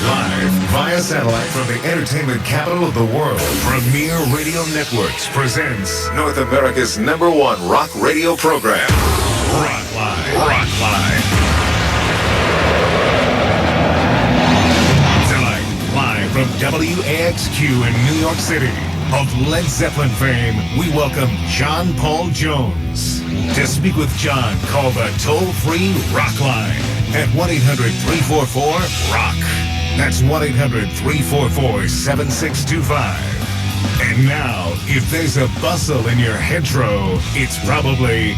Live via satellite from the entertainment capital of the world, Premier Radio Networks presents North America's #1 rock radio program, Rockline. Rockline. Tonight, live from WAXQ in New York City, of Led Zeppelin fame, we welcome John Paul Jones. To speak with John, call the toll-free Rockline at 1-800-344-ROCK. That's 1-800-344-7625. And now, if there's a bustle in your hedgerow, it's probably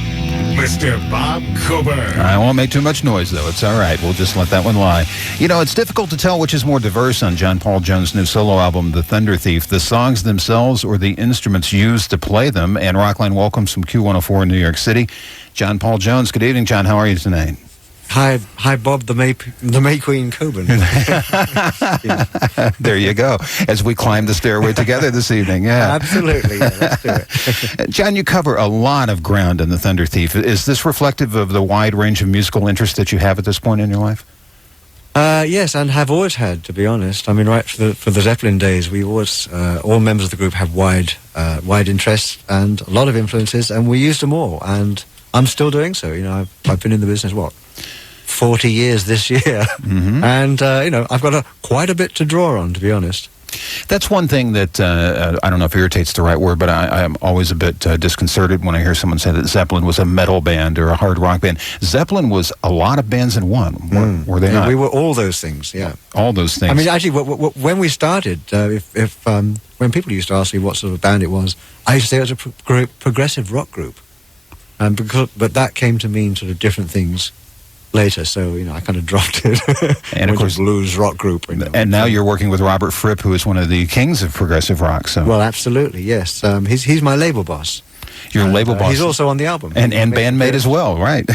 Mr. Bob Coburn. I won't make too much noise, though. It's all right. We'll just let that one lie. You know, it's difficult to tell which is more diverse on John Paul Jones' new solo album, The Thunder Thief, the songs themselves or the instruments used to play them. And Rockline welcomes from Q104 in New York City, John Paul Jones. Good evening, John. How are you tonight? Hi, Bob, the May Queen Coburn. There you go. As we climb the stairway together this evening, yeah. Absolutely, yeah, let's do it. John, you cover a lot of ground in The Thunder Thief. Is this reflective of the wide range of musical interests that you have at this point in your life? Yes, and have always had, to be honest. I mean, right for the Zeppelin days, we always, all members of the group have wide interests and a lot of influences, and we used them all. And I'm still doing so. You know, I've been in the business, 40 years this year. Mm-hmm. And, I've got quite a bit to draw on, to be honest. That's one thing that, I don't know if irritates the right word, but I am always a bit disconcerted when I hear someone say that Zeppelin was a metal band or a hard rock band. Zeppelin was a lot of bands in one, were they not? We were all those things, yeah. All those things. I mean, actually, when we started, when people used to ask me what sort of band it was, I used to say it was a progressive rock group. But that came to mean sort of different things later, so I kind of dropped it. And of course, blues rock group. And now you're working with Robert Fripp, who is one of the kings of progressive rock. So well, absolutely, yes. He's my label boss. Your label boss. He's also on the album, and bandmate as well, right?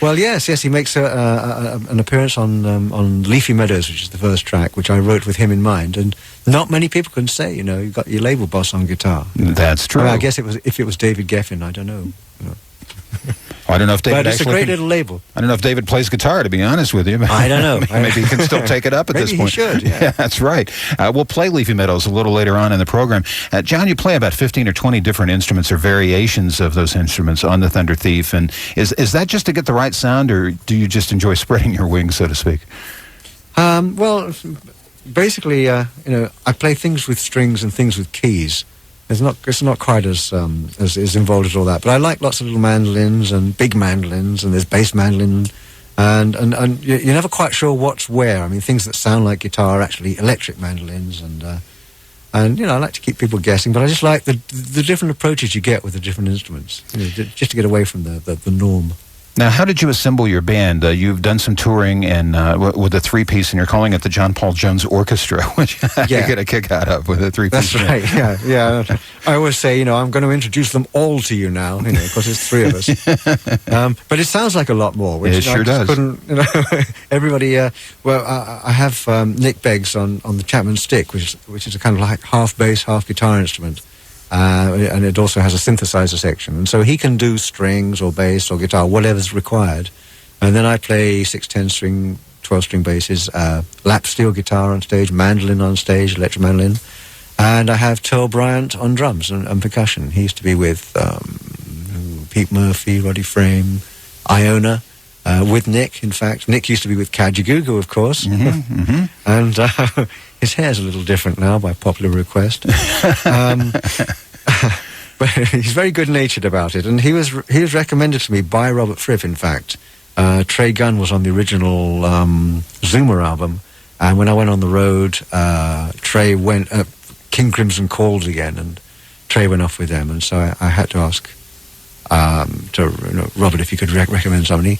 Well, yes. He makes an appearance on Leafy Meadows, which is the first track, which I wrote with him in mind. And not many people can say, you've got your label boss on guitar. That's true. I mean, I guess if it was David Geffen, I don't know. I don't know if David. But it's a great little label. I don't know if David plays guitar, to be honest with you. I don't know. Maybe he can still take it up at this point. Maybe he should. Yeah, that's right. We'll play Leafy Meadows a little later on in the program. John, you play about 15 or 20 different instruments or variations of those instruments on the Thunder Thief, and is that just to get the right sound, or do you just enjoy spreading your wings, so to speak? Well, basically, I play things with strings and things with keys. It's not quite as involved as all that, but I like lots of little mandolins and big mandolins, and there's bass mandolin, and you're never quite sure what's where. I mean, things that sound like guitar are actually electric mandolins, and I like to keep people guessing, but I just like the different approaches you get with the different instruments, just to get away from the norm. Now, how did you assemble your band? You've done some touring and with a three-piece, and you're calling it the John Paul Jones Orchestra, which I get a kick out of with a three-piece. That's right, yeah. I always say, I'm going to introduce them all to you now, because there's three of us. But it sounds like a lot more. Which it sure does. Couldn't, everybody, I have Nick Beggs on the Chapman Stick, which is a kind of like half bass, half guitar instrument. And it also has a synthesizer section. And so he can do strings or bass or guitar, whatever's required. And then I play 6, 10-string, 12-string basses, lap steel guitar on stage, mandolin on stage, electric mandolin. And I have Turl Bryant on drums and percussion. He used to be with Pete Murphy, Roddy Frame, Iona, with Nick, in fact. Nick used to be with Kajagoogoo, of course. Mm-hmm, mm-hmm. And his hair's a little different now, by popular request. But he's very good-natured about it. And he was recommended to me by Robert Fripp, in fact. Trey Gunn was on the original Zoomer album. And when I went on the road, Trey went... King Crimson called again, and Trey went off with them. And so I had to ask Robert if he could recommend somebody.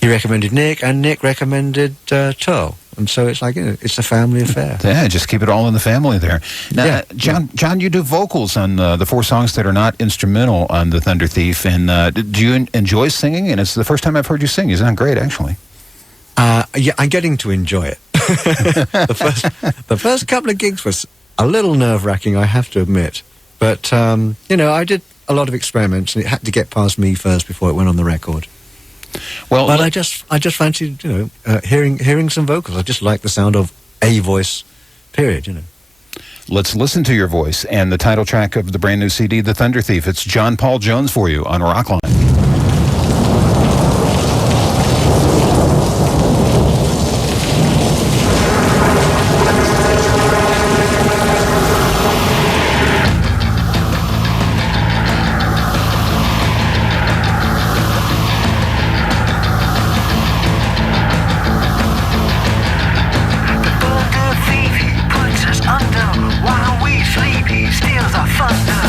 He recommended Nick, and Nick recommended Turl. And so it's like, it's a family affair. Yeah, just keep it all in the family there. Now, John, you do vocals on the 4 songs that are not instrumental on The Thunder Thief. And do you enjoy singing? And it's the first time I've heard you sing. You sound great, actually. Yeah, I'm getting to enjoy it. The first couple of gigs was a little nerve-wracking, I have to admit. But, I did a lot of experiments, and it had to get past me first before it went on the record. Well, but I just fancied, hearing some vocals. I just like the sound of a voice, period, you know. Let's listen to your voice and the title track of the brand new CD, The Thunder Thief. It's John Paul Jones for you on Rockline. While we sleep, he steals our thunder.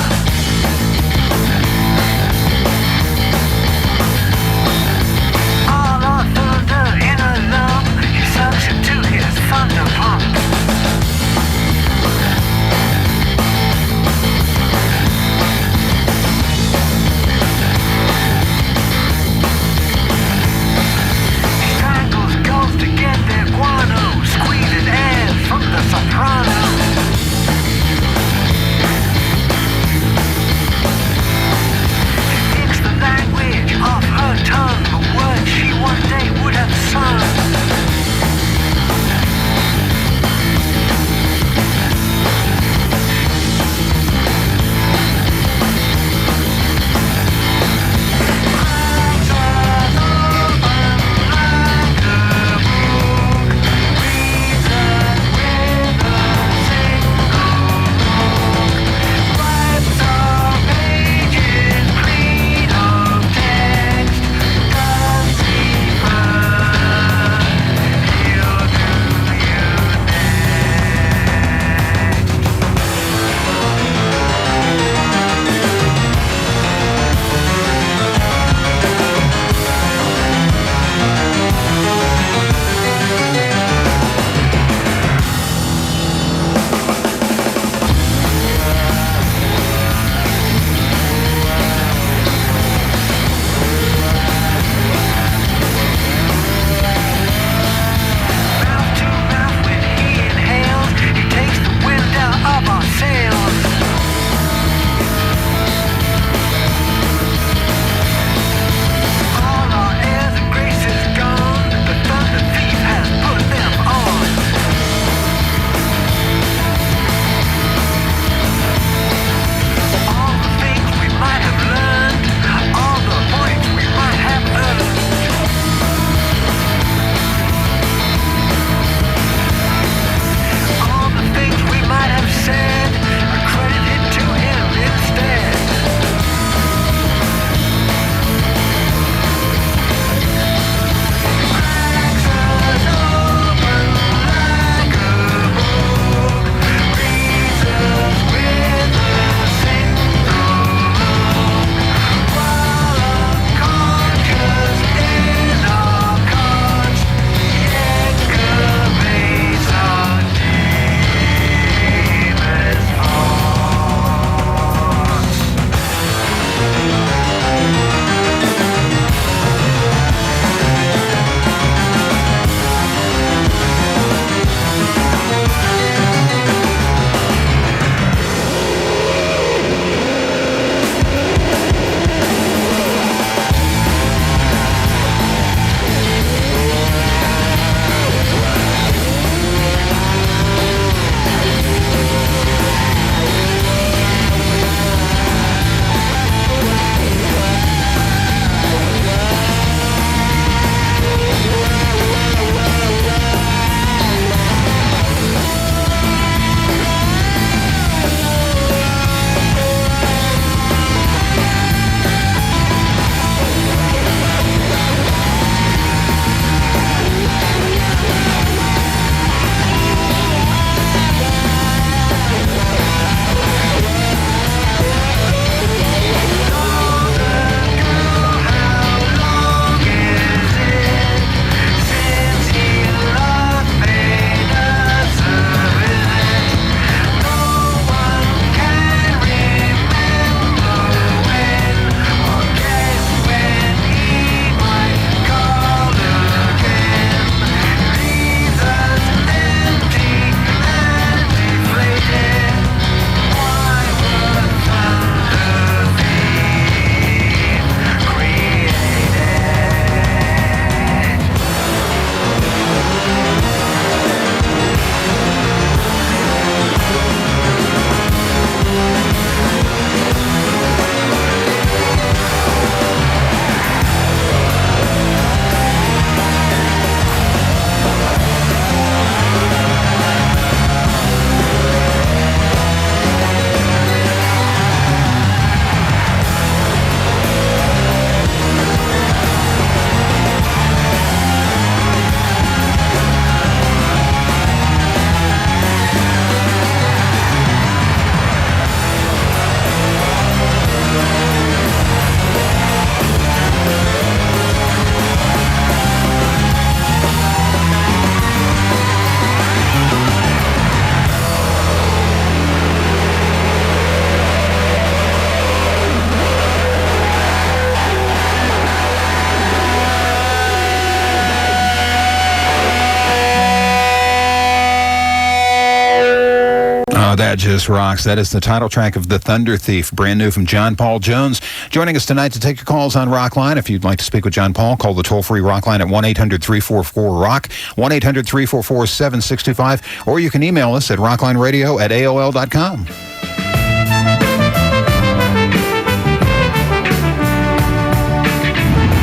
Oh, that just rocks. That is the title track of The Thunder Thief, brand new from John Paul Jones. Joining us tonight to take your calls on Rockline. If you'd like to speak with John Paul, call the toll-free Rockline at 1-800-344-ROCK, 1-800-344-7625, or you can email us at rocklineradio@aol.com.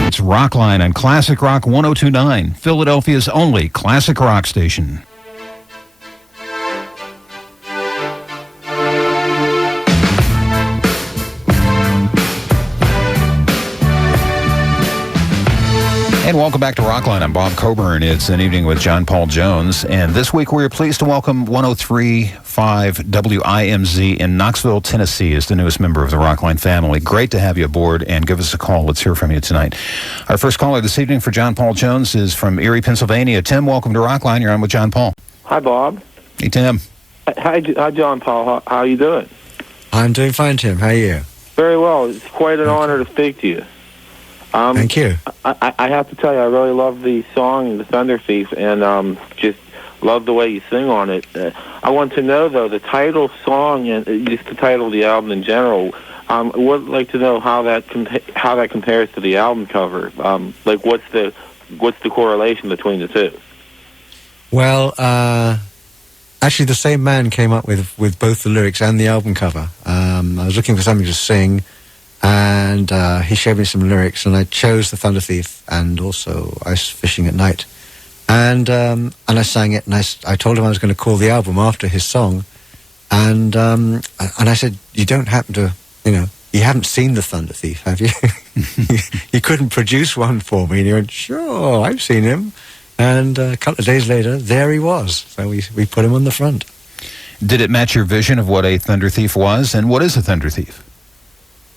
It's Rockline on Classic Rock 102.9, Philadelphia's only classic rock station. And welcome back to Rockline. I'm Bob Coburn. It's an evening with John Paul Jones. And this week we are pleased to welcome 103.5 WIMZ in Knoxville, Tennessee as the newest member of the Rockline family. Great to have you aboard and give us a call. Let's hear from you tonight. Our first caller this evening for John Paul Jones is from Erie, Pennsylvania. Tim, welcome to Rockline. You're on with John Paul. Hi, Bob. Hey, Tim. Hi, John Paul. How are you doing? I'm doing fine, Tim. How are you? Very well. It's quite an honor to speak to you. Thank you. I have to tell you, I really love the song, The Thunder Thief, and just love the way you sing on it. I want to know, though, the title song and just the title of the album in general. I would like to know how that compares to the album cover. Like, what's the correlation between the two? Well, actually, the same man came up with both the lyrics and the album cover. I was looking for something to sing, and he showed me some lyrics, and I chose The Thunder Thief and also Ice Fishing at Night. And I sang it, and I told him I was going to call the album after his song. And I said, you don't happen to, you haven't seen The Thunder Thief, have you? You couldn't produce one for me. And he went, sure, I've seen him. And a couple of days later, there he was. So we put him on the front. Did it match your vision of what a Thunder Thief was? And what is a Thunder Thief?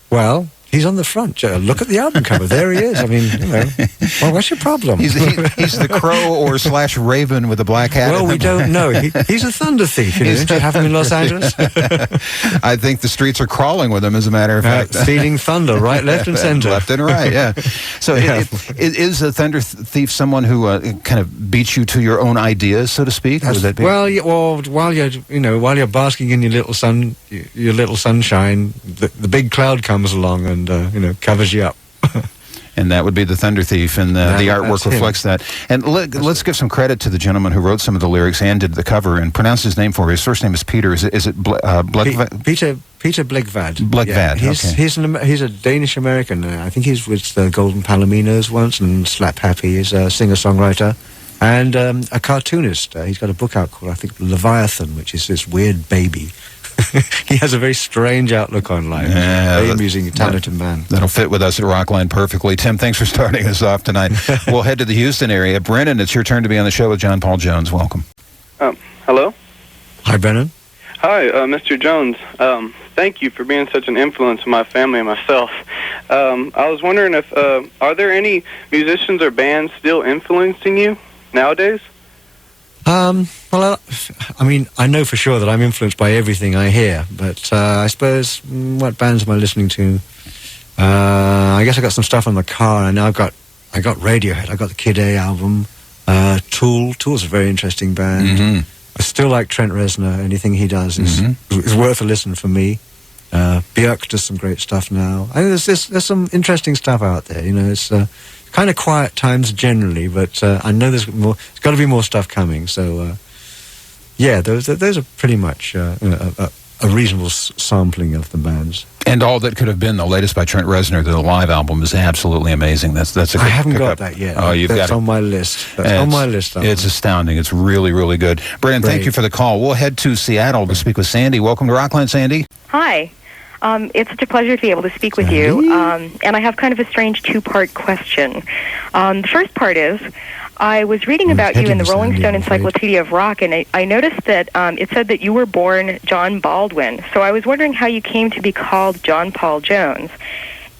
Well, he's on the front. Look at the album cover. There he is. I mean, well, what's your problem? He's the crow or / raven with a black hat. Well, we don't know. He's a thunder thief. Don't you have him in Los Angeles? I think the streets are crawling with him, as a matter of fact. Feeding thunder, right, left, and center. Left and right, yeah. So is a thunder thief someone who kind of beats you to your own ideas, so to speak? Would that be? Well, while you're basking in your little sunshine, the big cloud comes along and covers you up. And that would be the Thunder Thief, and the artwork reflects that. And let's give some credit to the gentleman who wrote some of the lyrics and did the cover. And pronounce his name for me. His first name is Peter. Is it Blegvad? Peter Blegvad. Blegvad. Yeah, he's a Danish American. I think he's with the Golden Palominos once and Slap Happy. He's a singer-songwriter and a cartoonist. He's got a book out called, I think, Leviathan, which is this weird baby. He has a very strange outlook on life. Yeah, very amusing, talented man. That'll fit with us at Rockline perfectly. Tim, thanks for starting us off tonight. We'll head to the Houston area. Brennan, it's your turn to be on the show with John Paul Jones. Welcome. Hello? Hi, Brennan. Hi, Mr. Jones. Thank you for being such an influence on my family and myself. I was wondering if, are there any musicians or bands still influencing you nowadays? Well, I mean, I know for sure that I'm influenced by everything I hear, but I suppose, what bands am I listening to? I guess I got some stuff on the car, and I got Radiohead, I got the Kid A album, Tool. Tool's a very interesting band. Mm-hmm. I still like Trent Reznor. Anything he does is worth a listen for me. Björk does some great stuff now. I think there's some interesting stuff out there. It's kind of quiet times generally, but I know there's got to be more stuff coming. So, those are pretty much a reasonable sampling of the bands. And All That Could Have Been, the latest by Trent Reznor, the live album, is absolutely amazing. That's a good I haven't got that yet. Oh, That's on my list. That's on my list. It's astounding. It's really, really good. Brennan, thank you for the call. We'll head to Seattle to speak with Sandy. Welcome to Rockline, Sandy. Hi. It's such a pleasure to be able to speak with you. And I have kind of a strange two-part question. The first part is, I was reading about you in the Rolling Stone Encyclopedia of Rock, and I noticed that it said that you were born John Baldwin. So I was wondering how you came to be called John Paul Jones.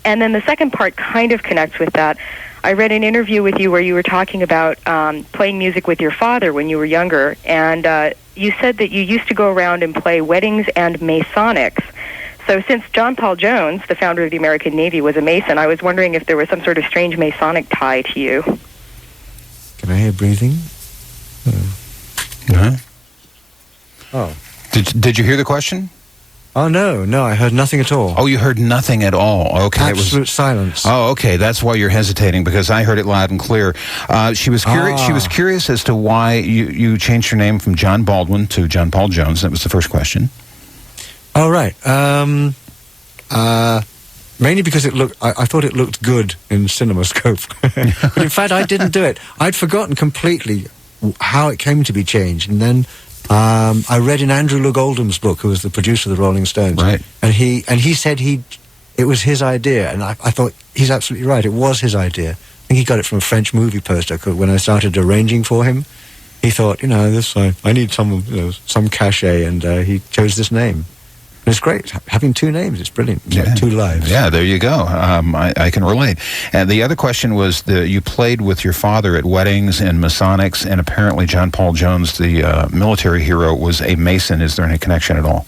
And then the second part kind of connects with that. I read an interview with you where you were talking about playing music with your father when you were younger, and you said that you used to go around and play weddings and Masonics. So since John Paul Jones, the founder of the American Navy, was a Mason, I was wondering if there was some sort of strange Masonic tie to you. Can I hear breathing? Uh-huh. Oh. Did you hear the question? Oh, no, I heard nothing at all. Oh, you heard nothing at all. Okay. Absolute silence. Oh, okay. That's why you're hesitating, because I heard it loud and clear. She was curious. She was curious as to why you changed your name from John Baldwin to John Paul Jones. That was the first question. Oh, right. Mainly because I thought it looked good in CinemaScope. But in fact, I didn't do it. I'd forgotten completely how it came to be changed. And then I read in Andrew Loog Oldham's book, who was the producer of the Rolling Stones. Right. And he said it was his idea. And I thought, he's absolutely right. It was his idea. I think he got it from a French movie poster. When I started arranging for him, he thought, I need some cachet, and he chose this name. And it's great. Having two names, it's brilliant. It's like two lives. Yeah, there you go. I can relate. And the other question was, you played with your father at weddings and Masonics, and apparently John Paul Jones, the military hero, was a Mason. Is there any connection at all?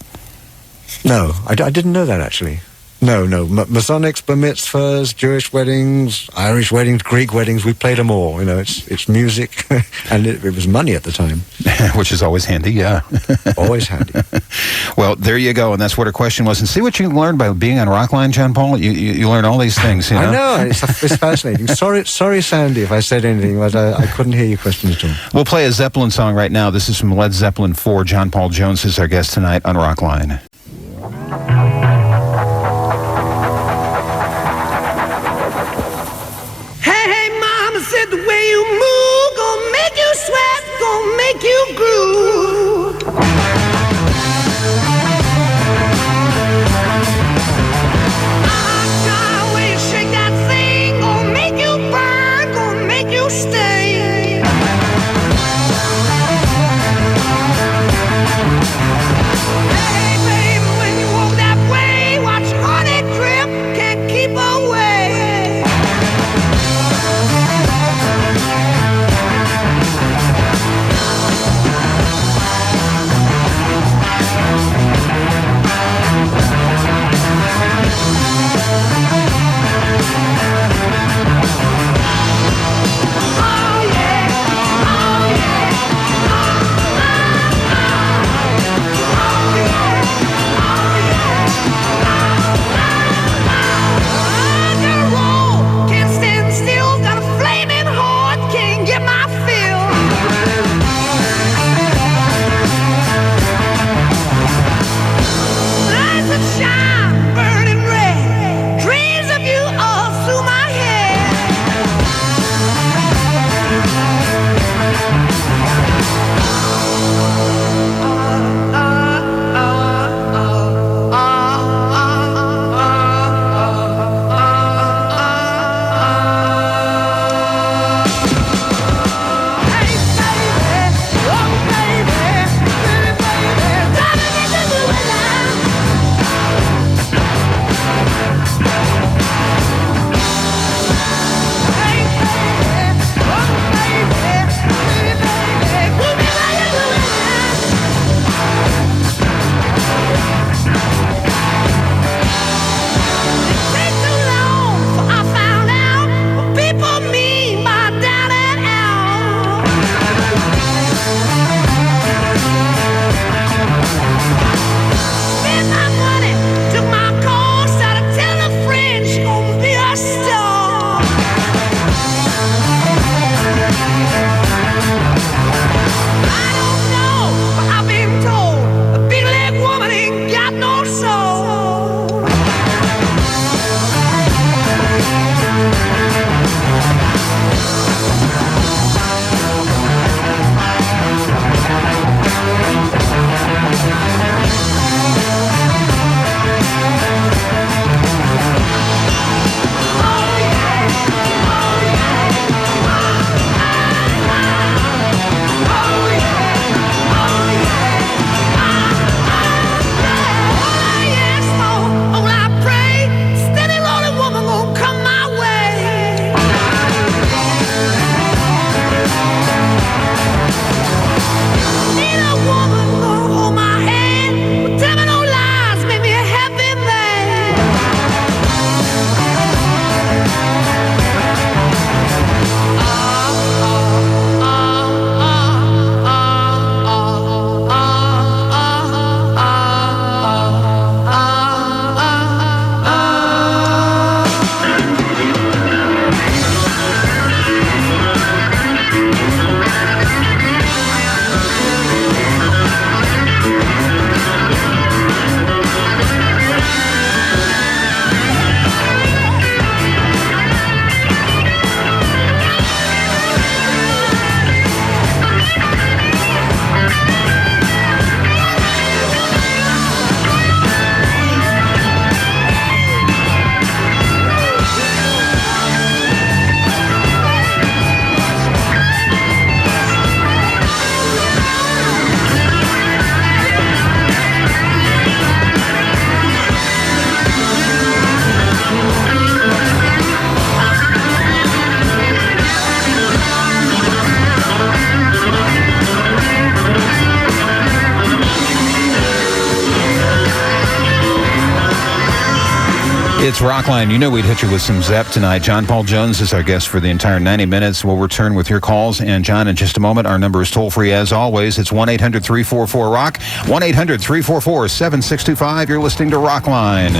No, I didn't know that, actually. No. Masonics, bar mitzvahs, Jewish weddings, Irish weddings, Greek weddings, we played them all. It's music, and it was money at the time. Which is always handy, yeah. Always handy. Well, there you go, and that's what her question was. And see what you learned by being on Rockline, John Paul? You learn all these things, I know, it's fascinating. Sorry, Sandy, if I said anything, but I couldn't hear your question at all. We'll play a Zeppelin song right now. This is from Led Zeppelin 4. John Paul Jones is our guest tonight on Rockline. The way you move, gonna make you sweat, gonna make you groove. The way you shake that thing, gonna make you burn, gonna make you stay. Hey, baby. It's Rockline. You know we'd hit you with some Zepp tonight. John Paul Jones is our guest for the entire 90 minutes. We'll return with your calls. And, John, in just a moment, our number is toll-free as always. It's 1-800-344-ROCK, 1-800-344-7625. You're listening to Rockline.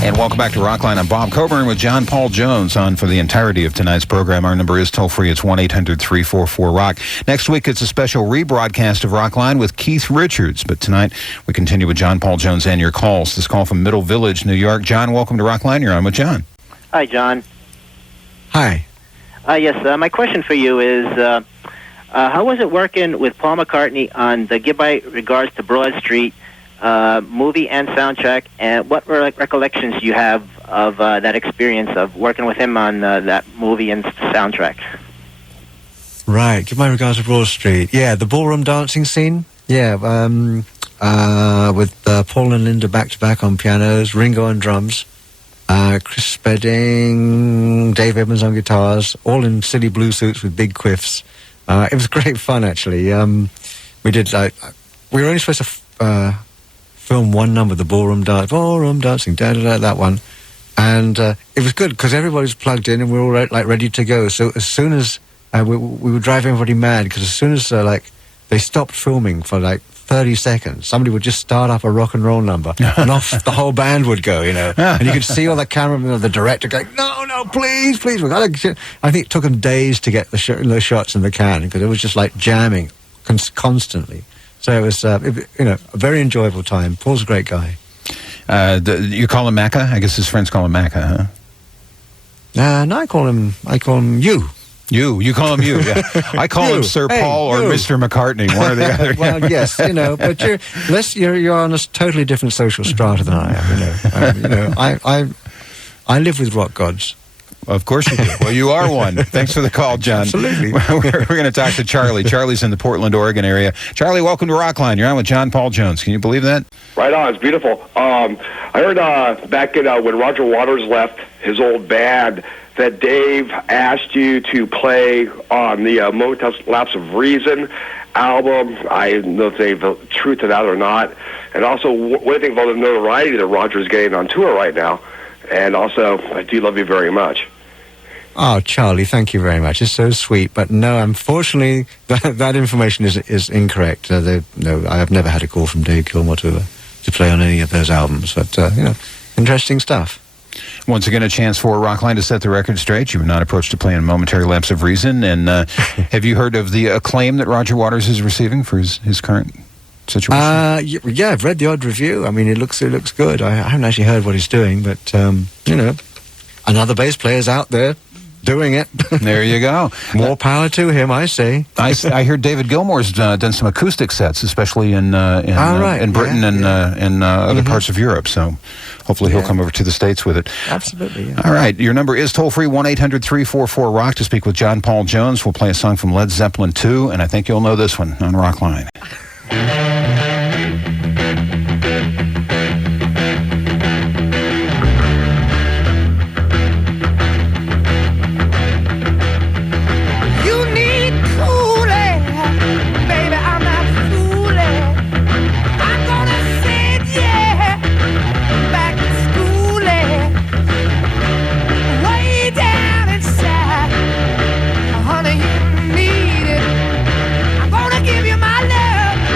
And welcome back to Rockline. I'm Bob Coburn with John Paul Jones on for the entirety of tonight's program. Our number is toll-free. It's 1-800-344-ROCK. Next week, it's a special rebroadcast of Rockline with Keith Richards. But tonight, we continue with John Paul Jones and your calls. This call from Middle Village, New York. John, welcome to Rockline. You're on with John. Hi, John. Hi. Yes, my question for you is, how was it working with Paul McCartney on the Goodbye Regards to Broad Street movie and soundtrack, and what recollections you have of that experience of working with him on that movie and soundtrack? Right. Give my regards to Broad Street. Yeah, the ballroom dancing scene. Yeah, with Paul and Linda back-to-back on pianos, Ringo on drums, Chris Spedding, Dave Evans on guitars, all in silly blue suits with big quiffs. It was great fun, actually. We did, we were only supposed to film one number, the ballroom dancing, that one, and it was good because everybody was plugged in and we were all ready to go. So as soon as we would drive everybody mad, because as soon as they stopped filming for 30 seconds, somebody would just start up a rock and roll number and off the whole band would go, and you could see all the cameramen, the director going, no, please, we gotta. I think it took them days to get the shots in the can because it was just jamming constantly. So it was, a very enjoyable time. Paul's a great guy. You call him Macca? I guess his friends call him Macca, huh? No, I call him you. You call him you, yeah. I call him Sir Paul or Mr. McCartney, one or the other. Well, yes, but you're on a totally different social strata than I am. I live with rock gods. Of course you do. Well, you are one. Thanks for the call, John. Absolutely. We're going to talk to Charlie. Charlie's in the Portland, Oregon area. Charlie, welcome to Rockline. You're on with John Paul Jones. Can you believe that? Right on. It's beautiful. I heard back in when Roger Waters left his old band that Dave asked you to play on the Motown Lapse of Reason album. I don't know if they've truth to that or not. And also, what do you think about the notoriety that Roger's getting on tour right now? And also, I do love you very much. Oh, Charlie, thank you very much. It's so sweet. But no, unfortunately, that information is incorrect. I have never had a call from Dave Gilmour to play on any of those albums. But, interesting stuff. Once again, a chance for Rockline to set the record straight. You were not approached to play in a momentary lapse of reason. And have you heard of the acclaim that Roger Waters is receiving for his current situation? Yeah, I've read the odd review. I mean, it looks good. I haven't actually heard what he's doing, but, another bass player's out there doing it. There you go. More power to him, I say. I hear David Gilmour's done some acoustic sets, especially in Britain and other parts of Europe. So hopefully he'll come over to the States with it. Absolutely. Yeah. All right. Your number is toll-free, 1-800-344-ROCK to speak with John Paul Jones. We'll play a song from Led Zeppelin 2, and I think you'll know this one on Rockline. Honey, you need it. I'm gonna give you my love.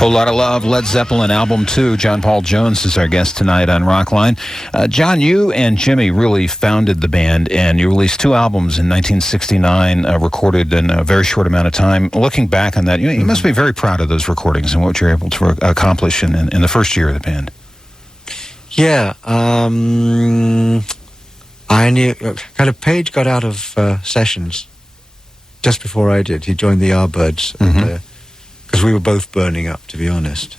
Whole Lot of Love, Led Zeppelin, Album 2. John Paul Jones is our guest tonight on Rockline. John, you and Jimmy really founded the band, and you released 2 albums in 1969, recorded in a very short amount of time. Looking back on that, you must be very proud of those recordings and what you're able to accomplish in the first year of the band. Yeah, I knew, kind of, Page got out of sessions just before I did. He joined the Yardbirds, because we were both burning up, to be honest,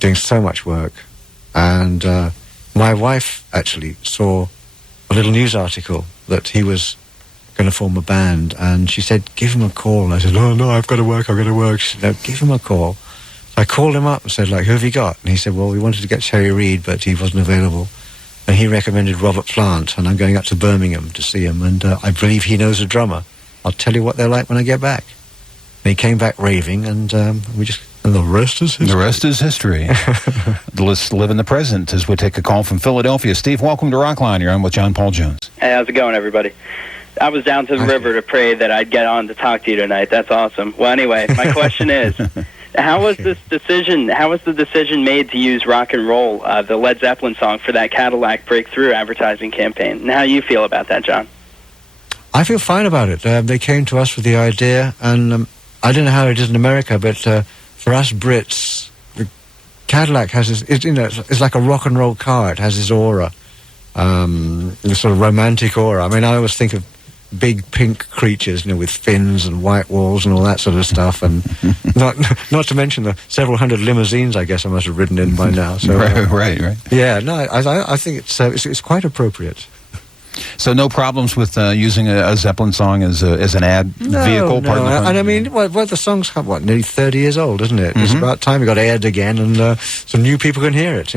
doing so much work. And my wife actually saw a little news article that he was going to form a band, and she said, give him a call. And I said, oh, no, I've got to work. She said, no, give him a call. So I called him up and said, like, who have you got? And he said, well, we wanted to get Terry Reid, but he wasn't available. And he recommended Robert Plant, and I'm going up to Birmingham to see him, and I believe he knows a drummer. I'll tell you what they're like when I get back. And he came back raving, and and the rest is history. The rest is history. Let's live in the present as we take a call from Philadelphia. Steve, welcome to Rockline. You're on with John Paul Jones. Hey, how's it going, everybody? I was down to the river to pray that I'd get on to talk to you tonight. That's awesome. Well, anyway, my question is, how was the decision made to use Rock and Roll, the Led Zeppelin song, for that Cadillac Breakthrough advertising campaign? And how do you feel about that, John? I feel fine about it. They came to us with the idea, and I don't know how it is in America, but for us Brits, the Cadillac has this, it's like a rock and roll car. It has this aura, this sort of romantic aura. I mean, I always think of big pink creatures, with fins and white walls and all that sort of stuff, and not to mention the several hundred limousines I guess I must have ridden in by now. So, right. Yeah, no, I think it's quite appropriate. So no problems with using a Zeppelin song as an ad vehicle? No, and I mean, the song's nearly 30 years old, isn't it? It's about time it got aired again, and some new people can hear it,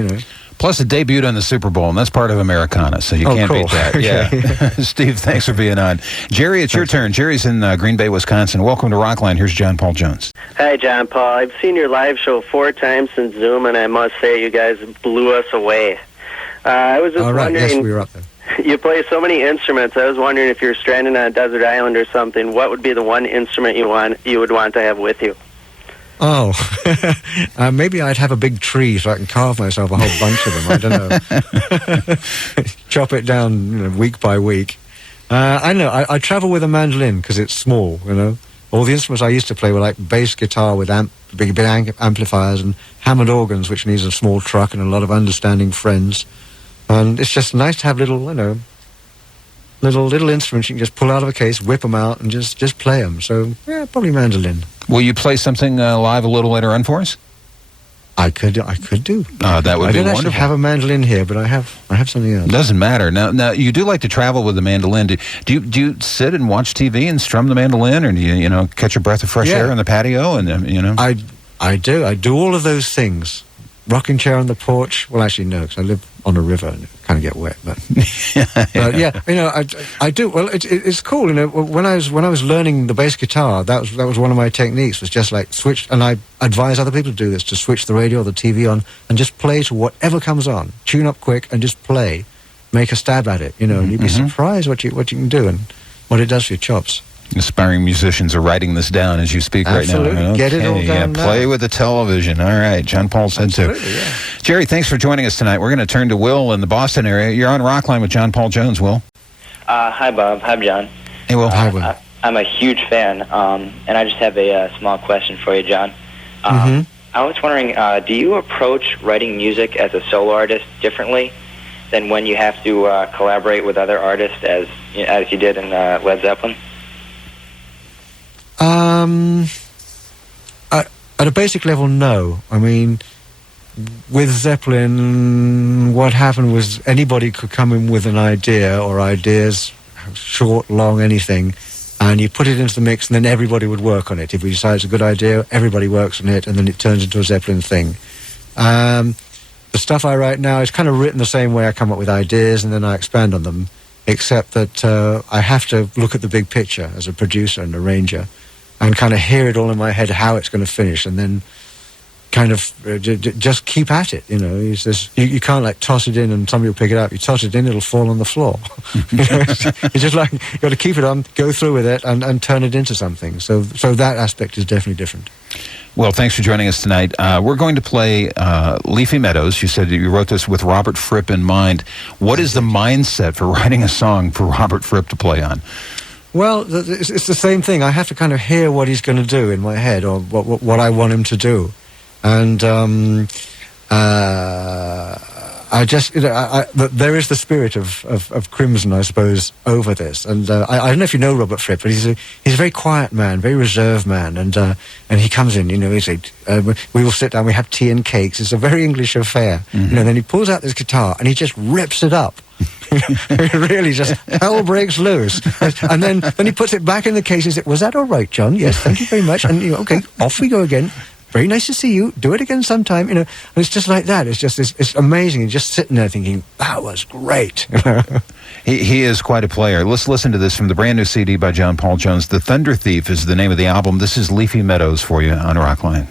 Plus, it debuted on the Super Bowl, and that's part of Americana, so you can't beat that. Yeah. Steve, thanks for being on. Jerry, it's your turn. Jerry's in Green Bay, Wisconsin. Welcome to Rockline. Here's John Paul Jones. Hi, John Paul. I've seen your live show 4 times since Zoom, and I must say you guys blew us away. I was just wondering... Yes, we were up there. You play so many instruments. I was wondering if you're stranded on a desert island or something, what would be the one instrument you would want to have with you? Oh, maybe I'd have a big tree so I can carve myself a whole bunch of them. I don't know. Chop it down week by week. I know. I travel with a mandolin because it's small, All the instruments I used to play were like bass guitar with big amplifiers and Hammond organs, which needs a small truck and a lot of understanding friends. And it's just nice to have little instruments you can just pull out of a case, whip them out, and just play them. So, yeah, probably mandolin. Will you play something live a little later on for us? I could do. That would be wonderful. I don't actually have a mandolin here, but I have something else. Doesn't matter. Now you do like to travel with the mandolin. Do you sit and watch TV and strum the mandolin, or do you catch a breath of fresh air on the patio? And I do. I do all of those things. Rocking chair on the porch. Well, actually, no, because I live on a river and it kind of get wet. But, but yeah, I do. Well, it's cool. When I was learning the bass guitar, that was one of my techniques. Was just like switch, and I advise other people to do this: to switch the radio or the TV on and just play to whatever comes on. Tune up quick and just play. Make a stab at it. And you'd be surprised what you can do and what it does for your chops. Aspiring musicians are writing this down as you speak right now. Absolutely. Get it all down now. Play with the television. All right. John Paul said so. Yeah. Jerry, thanks for joining us tonight. We're going to turn to Will in the Boston area. You're on Rockline with John Paul Jones, Will. Hi, Bob. Hi, John. Hey, Will. Hi, Will. I'm a huge fan, and I just have a small question for you, John. I was wondering, do you approach writing music as a solo artist differently than when you have to collaborate with other artists as you did in Led Zeppelin? At a basic level, no. I mean, with Zeppelin, what happened was anybody could come in with an idea or ideas, short, long, anything, and you put it into the mix, and then everybody would work on it. If we decide it's a good idea, everybody works on it, and then it turns into a Zeppelin thing. The stuff I write now is kind of written the same way. I come up with ideas, and then I expand on them, except that I have to look at the big picture as a producer and arranger, and kind of hear it all in my head how it's going to finish, and then kind of just keep at it. You can't like toss it in and somebody will pick it up. You toss it in, it'll fall on the floor. It's just like you got to keep it on, go through with it, and turn it into something. So that aspect is definitely different. Well, thanks for joining us tonight. We're going to play Leafy Meadows. You said that you wrote this with Robert Fripp in mind. What is the mindset for writing a song for Robert Fripp to play on? Well, it's the same thing. I have to kind of hear what he's going to do in my head, or what I want him to do. And I just, there is the spirit of Crimson, I suppose, over this. And I don't know if you know Robert Fripp, but he's a very quiet man, very reserved man. And he comes in, he's we will sit down, we have tea and cakes. It's a very English affair. Mm-hmm. Then he pulls out this guitar and he just rips it up. Really, just hell breaks loose. And then he puts it back in the case and says, "Was that all right, John? Yes, thank you very much." And okay, off we go again. Very nice to see you. Do it again sometime. And it's just like that. It's just it's amazing. And just sitting there thinking, that was great. He is quite a player. Let's listen to this from the brand new CD by John Paul Jones. The Thunder Thief is the name of the album. This is Leafy Meadows for you on Rockline.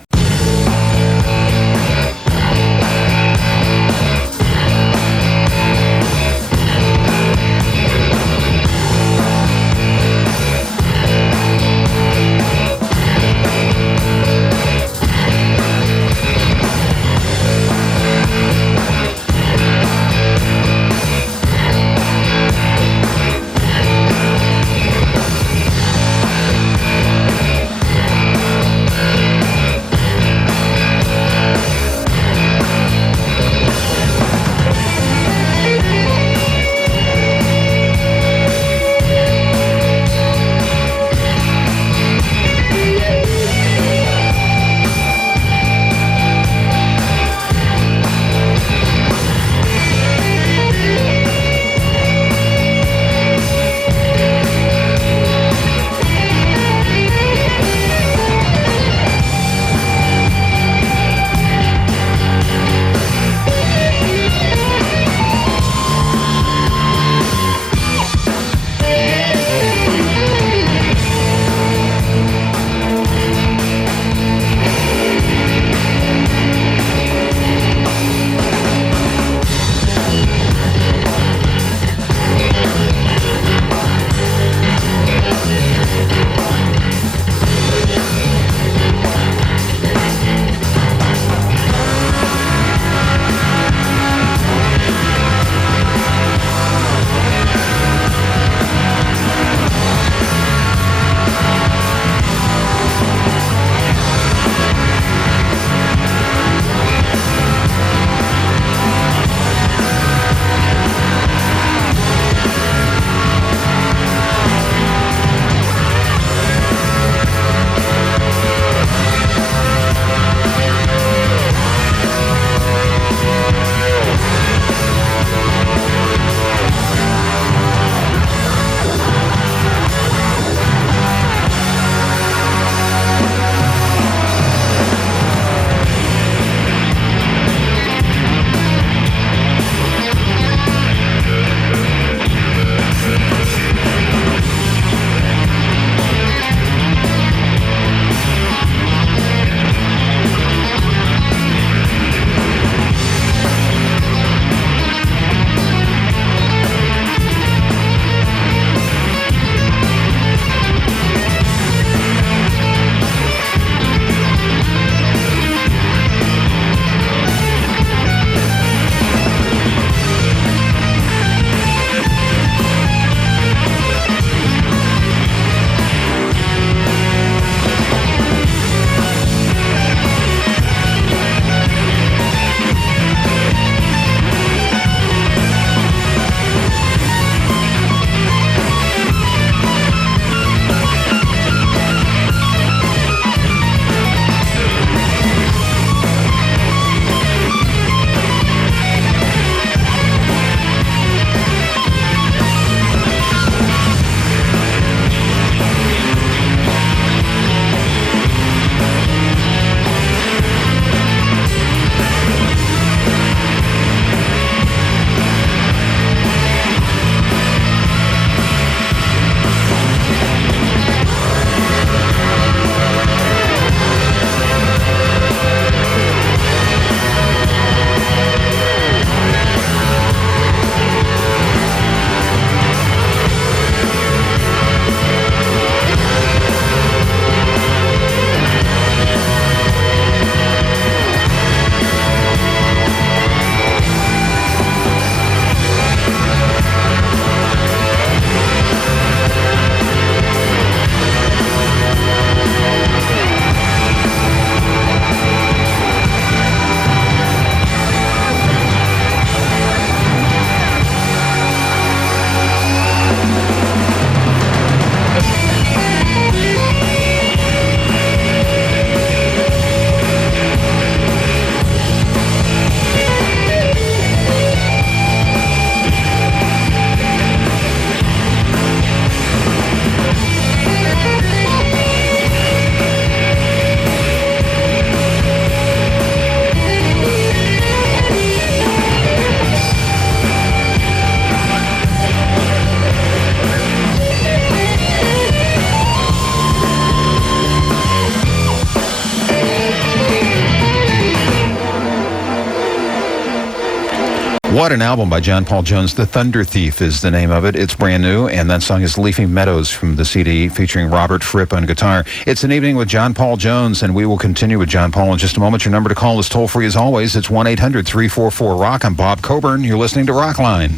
What an album by John Paul Jones. The Thunder Thief is the name of it. It's brand new, and that song is Leafy Meadows from the CD featuring Robert Fripp on guitar. It's an evening with John Paul Jones, and we will continue with John Paul in just a moment. Your number to call is toll-free as always. It's 1-800-344-ROCK. I'm Bob Coburn. You're listening to Rockline.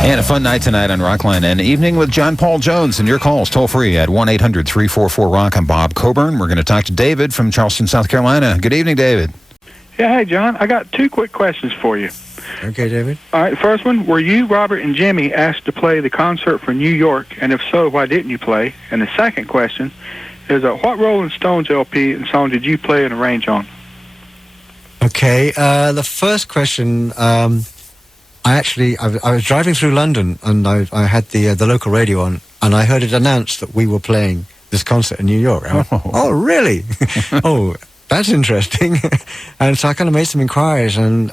And a fun night tonight on Rockline. An evening with John Paul Jones. And your calls toll-free at 1-800-344-ROCK. I'm Bob Coburn. We're going to talk to David from Charleston, South Carolina. Good evening, David. Yeah, hey, John. I got two quick questions for you. Okay, David. All right, first one, were you, Robert, and Jimmy asked to play the concert for New York? And if so, why didn't you play? And the second question is, what Rolling Stones LP and song did you play and arrange on? Okay, the first question... I was driving through London, and I had the local radio on, and I heard it announced that we were playing this concert in New York. I went, oh, really? Oh, that's interesting. And so I kind of made some inquiries, and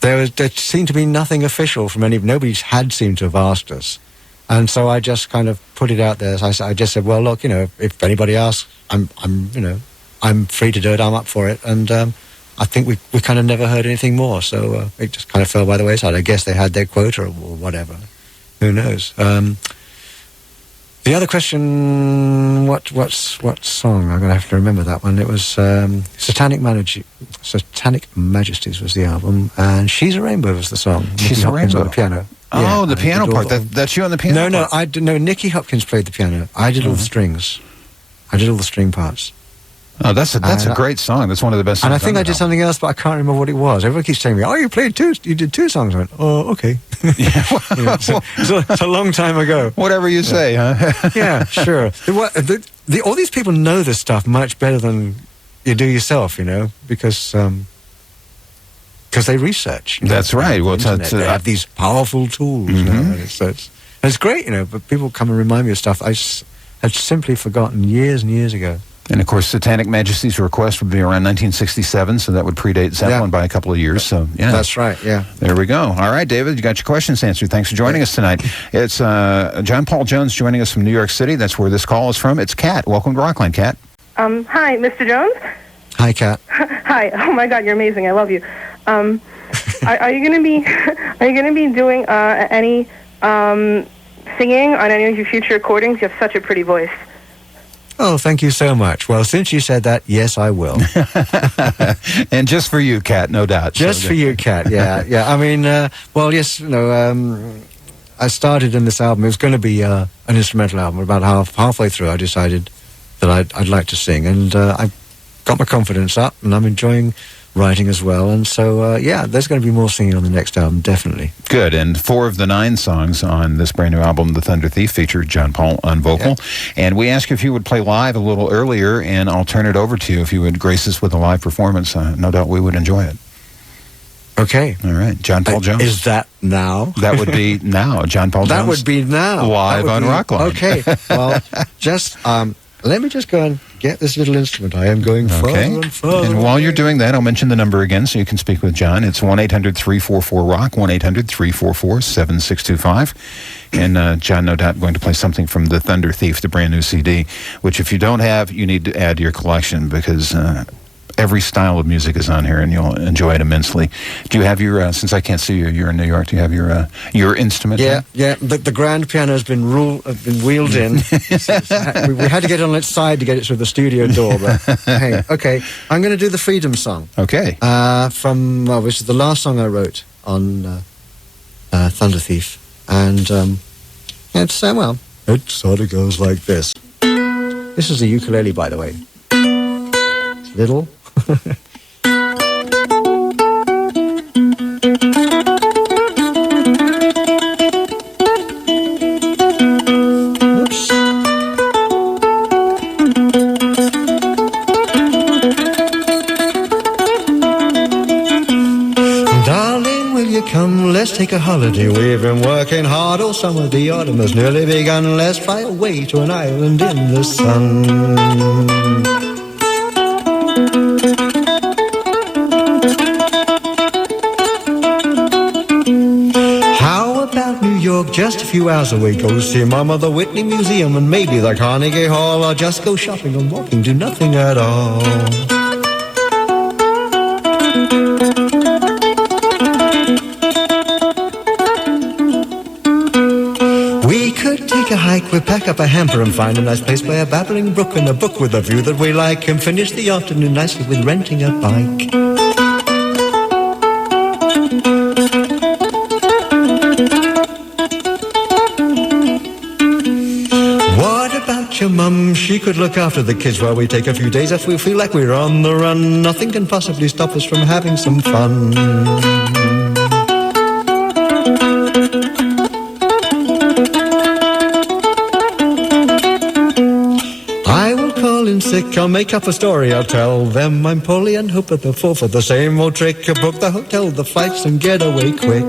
there seemed to be nothing official from nobody had seemed to have asked us. And so I just kind of put it out there. So I just said, well, look, if anybody asks, I'm free to do it. I'm up for it. And I think we kind of never heard anything more, so it just kind of fell by the wayside. I guess they had their quota or whatever. Who knows? The other question, what song? I'm going to have to remember that one. It was Satanic Majesties was the album, and She's a Rainbow was the song. She's a Rainbow. On the piano. Oh, yeah, the piano part. That's you on the piano part? No, Nicky Hopkins played the piano. I did all the strings. I did all the string parts. Oh, that's a great song. That's one of the best songs. And I think I did something else, but I can't remember what it was. Everyone keeps telling me, "Oh, you did two songs." I went, "Oh, okay." Yeah, it's a long time ago. Whatever you say, huh? Yeah, sure. All these people know this stuff much better than you do yourself, because they research. That's right. Well, they have these powerful tools. It's great, but people come and remind me of stuff I had simply forgotten years and years ago. And, of course, Satanic Majesty's request would be around 1967, so that would predate Zeppelin by a couple of years. So, yeah. That's right, yeah. There we go. All right, David, you got your questions answered. Thanks for joining us tonight. It's John Paul Jones joining us from New York City. That's where this call is from. It's Kat. Welcome to Rockline, Kat. Hi, Mr. Jones? Hi, Kat. Hi. Oh, my God, you're amazing. I love you. Are you going to be doing any singing on any of your future recordings? You have such a pretty voice. Oh, thank you so much. Well, since you said that, yes, I will. And just for you, Kat, no doubt. Just for you, Kat. Yeah, yeah. I mean, well, yes, I started in this album. It was going to be an instrumental album. About halfway through, I decided that I'd like to sing, and I got my confidence up, and I'm enjoying writing as well. And so, yeah, there's going to be more singing on the next album, definitely. Good. And 4 of the 9 songs on this brand new album, The Thunder Thief, featured John Paul on vocal. Yeah. And we asked you if you would play live a little earlier, and I'll turn it over to you if you would grace us with a live performance. No doubt we would enjoy it. Okay. All right. John Paul Jones. Is that now? That would be now. John Paul Jones. That would be now. Live on Rockline. Okay. Well, just let me just go and get this little instrument. I am going further and further. And while you're doing that, I'll mention the number again so you can speak with John. It's 1-800-344-ROCK, 1-800-344-7625. And John, no doubt, going to play something from The Thunder Thief, the brand new CD, which if you don't have, you need to add to your collection because every style of music is on here and you'll enjoy it immensely. Do you have your, since I can't see you, you're in New York, do you have your instrument? Yeah, yeah. The grand piano has been wheeled in. we had to get on its side to get it through the studio door, but hey, okay. I'm going to do the Freedom Song. Okay. Which is the last song I wrote on Thunder Thief. And it sort of goes like this. This is a ukulele, by the way. It's little. Oops. Darling, will you come? Let's take a holiday. We've been working hard all summer. The autumn has nearly begun. Let's fly away to an island in the sun. Just a few hours away, go see Mama the Whitney Museum and maybe the Carnegie Hall, or just go shopping and walking, do nothing at all. We could take a hike, we'd pack up a hamper and find a nice place by a babbling brook and a book with a view that we like, and finish the afternoon nicely with renting a bike. Your mum, she could look after the kids while we take a few days if we feel like we're on the run. Nothing can possibly stop us from having some fun. I will call in sick, I'll make up a story, I'll tell them I'm poorly and hope that they'll fall for the same old trick. Book the hotel, the flights, and get away quick.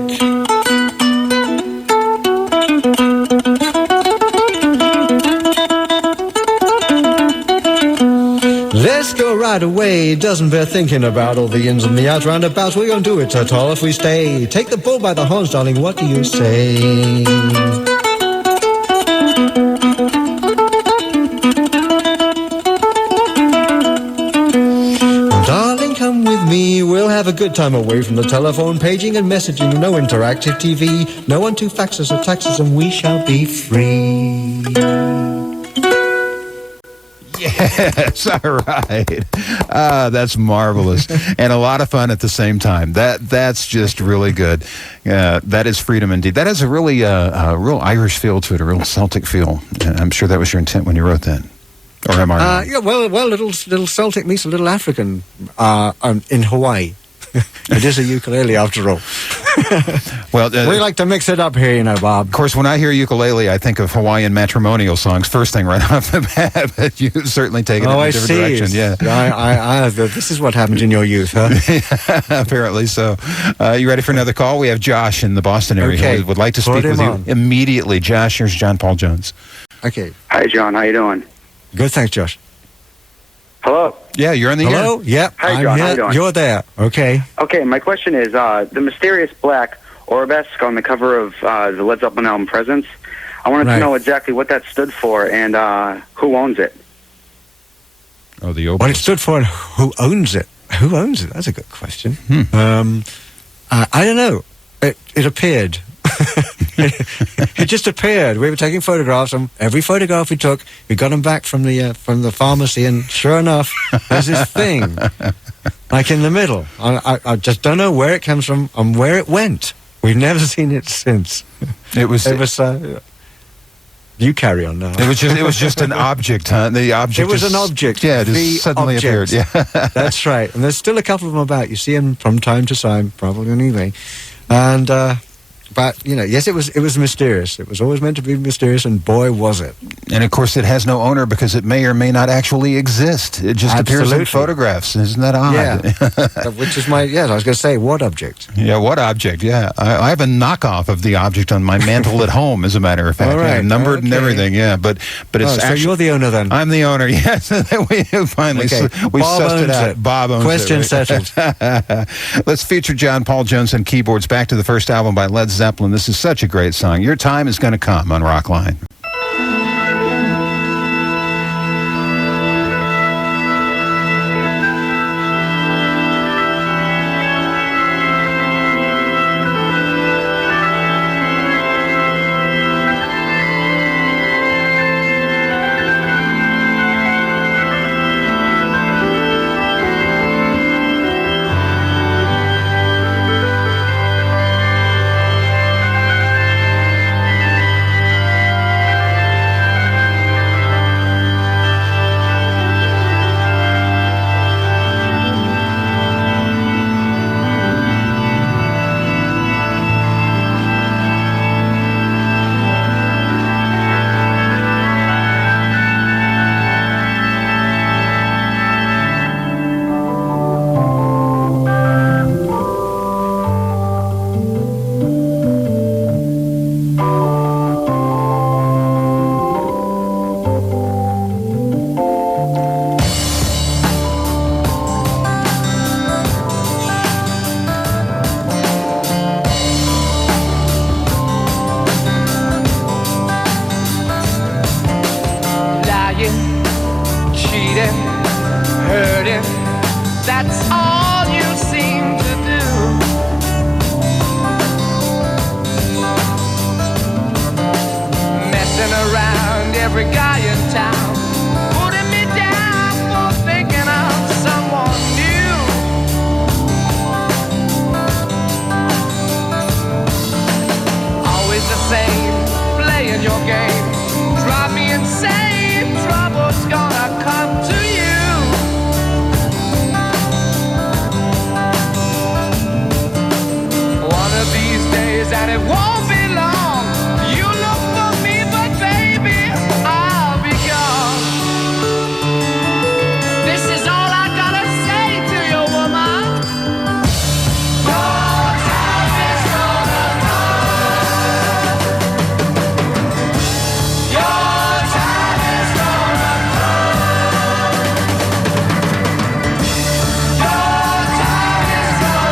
Let's go right away, doesn't bear thinking about all the ins and the outs, roundabouts, we won't do it at all if we stay. Take the bull by the horns, darling, what do you say? Darling, come with me, we'll have a good time away from the telephone, paging and messaging, no interactive TV, no one to fax us or tax us, and we shall be free. Yes, all right. That's marvelous. And a lot of fun at the same time. That's just really good. That is freedom indeed. That has a really real Irish feel to it, a real Celtic feel. I'm sure that was your intent when you wrote that. Or am I wrong? Yeah, well, little Celtic meets a little African in Hawaii. It is a ukulele after all. Well, we like to mix it up here, you know, Bob. Of course, when I hear ukulele, I think of Hawaiian matrimonial songs. First thing right off the bat, but you've certainly taken it in a different direction. Yeah, this is what happened in your youth, huh? Apparently so. You ready for another call? We have Josh in the Boston area who would like to speak with you immediately. Josh, here's John Paul Jones. Okay. Hi, John. How you doing? Good, thanks, Josh. Hello. Yeah, you're on the air. Hello. Yep. Hi, John. How you doing? You're there. Okay. Okay. My question is the mysterious black arabesque on the cover of the Led Zeppelin album Presence. I wanted to know exactly what that stood for and who owns it. Oh, the obelisk. What it stood for and who owns it? Who owns it? That's a good question. I don't know. It appeared. It just appeared. We were taking photographs, and every photograph we took, we got them back from the pharmacy, and sure enough, there's this thing, like in the middle. I just don't know where it comes from and where it went. We've never seen it since. It was. You carry on now. It was just an object, huh? The object. It was an object. Yeah, it just suddenly appeared. Yeah, that's right. And there's still a couple of them about. You see them from time to time, probably anyway. And but yes, it was mysterious. It was always meant to be mysterious, and boy, was it! And of course, it has no owner because it may or may not actually exist. It just appears in photographs. Isn't that odd? Yeah. Which is I was going to say, what object? Yeah, what object? Yeah, I have a knockoff of the object on my mantle at home. As a matter of fact, all right, numbered and everything. Yeah, but it's so you're the owner then. I'm the owner. Yes, we finally we Bob sussed it out. it. Bob owns Question it. Right? settled. Let's feature John Paul Jones on keyboards. Back to the first album by Led Zeppelin. This is such a great song. Your time is going to come on Rockline. That's all you seem to do. Messing around every guy in town, putting me down for thinking of someone new. Always the same, playing your game, drive me insane. Trouble's gonna come to you. These days, and it won't be long. You look for me, but baby, I'll be gone. This is all I gotta say to you, woman. Your time is gonna come. Your time is gonna come. Your time is gonna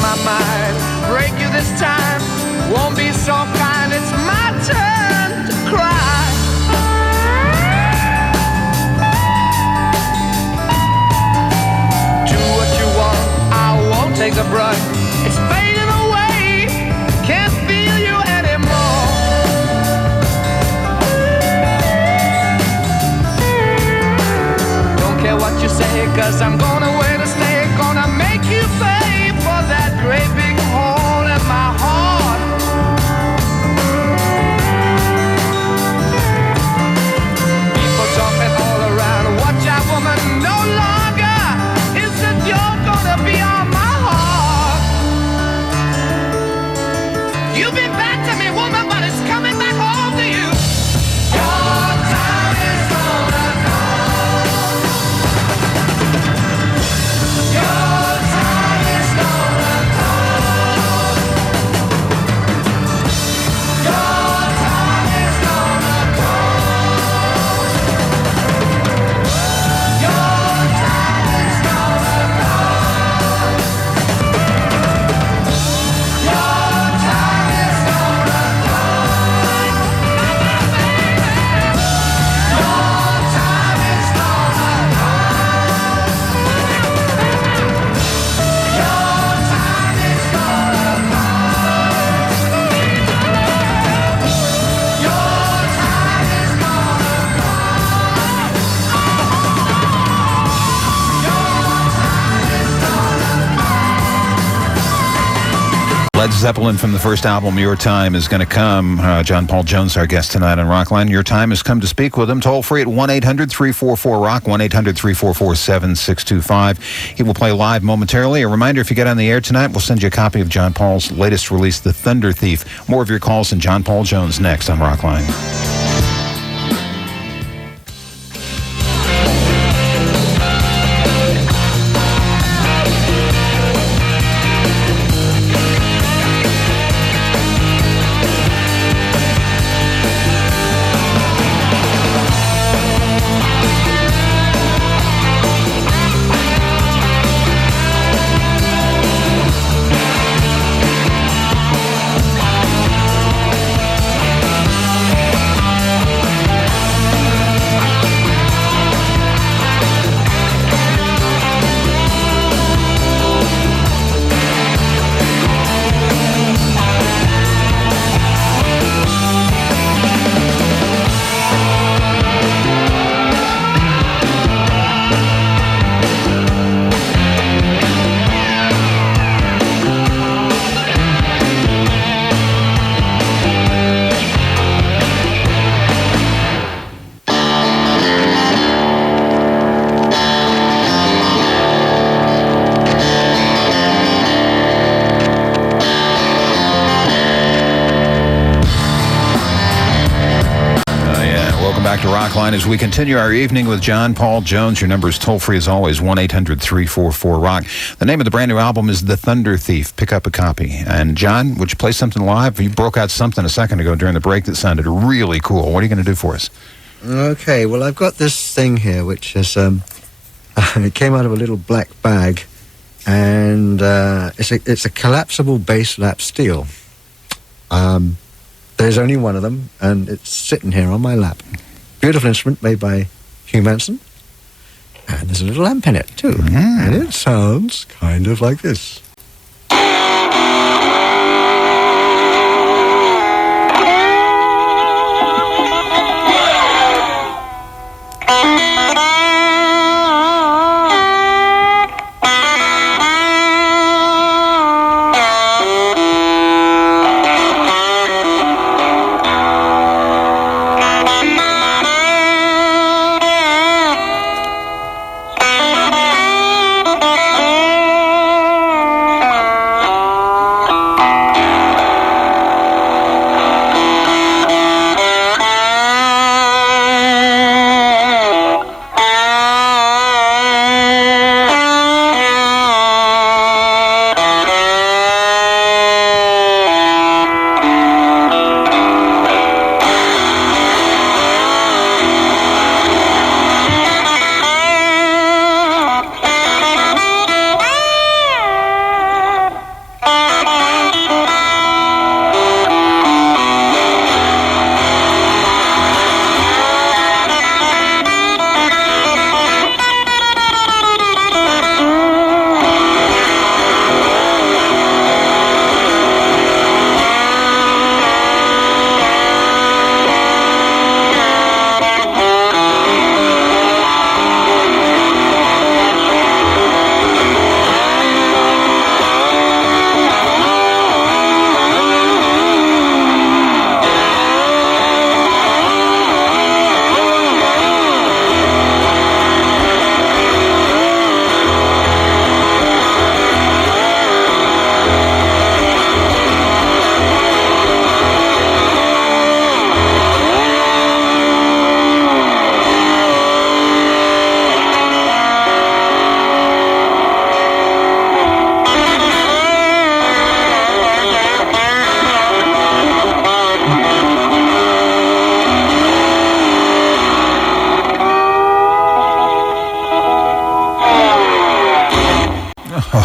my mind, break you this time. Won't be so kind, it's my turn to cry. Do what you want, I won't take the brunt. It's fading away, can't feel you anymore. Don't care what you say, 'cause I'm gonna wait to stay. Gonna make you pay for that great big hole in my heart. People talking all around. Watch out, woman, no longer is it you're gonna be on my heart. You've been bad to me, woman, but it's coming back home to you. Your time is gonna come. Your time is gonna come. Your time is gonna come. Your time is gonna come. Your time is gonna come. Led Zeppelin from the first album, Your Time Is Gonna Come. John Paul Jones, our guest tonight on Rockline. Your time has come to speak with him. Toll free at 1-800-344-ROCK, 1-800-344-7625. He will play live momentarily. A reminder, if you get on the air tonight, we'll send you a copy of John Paul's latest release, The Thunder Thief. More of your calls and John Paul Jones next on Rockline. Back to Rockline as we continue our evening with John Paul Jones. Your number is toll-free as always, 1-800-344-ROCK. The name of the brand new album is The Thunder Thief. Pick up a copy. And John, would you play something live? You broke out something a second ago during the break that sounded really cool. What are you going to do for us? Okay, well, I've got this thing here, which is, it came out of a little black bag, and it's a collapsible bass lap steel. There's only one of them, and it's sitting here on my lap. Beautiful instrument made by Hugh Manson. And there's a little amp in it, too. And it sounds kind of like this.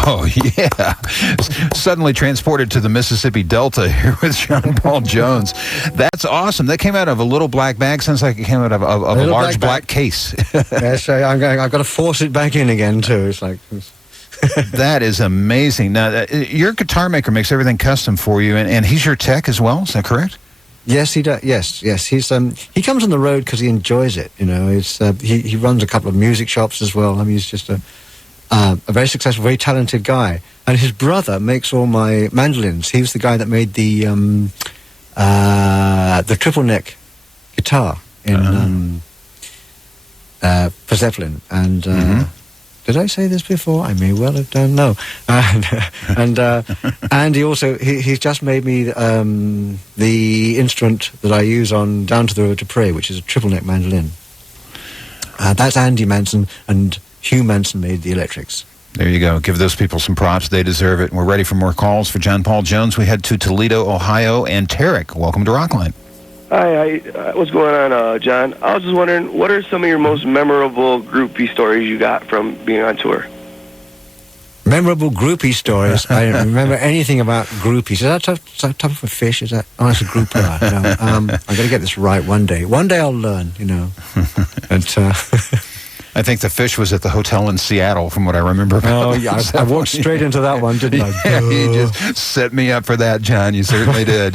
Oh, yeah. Suddenly transported to the Mississippi Delta here with John Paul Jones. That's awesome. That came out of a little black bag. Sounds like it came out of a large black case. Yes, I've got to force it back in again, too. It's like... That is amazing. Now, your guitar maker makes everything custom for you, and he's your tech as well. Is that correct? Yes, he does. Yes. He's he comes on the road because he enjoys it. You know, it's he runs a couple of music shops as well. I mean, he's just a very successful, very talented guy. And his brother makes all my mandolins. He was the guy that made the triple neck guitar in for Zeppelin. And did I say this before? I may well have done. No. And he also he's just made me the instrument that I use on Down to the Road to Pray, which is a triple neck mandolin. That's Andy Manson, and Hugh Manson made the electrics. There you go. Give those people some props. They deserve it. We're ready for more calls for John Paul Jones. We head to Toledo, Ohio, and Tarek. Welcome to Rockline. Hi, what's going on, John? I was just wondering, what are some of your most memorable groupie stories you got from being on tour? Memorable groupie stories. I don't remember anything about groupies. Is that type of a fish? Is that? Oh, it's a grouper. No, I'm going to get this right one day. One day I'll learn, you know. But, I think the fish was at the hotel in Seattle, from what I remember. Oh, yeah, I walked straight into that one, didn't I? Yeah, you just set me up for that, John. You certainly did.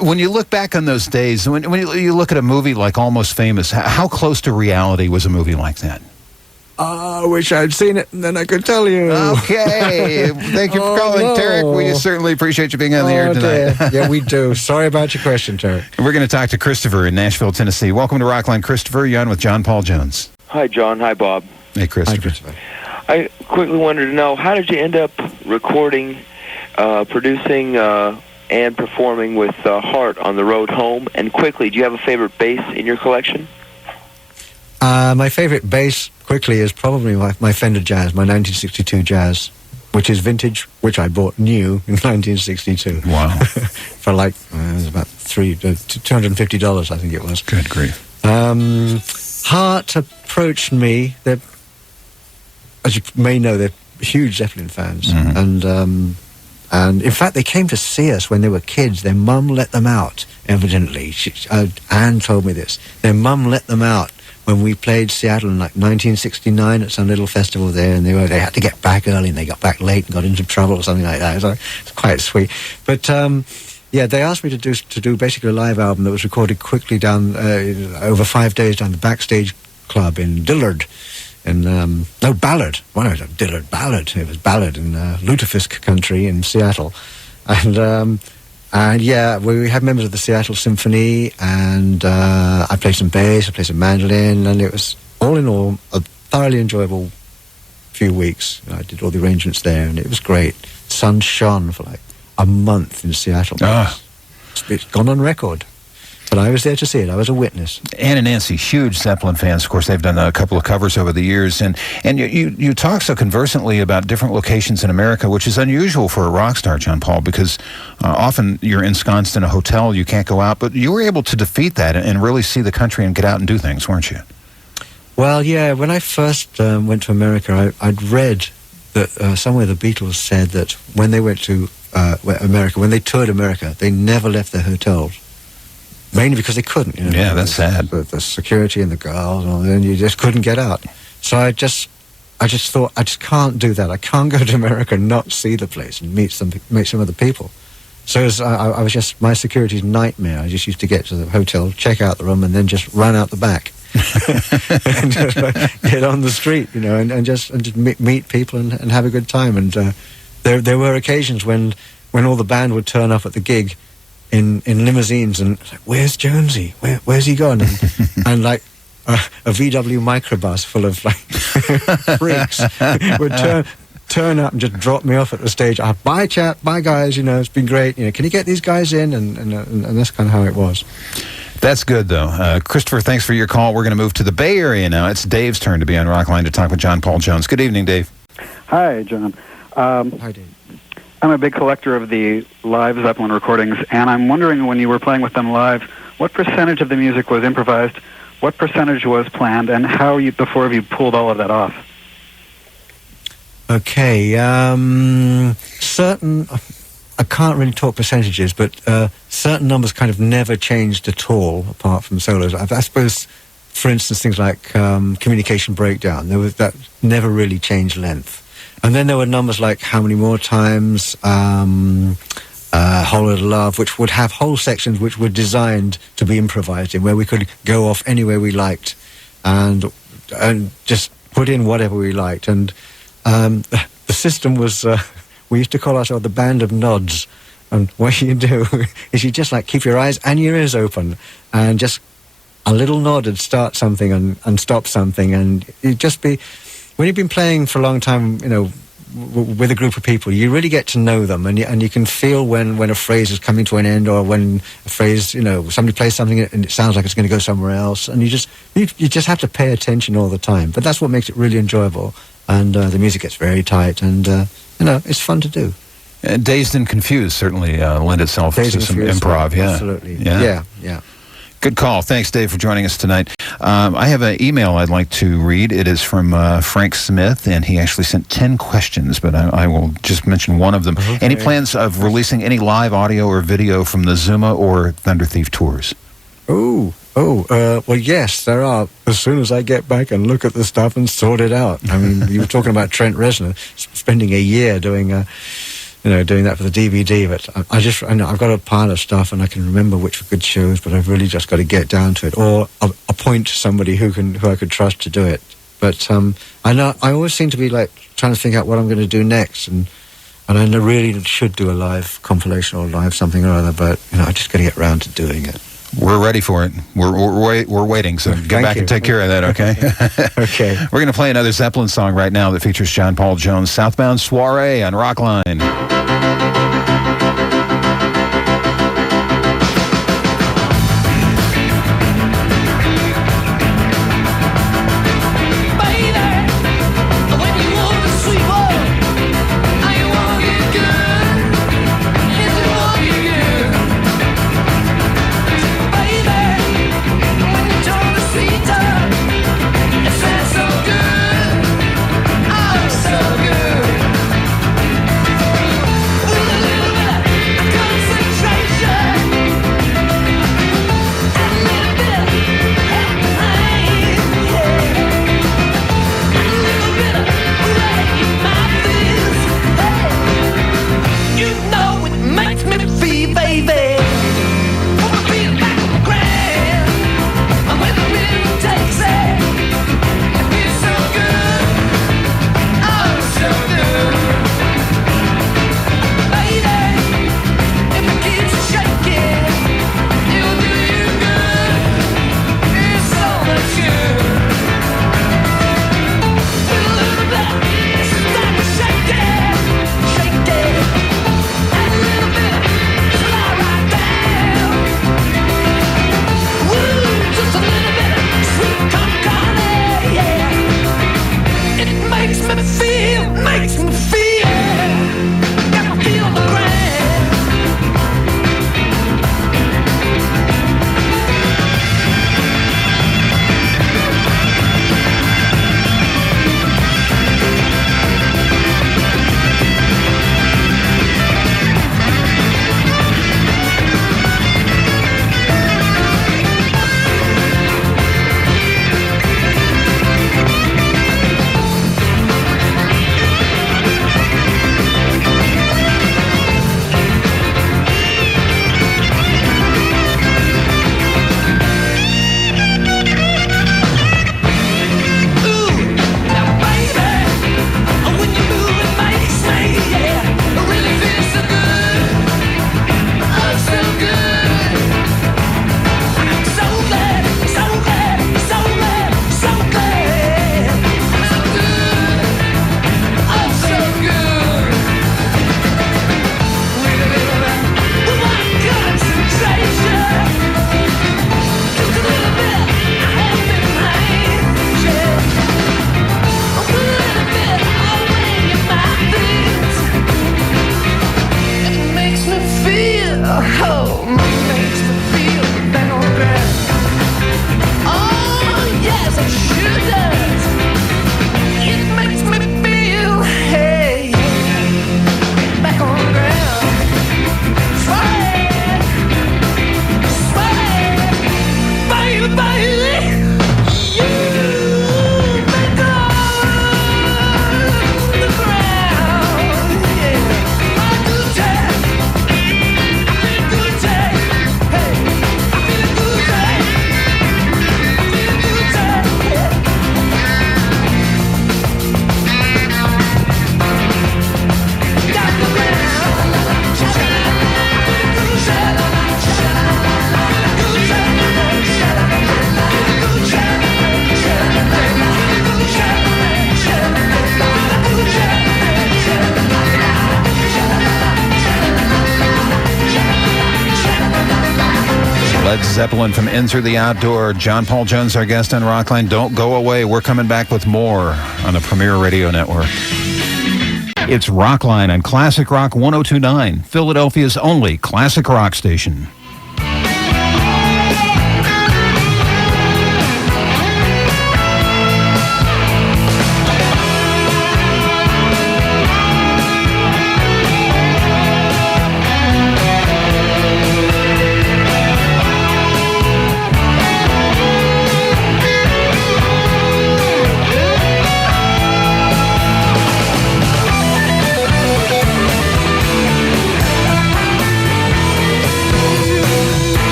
When you look back on those days, when you look at a movie like Almost Famous, how close to reality was a movie like that? I wish I'd seen it, and then I could tell you. Okay. Thank you for calling, Tarek. We certainly appreciate you being on the air tonight. Yeah, we do. Sorry about your question, Tarek. We're going to talk to Christopher in Nashville, Tennessee. Welcome to Rockline, Christopher. You're on with John Paul Jones. Hi, John. Hi, Bob. Hey, Christopher. Hi, Christopher. I quickly wanted to know, how did you end up recording, producing, and performing with Heart on the road home? And quickly, do you have a favorite bass in your collection? My favorite bass, quickly, is probably my Fender Jazz, my 1962 Jazz, which is vintage, which I bought new in 1962. Wow. For like, it was about $250, I think it was. Good grief. Heart approached me. They're, as you may know, they're huge Zeppelin fans. And in fact, they came to see us when they were kids. Their mum let them out, evidently. Anne told me this. Their mum let them out when we played Seattle in like 1969 at some little festival there, and they had to get back early, and they got back late and got into trouble or something like that. It's quite sweet. But yeah, they asked me to do basically a live album that was recorded quickly down over 5 days down the Backstage Club in Dillard. Ballard. Well, no, Dillard, Ballard. It was Ballard in Lutefisk country in Seattle. And yeah, we had members of the Seattle Symphony, and I played some bass, I played some mandolin, and it was, all in all, a thoroughly enjoyable few weeks. I did all the arrangements there, and it was great. The sun shone for like a month in Seattle. It's gone on record. But I was there to see it. I was a witness. Ann and Nancy, huge Zeppelin fans. Of course, they've done a couple of covers over the years. And you talk so conversantly about different locations in America, which is unusual for a rock star, John Paul, because often you're ensconced in a hotel, you can't go out. But you were able to defeat that and really see the country and get out and do things, weren't you? Well, yeah. When I first went to America, I'd read that somewhere the Beatles said that when they went to America, when they toured America, they never left their hotels. Mainly because they couldn't. You know, yeah, that's sad. The security and the girls, and you just couldn't get out. So I just thought, I just can't do that. I can't go to America and not see the place and meet some other people. So I was just, my security's nightmare. I just used to get to the hotel, check out the room, and then just run out the back. And just get on the street, you know, and just meet people and have a good time. And there were occasions when all the band would turn up at the gig in limousines, and like, where's Jonesy? Where's he gone? And like a VW microbus full of like freaks would turn up and just drop me off at the stage. Bye, chap. Bye, guys. You know, it's been great. You know, can you get these guys in? And that's kind of how it was. That's good, though. Christopher, thanks for your call. We're going to move to the Bay Area now. It's Dave's turn to be on Rockline to talk with John Paul Jones. Good evening, Dave. Hi, John. Hi, Dave. I'm a big collector of the live Zeppelin recordings, and I'm wondering, when you were playing with them live, what percentage of the music was improvised, what percentage was planned, and how before you pulled all of that off? Okay, certain, I can't really talk percentages, but certain numbers kind of never changed at all, apart from solos. I suppose, for instance, things like Communication Breakdown, that never really changed length. And then there were numbers like How Many More Times, Whole Lotta Love, which would have whole sections which were designed to be improvised in, where we could go off anywhere we liked. And just put in whatever we liked. And the system was, we used to call ourselves the Band of Nods. And what you do is you just like keep your eyes and your ears open, and just a little nod would start something and stop something. And it'd just be, when you've been playing for a long time, you know, with a group of people, you really get to know them, and you can feel when a phrase is coming to an end, or when a phrase, you know, somebody plays something and it sounds like it's going to go somewhere else, and you just have to pay attention all the time. But that's what makes it really enjoyable, and the music gets very tight, and you know, it's fun to do. Dazed and Confused certainly lend itself to some improv. Yeah, absolutely. Yeah. Good call. Thanks, Dave, for joining us tonight. I have an email I'd like to read. It is from Frank Smith, and he actually sent 10 questions, but I will just mention one of them. Okay. Any plans of releasing any live audio or video from the Zuma or Thunder Thief tours? Well, yes, there are. As soon as I get back and look at the stuff and sort it out. I mean, you were talking about Trent Reznor spending a year doing that for the DVD, but I know I've got a pile of stuff, and I can remember which were good shows, but I've really just got to get down to it, or appoint somebody who I could trust to do it. But I always seem to be like trying to think out what I'm going to do next, and I really should do a live compilation or live something or other, but you know, I just got to get around to doing it. We're ready for it. We're waiting, so get back and take care of that, okay? Okay. We're going to play another Zeppelin song right now that features John Paul Jones, Southbound Soiree on Rockline. So good. Led Zeppelin from In Through the Outdoor. John Paul Jones, our guest on Rockline. Don't go away. We're coming back with more on the Premier Radio Network. It's Rockline on Classic Rock 102.9, Philadelphia's only classic rock station.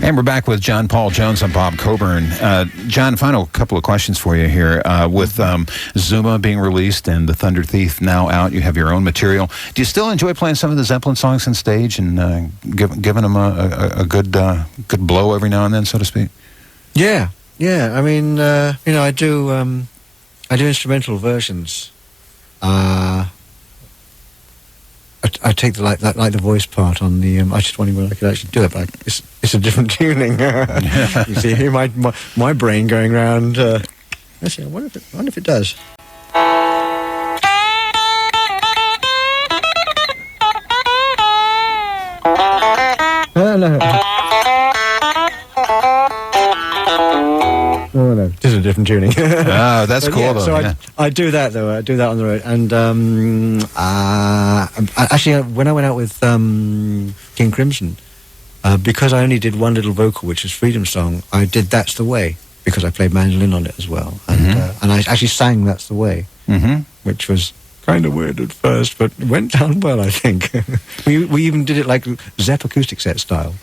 And we're back with John Paul Jones and Bob Coburn. John, final couple of questions for you here. With Zuma being released and The Thunder Thief now out, you have your own material. Do you still enjoy playing some of the Zeppelin songs on stage and giving them a good blow every now and then, so to speak? Yeah. I mean, I do instrumental versions. I take the voice part on the. I just wondering whether I could actually do it, but it's a different tuning. You see, here my brain going around. Actually, I wonder if it does. No. Oh no, this is a different tuning. Oh, that's cool though. So yeah. I do that though. I do that on the road. And actually, when I went out with King Crimson, because I only did one little vocal, which was Freedom Song, I did That's the Way because I played mandolin on it as well, and I actually sang That's the Way, which was kind of weird at first, but it went down well, I think. we even did it like Zepp acoustic set style,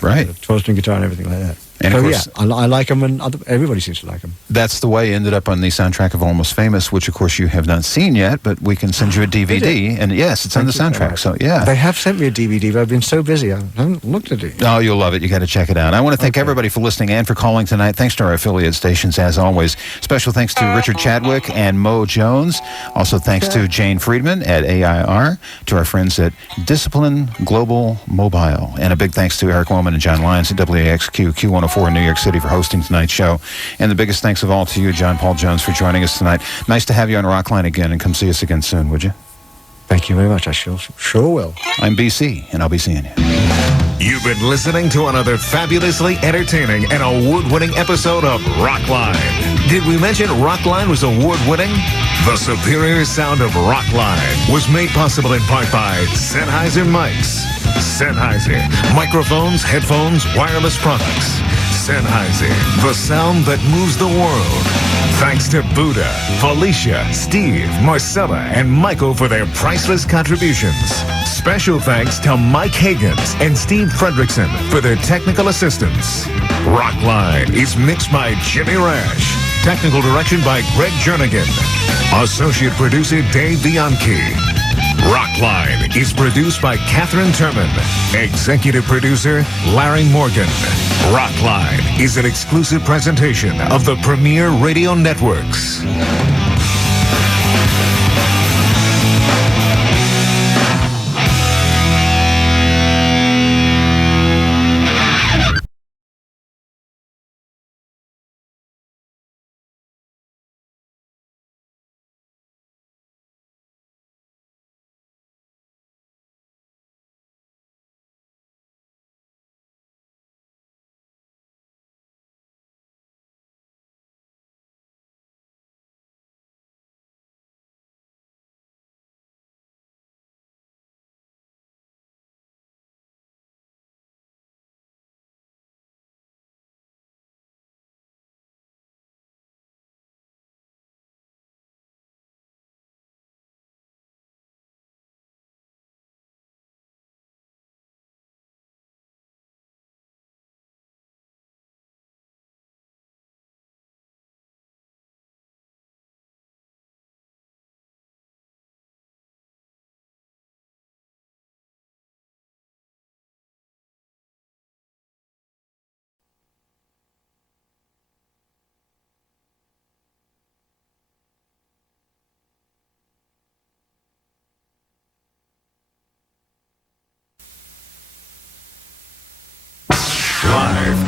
right? 12-string guitar and everything like that. And so of course, yeah, I like them, and everybody seems to like them. That's the Way ended up on the soundtrack of Almost Famous, which of course you have not seen yet, but we can send you a DVD. And yes, it's on the soundtrack. So yeah, they have sent me a DVD, but I've been so busy I haven't looked at it. Oh, you'll love it. You got to check it out. I want to thank everybody for listening and for calling tonight. Thanks to our affiliate stations, as always. Special thanks to Richard Chadwick and Mo Jones. Also thanks to Jane Friedman at AIR, to our friends at Discipline Global Mobile, and a big thanks to Eric Woman and John Lyons at WAXQ Q104 in New York City for hosting tonight's show. And the biggest thanks of all to you, John Paul Jones, for joining us tonight. Nice to have you on Rockline again, and come see us again soon, would you? Thank you very much. I sure will. I'm BC, and I'll be seeing you. You've been listening to another fabulously entertaining and award-winning episode of Rockline. Did we mention Rockline was award-winning? The superior sound of Rockline was made possible in part by Sennheiser mics. Sennheiser, microphones, headphones, wireless products. Sennheiser, the sound that moves the world. Thanks to Buddha, Felicia, Steve, Marcella, and Michael for their priceless contributions. Special thanks to Mike Higgins and Steve Fredrickson for their technical assistance. Rockline is mixed by Jimmy Rash. Technical direction by Greg Jernigan. Associate producer Dave Bianchi. Rockline is produced by Catherine Turman. Executive producer Larry Morgan. Rockline is an exclusive presentation of the Premier Radio Networks.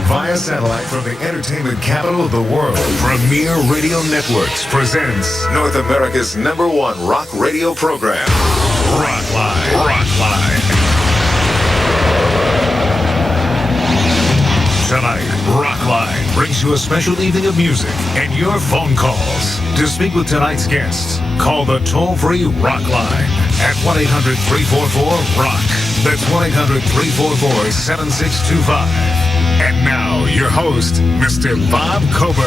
via satellite from the entertainment capital of the world. Premier Radio Networks presents North America's #1 rock radio program, Rockline. Rockline. Tonight, Rockline brings you a special evening of music and your phone calls. To speak with tonight's guests, call the toll-free Rockline at 1-800-344-ROCK. That's 1-800-344-7625. And now, your host, Mr. Bob Coburn.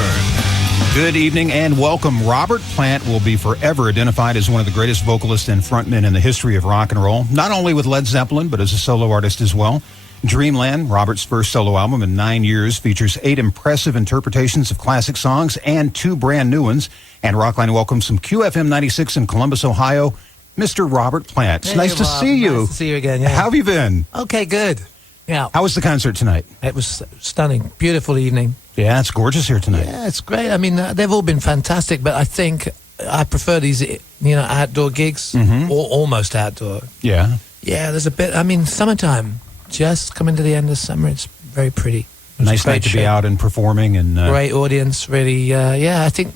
Good evening and welcome. Robert Plant will be forever identified as one of the greatest vocalists and frontmen in the history of rock and roll, not only with Led Zeppelin, but as a solo artist as well. Dreamland, Robert's first solo album in 9 years, features 8 impressive interpretations of classic songs and 2 brand new ones. And Rockline welcomes from QFM 96 in Columbus, Ohio, Mr. Robert Plant. It's nice to see you. Nice to see you again, yeah. How have you been? Okay, good. Yeah. How was the concert tonight? It was stunning. Beautiful evening. Yeah, it's gorgeous here tonight. Yeah, it's great. I mean, they've all been fantastic, but I think I prefer these, outdoor gigs, or almost outdoor. Yeah. Yeah, there's a bit, summertime. Just coming to the end of summer, it's very pretty. Nice night to be out and performing. And great audience, really. I think,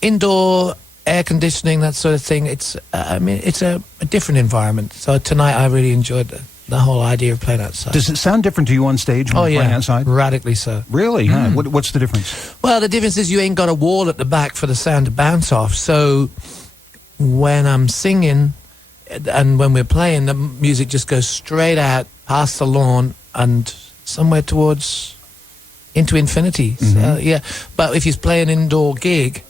indoor air conditioning, that sort of thing. It's it's a different environment. So tonight I really enjoyed the whole idea of playing outside. Does it sound different to you on stage when you're playing outside? Radically so. Really? Huh? What's the difference? Well, the difference is you ain't got a wall at the back for the sound to bounce off. So when I'm singing and when we're playing, the music just goes straight out past the lawn and somewhere towards into infinity. But if he's playing an indoor gig,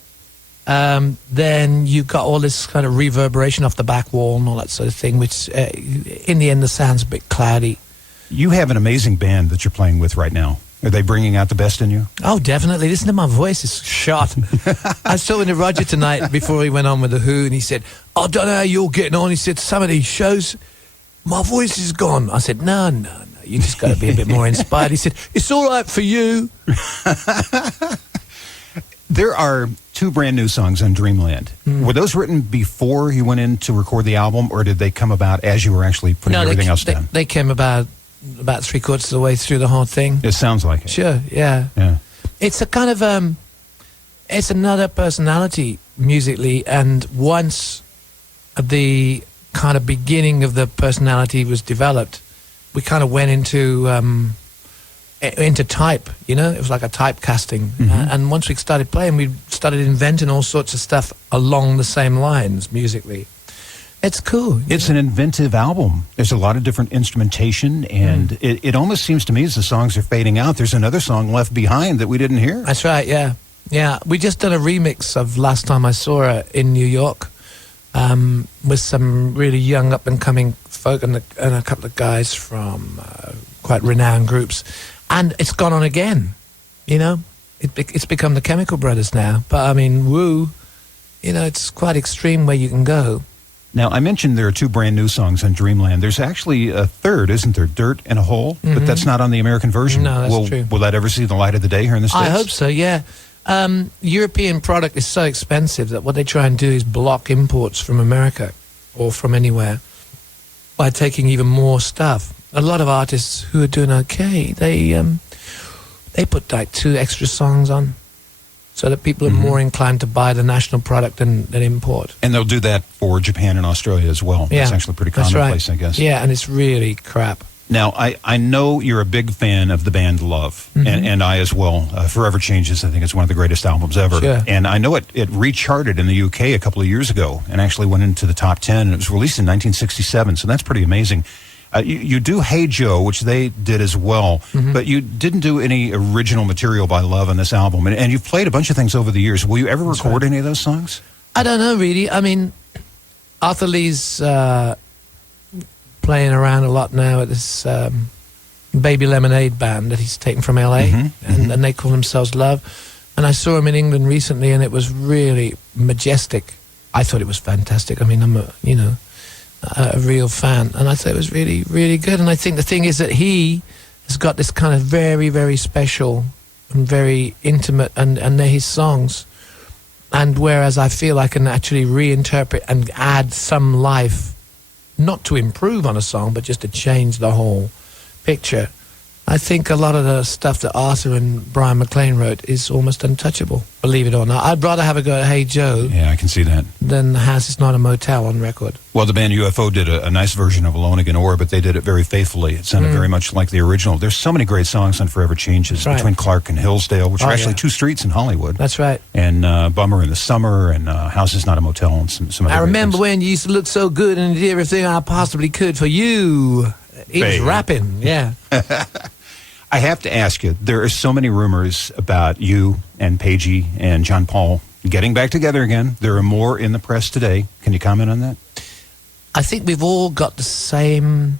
then you've got all this kind of reverberation off the back wall and all that sort of thing, which in the end the sound's a bit cloudy. You have an amazing band that you're playing with right now. Are they bringing out the best in you? Oh, definitely. Listen to my voice. It's shot. I was talking to Roger tonight before he went on with The Who, and he said, I don't know how you're getting on. He said, some of these shows, my voice is gone. I said, no, you just got to be a bit more inspired. He said, it's all right for you. There are 2 brand new songs on Dreamland. Were those written before you went in to record the album, or did they come about as you were actually putting everything else down? They came about 3/4 of the way through the whole thing. It sounds like it. Sure, yeah. It's a kind of it's another personality musically, and once the kind of beginning of the personality was developed, we kind of went into type. It was like a typecasting. And once we started playing, we started inventing all sorts of stuff along the same lines musically. It's cool. It's an inventive album. There's a lot of different instrumentation, and it almost seems to me as the songs are fading out, there's another song left behind that we didn't hear. That's right, yeah. Yeah, we just done a remix of Last Time I Saw Her in New York with some really young up-and-coming folk and a couple of guys from quite renowned groups. And it's gone on again, It's become the Chemical Brothers now. But, Woo, it's quite extreme where you can go. Now, I mentioned there are 2 brand new songs on Dreamland. There's actually a third, isn't there? Dirt in a Hole, but that's not on the American version. No, that's true. Will that ever see the light of the day here in the States? I hope so, yeah. European product is so expensive that what they try and do is block imports from America or from anywhere by taking even more stuff. A lot of artists who are doing okay, they put like 2 extra songs on, so that people are more inclined to buy the national product than import. And they'll do that for Japan and Australia as well. Yeah, that's actually pretty commonplace, right. I guess. Yeah, and it's really crap. Now, I know you're a big fan of the band Love, and I as well. Forever Changes, I think it's one of the greatest albums ever. Sure. And I know it recharted in the UK a couple of years ago and actually went into the top 10, and it was released in 1967, so that's pretty amazing. You do Hey Joe, which they did as well, but you didn't do any original material by Love on this album. And you've played a bunch of things over the years. Will you ever record any of those songs? I don't know, really. Arthur Lee's playing around a lot now at this Baby Lemonade band that he's taken from L.A., and they call themselves Love. And I saw him in England recently, and it was really majestic. I thought it was fantastic. I'm a real fan, and I thought it was really, really good. And I think the thing is that he has got this kind of very, very special and very intimate, and they're his songs. And whereas I feel I can actually reinterpret and add some life, not to improve on a song, but just to change the whole picture, I think a lot of the stuff that Arthur and Brian McLean wrote is almost untouchable, believe it or not. I'd rather have a go at Hey Joe Yeah, I can see that. than The House Is Not a Motel on record. Well, the band UFO did a nice version of Alone Again Or, but they did it very faithfully. It sounded very much like the original. There's so many great songs on Forever Changes Right. between Clark and Hillsdale, which are actually two streets in Hollywood. That's right. And Bummer in the Summer, and House Is Not a Motel, and some other I great remember things. when you used to look so good and did everything I possibly could for you. He was Babe. rapping, yeah. I have to ask you, there are so many rumors about you and Paigey and John Paul getting back together again. There are more in the press today. Can you comment on that? I think we've all got the same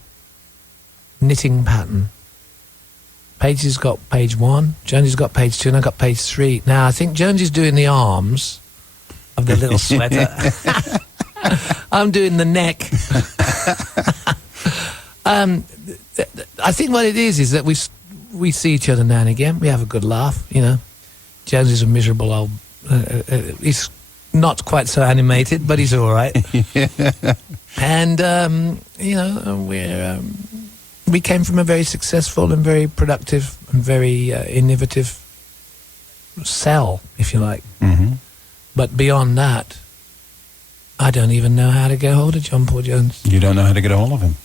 knitting pattern. Paige's got page 1, Jonesy's got page 2, and I've got page 3. Now, I think Jonesy's doing the arms of the little sweater. I'm doing the neck. I think what it is that we see each other now and again. We have a good laugh, you know. Jonesy's a miserable old... he's not quite so animated, but he's all right. And, you know, we came from a very successful and very productive and very innovative cell, if you like. Mm-hmm. But beyond that, I don't even know how to get hold of John Paul Jones. You don't know how to get a hold of him?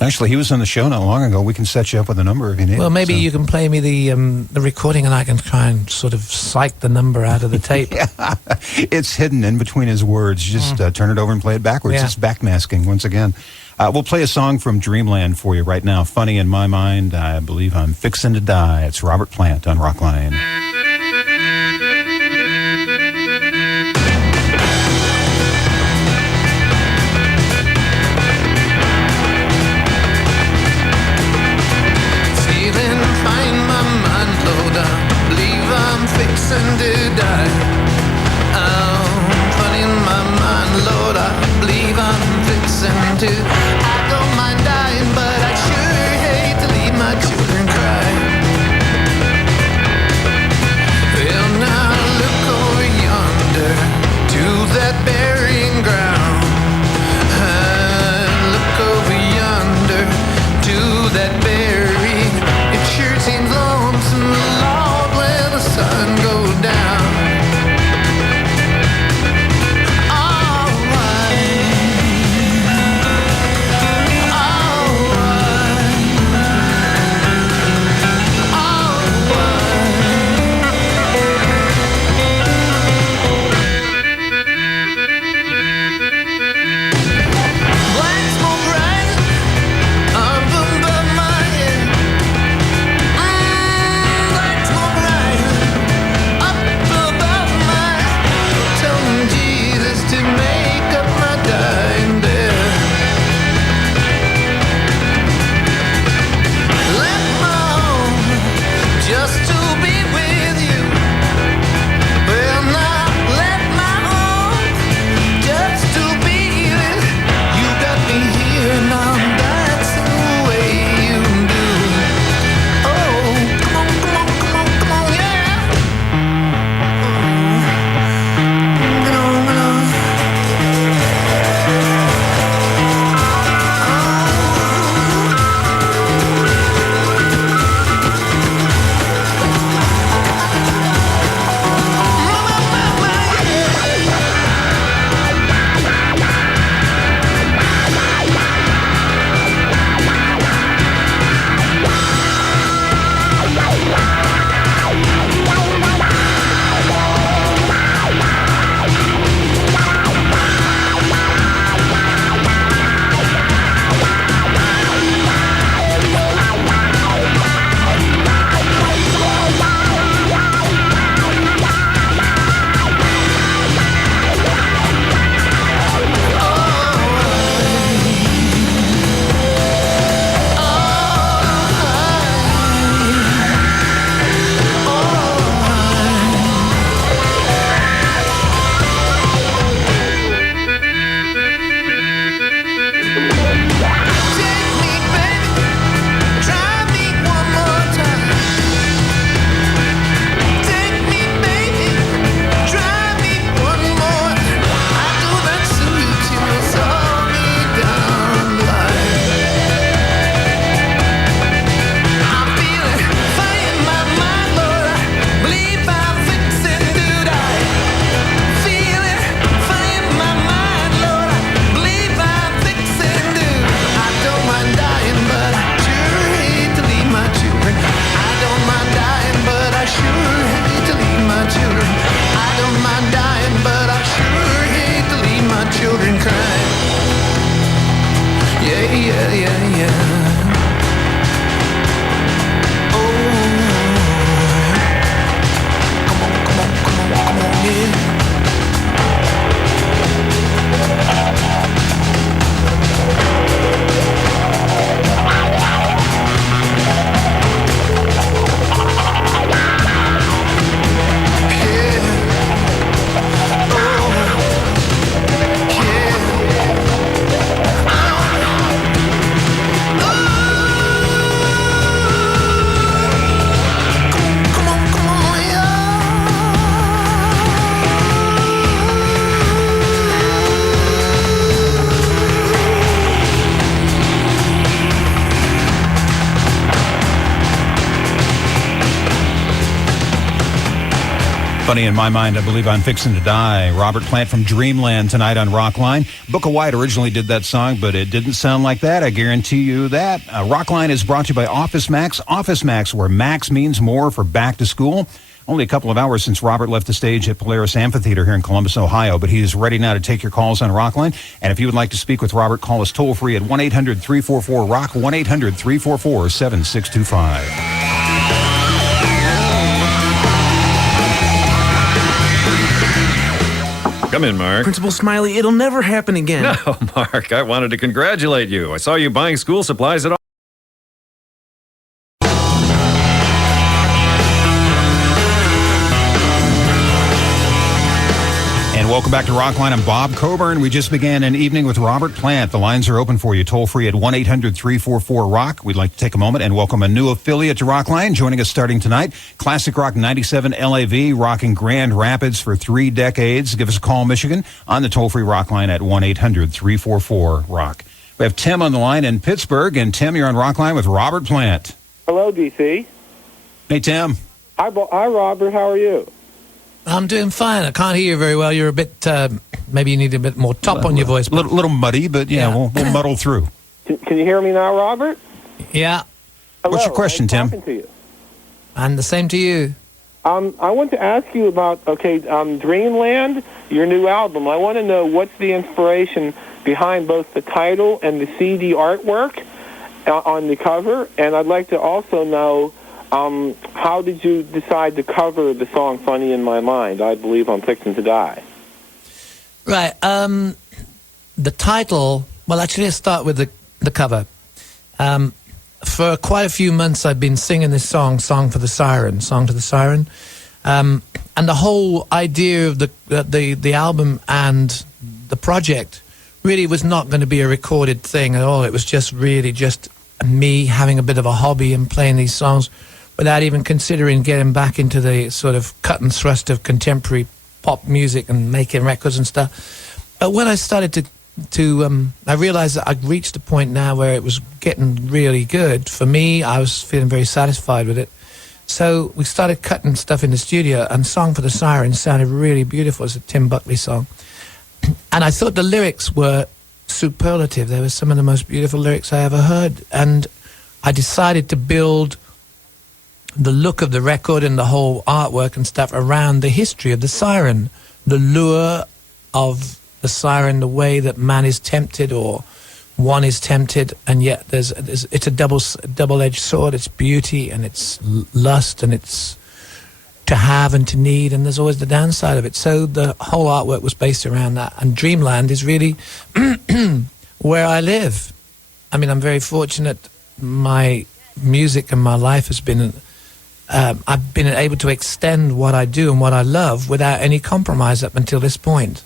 Actually, he was on the show not long ago. We can set you up with a number if you need. Well, maybe so. you can play me the recording and I can try and sort of psych the number out of the tape. Yeah. It's hidden in between his words. You just turn it over and play it backwards. Yeah. It's backmasking once again. We'll play a song from Dreamland for you right now. Funny in My Mind, I believe I'm Fixin' to Die. It's Robert Plant on Rockline. Feeling fine, my mind load up. Believe I'm fixing to die. Oh, funny in my mind, Lord, I believe I'm fixing to. I don't mind dying, but I sure hate to leave my children cry. Funny in my mind, I believe I'm fixing to die. Robert Plant from Dreamland tonight on Rockline. Book of White originally did that song, but it didn't sound like that. I guarantee you that. Rockline is brought to you by Office Max. Office Max, where Max means more for back to school. Only a couple of hours since Robert left the stage at Polaris Amphitheater here in Columbus, Ohio, but he is ready now to take your calls on Rockline. And if you would like to speak with Robert, call us toll-free at 1-800-344-ROCK, 1-800-344-7625. Come in, Mark. Principal Smiley, it'll never happen again. No, Mark, I wanted to congratulate you. I saw you buying school supplies at all. And welcome back to Rockline. I'm Bob Coburn. We just began an evening with Robert Plant. The lines are open for you, toll-free at 1-800-344-ROCK. We'd like to take a moment and welcome a new affiliate to Rockline. Joining us starting tonight, Classic Rock 97 LAV, rocking Grand Rapids for 3 decades. Give us a call, Michigan, on the toll-free Rockline at 1-800-344-ROCK. We have Tim on the line in Pittsburgh. And Tim, you're on Rockline with Robert Plant. Hello, DC. Hey, Tim. Hi, Robert. How are you? I'm doing fine. I can't hear you very well. You're a bit, maybe you need a bit more top on your voice. A little muddy, but yeah. We'll muddle through. Can you hear me now, Robert? Yeah. Hello, what's your question, Tim? Talking to you. And the same to you. I want to ask you about, Dreamland, your new album. I want to know what's the inspiration behind both the title and the CD artwork on the cover, and I'd like to also know how did you decide to cover the song Funny in My Mind? I believe I'm fixing to die. Right. The title, well, actually, let's start with the cover. For quite a few months, I've been singing this song for the Siren, Song to the Siren. And the whole idea of the album and the project really was not going to be a recorded thing at all. It was just really just me having a bit of a hobby and playing these songs without even considering getting back into the sort of cut and thrust of contemporary pop music and making records and stuff. But when I started I realized that I'd reached a point now where it was getting really good. For me, I was feeling very satisfied with it. So we started cutting stuff in the studio, and Song for the Siren sounded really beautiful. It's a Tim Buckley song. And I thought the lyrics were superlative. They were some of the most beautiful lyrics I ever heard. And I decided to build the look of the record and the whole artwork and stuff around the history of the siren, the lure of the siren, the way that man is tempted or one is tempted, and yet it's a double-edged sword. It's beauty and it's lust and it's to have and to need, and there's always the downside of it. So the whole artwork was based around that, and Dreamland is really where I live. I mean, I'm very fortunate. My music and my life has been I've been able to extend what I do and what I love without any compromise up until this point.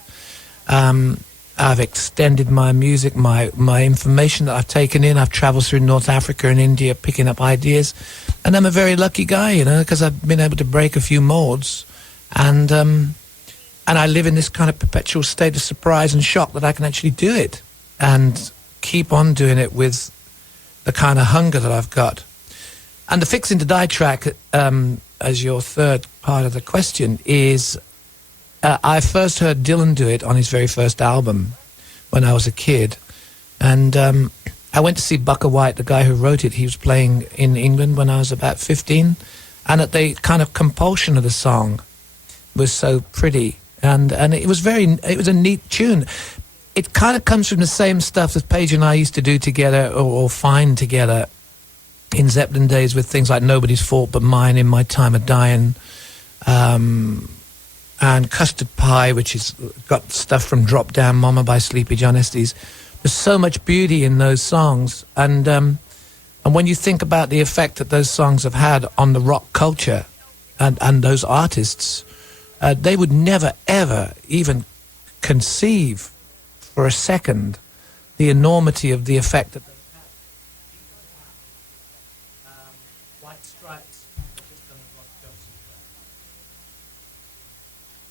I've extended my music, my information that I've taken in. I've traveled through North Africa and India picking up ideas. And I'm a very lucky guy, because I've been able to break a few molds. And I live in this kind of perpetual state of surprise and shock that I can actually do it and keep on doing it with the kind of hunger that I've got. And the Fixing to Die track, as your third part of the question, is I first heard Dylan do it on his very first album when I was a kid. And I went to see Bucka White, the guy who wrote it. He was playing in England when I was about 15. And at the kind of compulsion of the song was so pretty. And it was a neat tune. It kind of comes from the same stuff that Paige and I used to do together or find together in Zeppelin days with things like Nobody's Fault But Mine, In My Time of Dying, and Custard Pie, which has got stuff from Drop Down Mama by Sleepy John Estes. There's so much beauty in those songs, and when you think about the effect that those songs have had on the rock culture and those artists, they would never, ever even conceive for a second the enormity of the effect that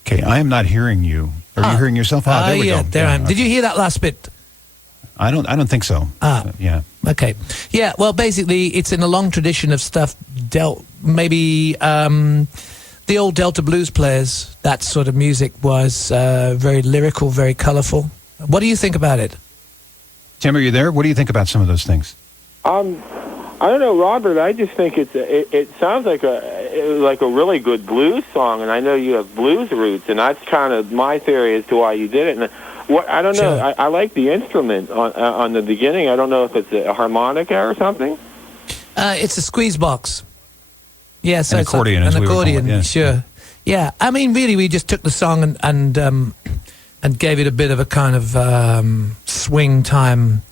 Okay, I am not hearing you. Are you hearing yourself? There we go. There I am. Did you hear that last bit? I don't think so. Yeah. Okay. Yeah, well, basically, it's in a long tradition of stuff dealt maybe the old Delta blues players, that sort of music was very lyrical, very colorful. What do you think about it? Tim, are you there? What do you think about some of those things? I don't know, Robert. I just think it sounds like a really good blues song, and I know you have blues roots, and that's kind of my theory as to why you did it. And I don't know. Sure. I like the instrument on the beginning. I don't know if it's a harmonica or something. It's a squeeze box. Yeah, so an it's accordion. An as we would call it, accordion, yeah. sure. Yeah, I mean, really, we just took the song and gave it a bit of a kind of swing time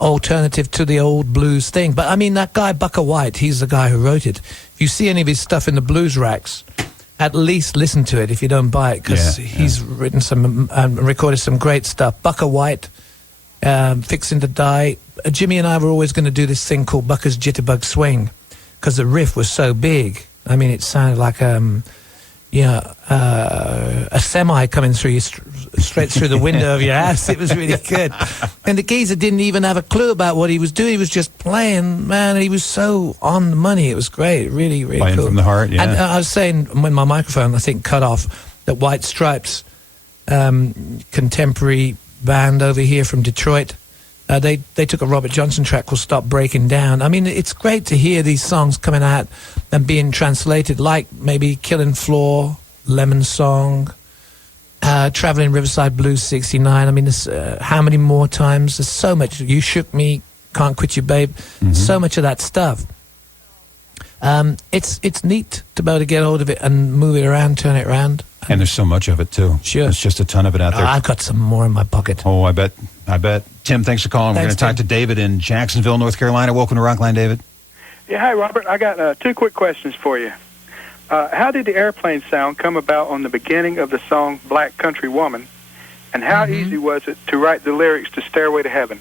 alternative to the old blues thing. But I mean, that guy Bucka White, he's the guy who wrote it. If you see any of his stuff in the blues racks, at least listen to it if you don't buy it, because he's written some recorded some great stuff. Bucka White, Fixing to Die. Jimmy and I were always going to do this thing called Bucka's Jitterbug Swing, because the riff was so big. I mean, it sounded like a semi coming through you straight through the window of your house. It was really good. And the geezer didn't even have a clue about what he was doing. He was just playing, man. He was so on the money. It was great. Really, really Playing cool. from the heart, yeah. And I was saying when my microphone, I think, cut off, that White Stripes, contemporary band over here from Detroit, they took a Robert Johnson track called Stop Breaking Down. I mean, it's great to hear these songs coming out and being translated, like maybe Killing Floor, Lemon Song, Traveling Riverside Blues 69. I mean, there's, how many more times? There's so much. You Shook Me, Can't Quit You, Babe. So much of that stuff. It's neat to be able to get hold of it and move it around, turn it around. And there's so much of it, too. Sure. There's just a ton of it out there. I've got some more in my pocket. Oh, I bet. Tim, thanks for calling. We're going to talk to David in Jacksonville, North Carolina. Welcome to Rockline, David. Yeah, hi, Robert. I got 2 quick questions for you. How did the airplane sound come about on the beginning of the song Black Country Woman? And how easy was it to write the lyrics to Stairway to Heaven?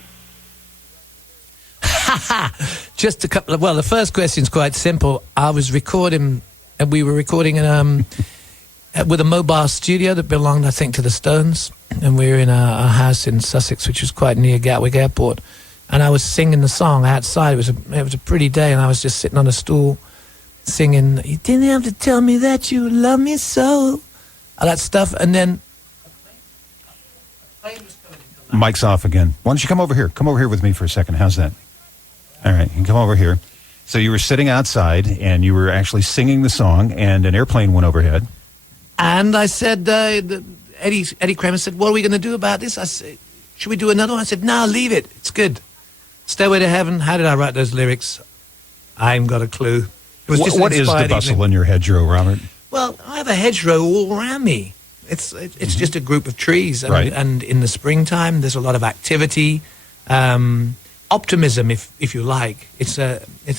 Just a couple of... Well, the first question's quite simple. I was recording... And we were recording with a mobile studio that belonged, I think, to the Stones. And we were in a house in Sussex, which was quite near Gatwick Airport. And I was singing the song outside. It was a pretty day, and I was just sitting on a stool singing, "You didn't have to tell me that you love me so." All that stuff. And then... Mike's off again. Why don't you come over here? Come over here with me for a second. How's that? All right, you can come over here. So you were sitting outside, and you were actually singing the song, and an airplane went overhead. And I said, Eddie Kramer said, "What are we going to do about this?" I said, "Should we do another one?" I said, "No, leave it. It's good." Stairway to Heaven. How did I write those lyrics? I haven't got a clue. It was just What is the bustle in your hedgerow, Robert? Well, I have a hedgerow all around me. It's just a group of trees. And, Right. and in the springtime, there's a lot of activity. Optimism, if you like. It's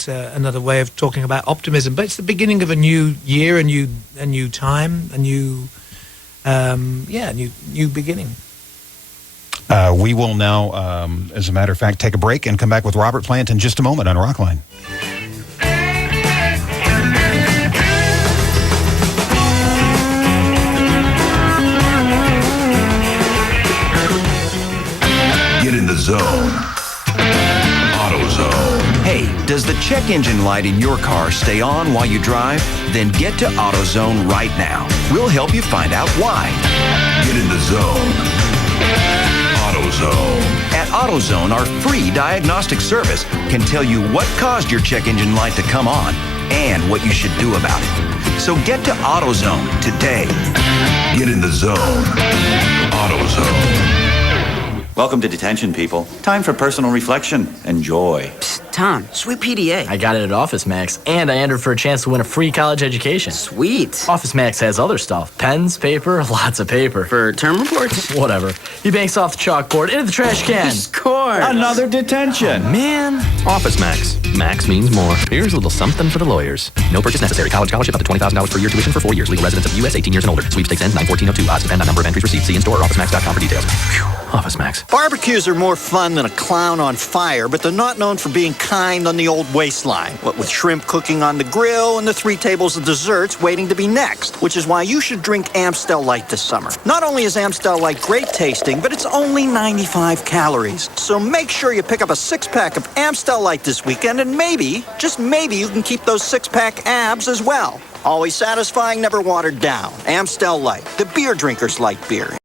another way of talking about optimism. But it's the beginning of a new year, a new time, a new beginning. We will now, as a matter of fact, take a break and come back with Robert Plant in just a moment on Rockline. Get in the zone. AutoZone. Hey, does the check engine light in your car stay on while you drive? Then get to AutoZone right now. We'll help you find out why. Get in the zone. AutoZone. At AutoZone, our free diagnostic service can tell you what caused your check engine light to come on and what you should do about it. So get to AutoZone today. Get in the zone. AutoZone. Welcome to detention, people. Time for personal reflection. Enjoy. Tom, sweet PDA. I got it at Office Max, and I entered for a chance to win a free college education. Sweet. Office Max has other stuff. Pens, paper, lots of paper. For term reports? Whatever. He banks off the chalkboard into the trash can. Score. Another detention. Oh, man. Office Max. Max means more. Here's a little something for the lawyers. No purchase necessary. College scholarship up to $20,000 per year. Tuition for 4 years. Legal residence of the U.S. 18 years and older. Sweepstakes ends 9/14/02. Odds depend on number of entries received. See in-store or OfficeMax.com for details. Whew. Office Max. Barbecues are more fun than a clown on fire, but they're not known for being being kind on the old waistline, what with shrimp cooking on the grill and the 3 tables of desserts waiting to be next, which is why you should drink Amstel Light this summer. Not only is Amstel Light great tasting, but it's only 95 calories. So make sure you pick up a 6-pack of Amstel Light this weekend, and maybe, just maybe, you can keep those 6-pack abs as well. Always satisfying, never watered down. Amstel Light, the beer drinker's light beer.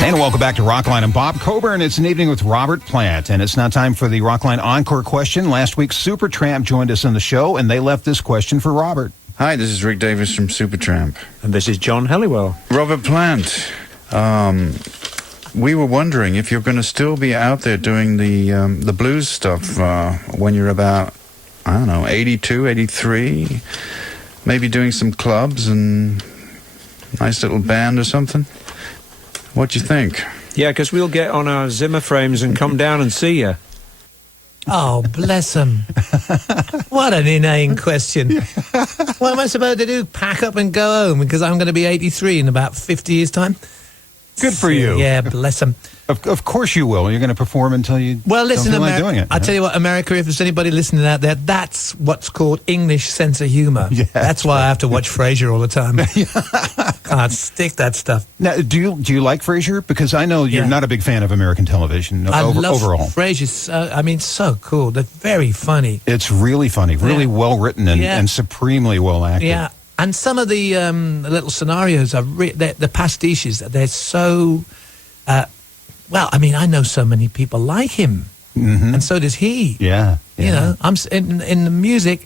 And welcome back to Rockline. I'm Bob Coburn. It's an evening with Robert Plant, and it's now time for the Rockline Encore question. Last week, Supertramp joined us on the show, and they left this question for Robert. Hi, this is Rick Davis from Supertramp. And this is John Helliwell. Robert Plant, we were wondering if you're going to still be out there doing the blues stuff when you're about, I don't know, 82, 83, maybe doing some clubs and nice little band or something. What do you think? Yeah, because we'll get on our Zimmer frames and come down and see you. Oh, bless him. What an inane question. What am I supposed to do? Pack up and go home because I'm going to be 83 in about 50 years' time? Good for you. Yeah, bless him. Of course you will. You're going to perform until you listen, don't feel like doing it. I'll tell you what, America, if there's anybody listening out there, that's what's called English sense of humor. Yeah, that's why I have to watch Frasier all the time. Can't stick that stuff. Now, do you like Frasier? Because I know you're not a big fan of American television overall. Frasier's so cool. They're very funny. It's really funny, really well written, and supremely well acted. Yeah, and some of the little scenarios are the pastiches. They're so. Well, I mean, I know so many people like him, and so does he. Yeah. You know, I'm in the music.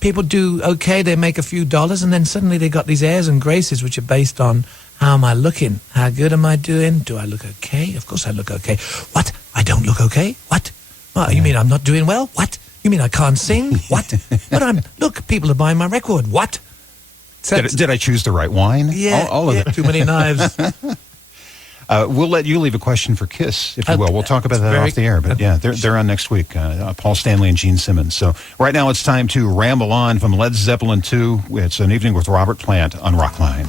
People do okay. They make a few dollars, and then suddenly they got these airs and graces, which are based on how am I looking? How good am I doing? Do I look okay? Of course I look okay. What? I don't look okay? What? You mean I'm not doing well? What? You mean I can't sing? What? But look, people are buying my record. What? Did I choose the right wine? Yeah. All of it. Too many knives. We'll let you leave a question for KISS, if you will. We'll talk about that off the air. But yeah, they're on next week, Paul Stanley and Gene Simmons. So right now it's time to ramble on from Led Zeppelin 2. It's an evening with Robert Plant on Rockline.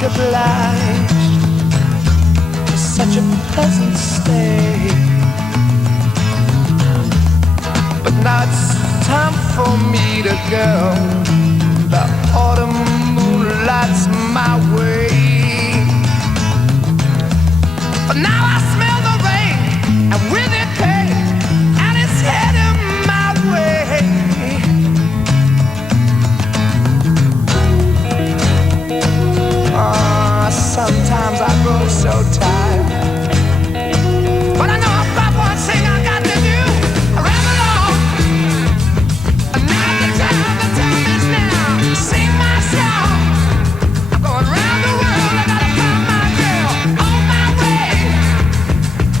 Obliged for such a pleasant stay, but now it's time for me to go. The autumn moonlight's my way, but now I smell the rain and with it pain, and it's heading my way. Sometimes I grow so tired, but I know about one thing I got to do. I ramble on, and now the time is now. Sing my song. I'm going round the world. I gotta find my girl on my way.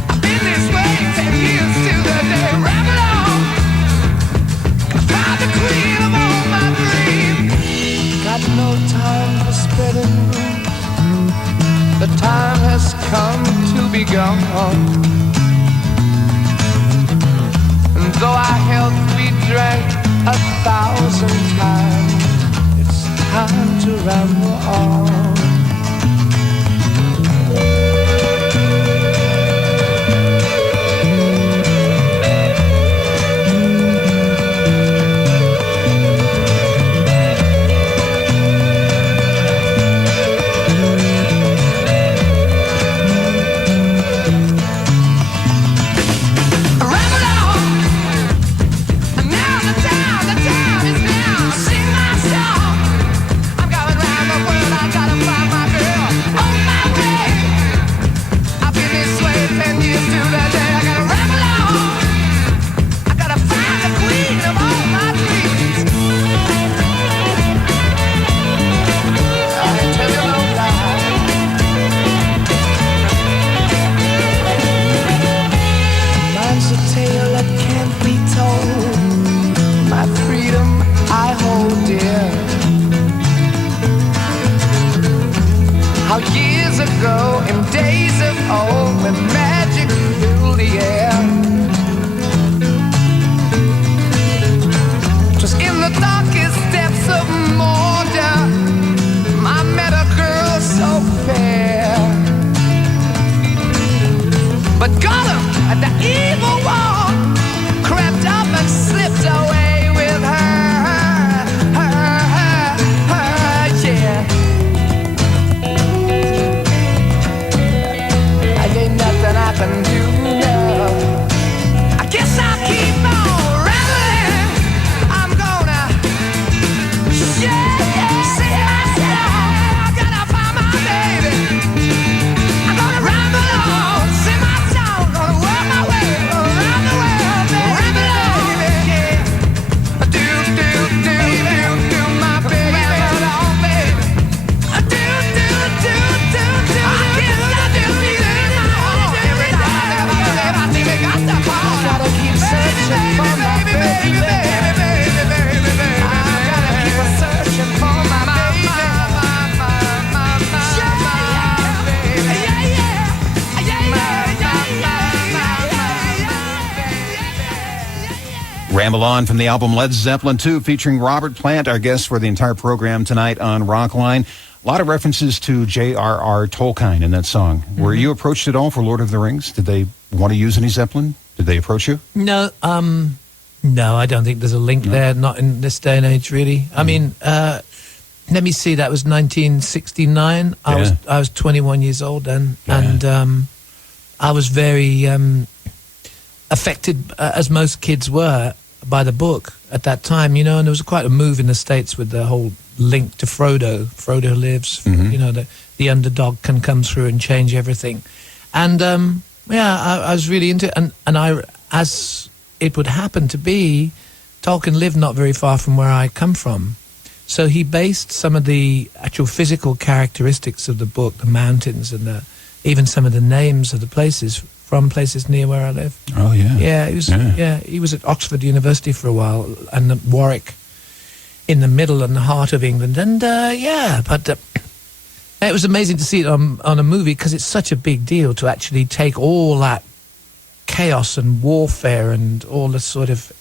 I've been this way 10 years to the day. Ramble on, find the queen of all my dreams. Got no time for spreading. The time has come to be gone, and though our health we drank 1,000 times, it's time to ramble on. searching for my baby. I gotta keep on searching for my baby. Ramble On from the album Led Zeppelin 2, featuring Robert Plant, our guest for the entire program tonight on Rockline. A lot of references to J.R.R. Tolkien in that song. Were you approached at all for Lord of the Rings? Did they want to use any Zeppelin? Did they approach you? No, no, I don't think there's a link there. Not in this day and age, really. I mean, let me see. That was 1969. I was 21 years old then, and I was very affected, as most kids were, by the book at that time. You know, and there was quite a move in the States with the whole link to Frodo. Frodo lives. You know, the underdog can come through and change everything. And I was really into it. And I, as it would happen to be, Tolkien lived not very far from where I come from. So he based some of the actual physical characteristics of the book, the mountains and even some of the names of the places, from places near where I live. Oh, yeah. Yeah, he was at Oxford University for a while, and at Warwick, in the middle and the heart of England. And but it was amazing to see it on a movie, because it's such a big deal to actually take all that chaos and warfare and all the sort of...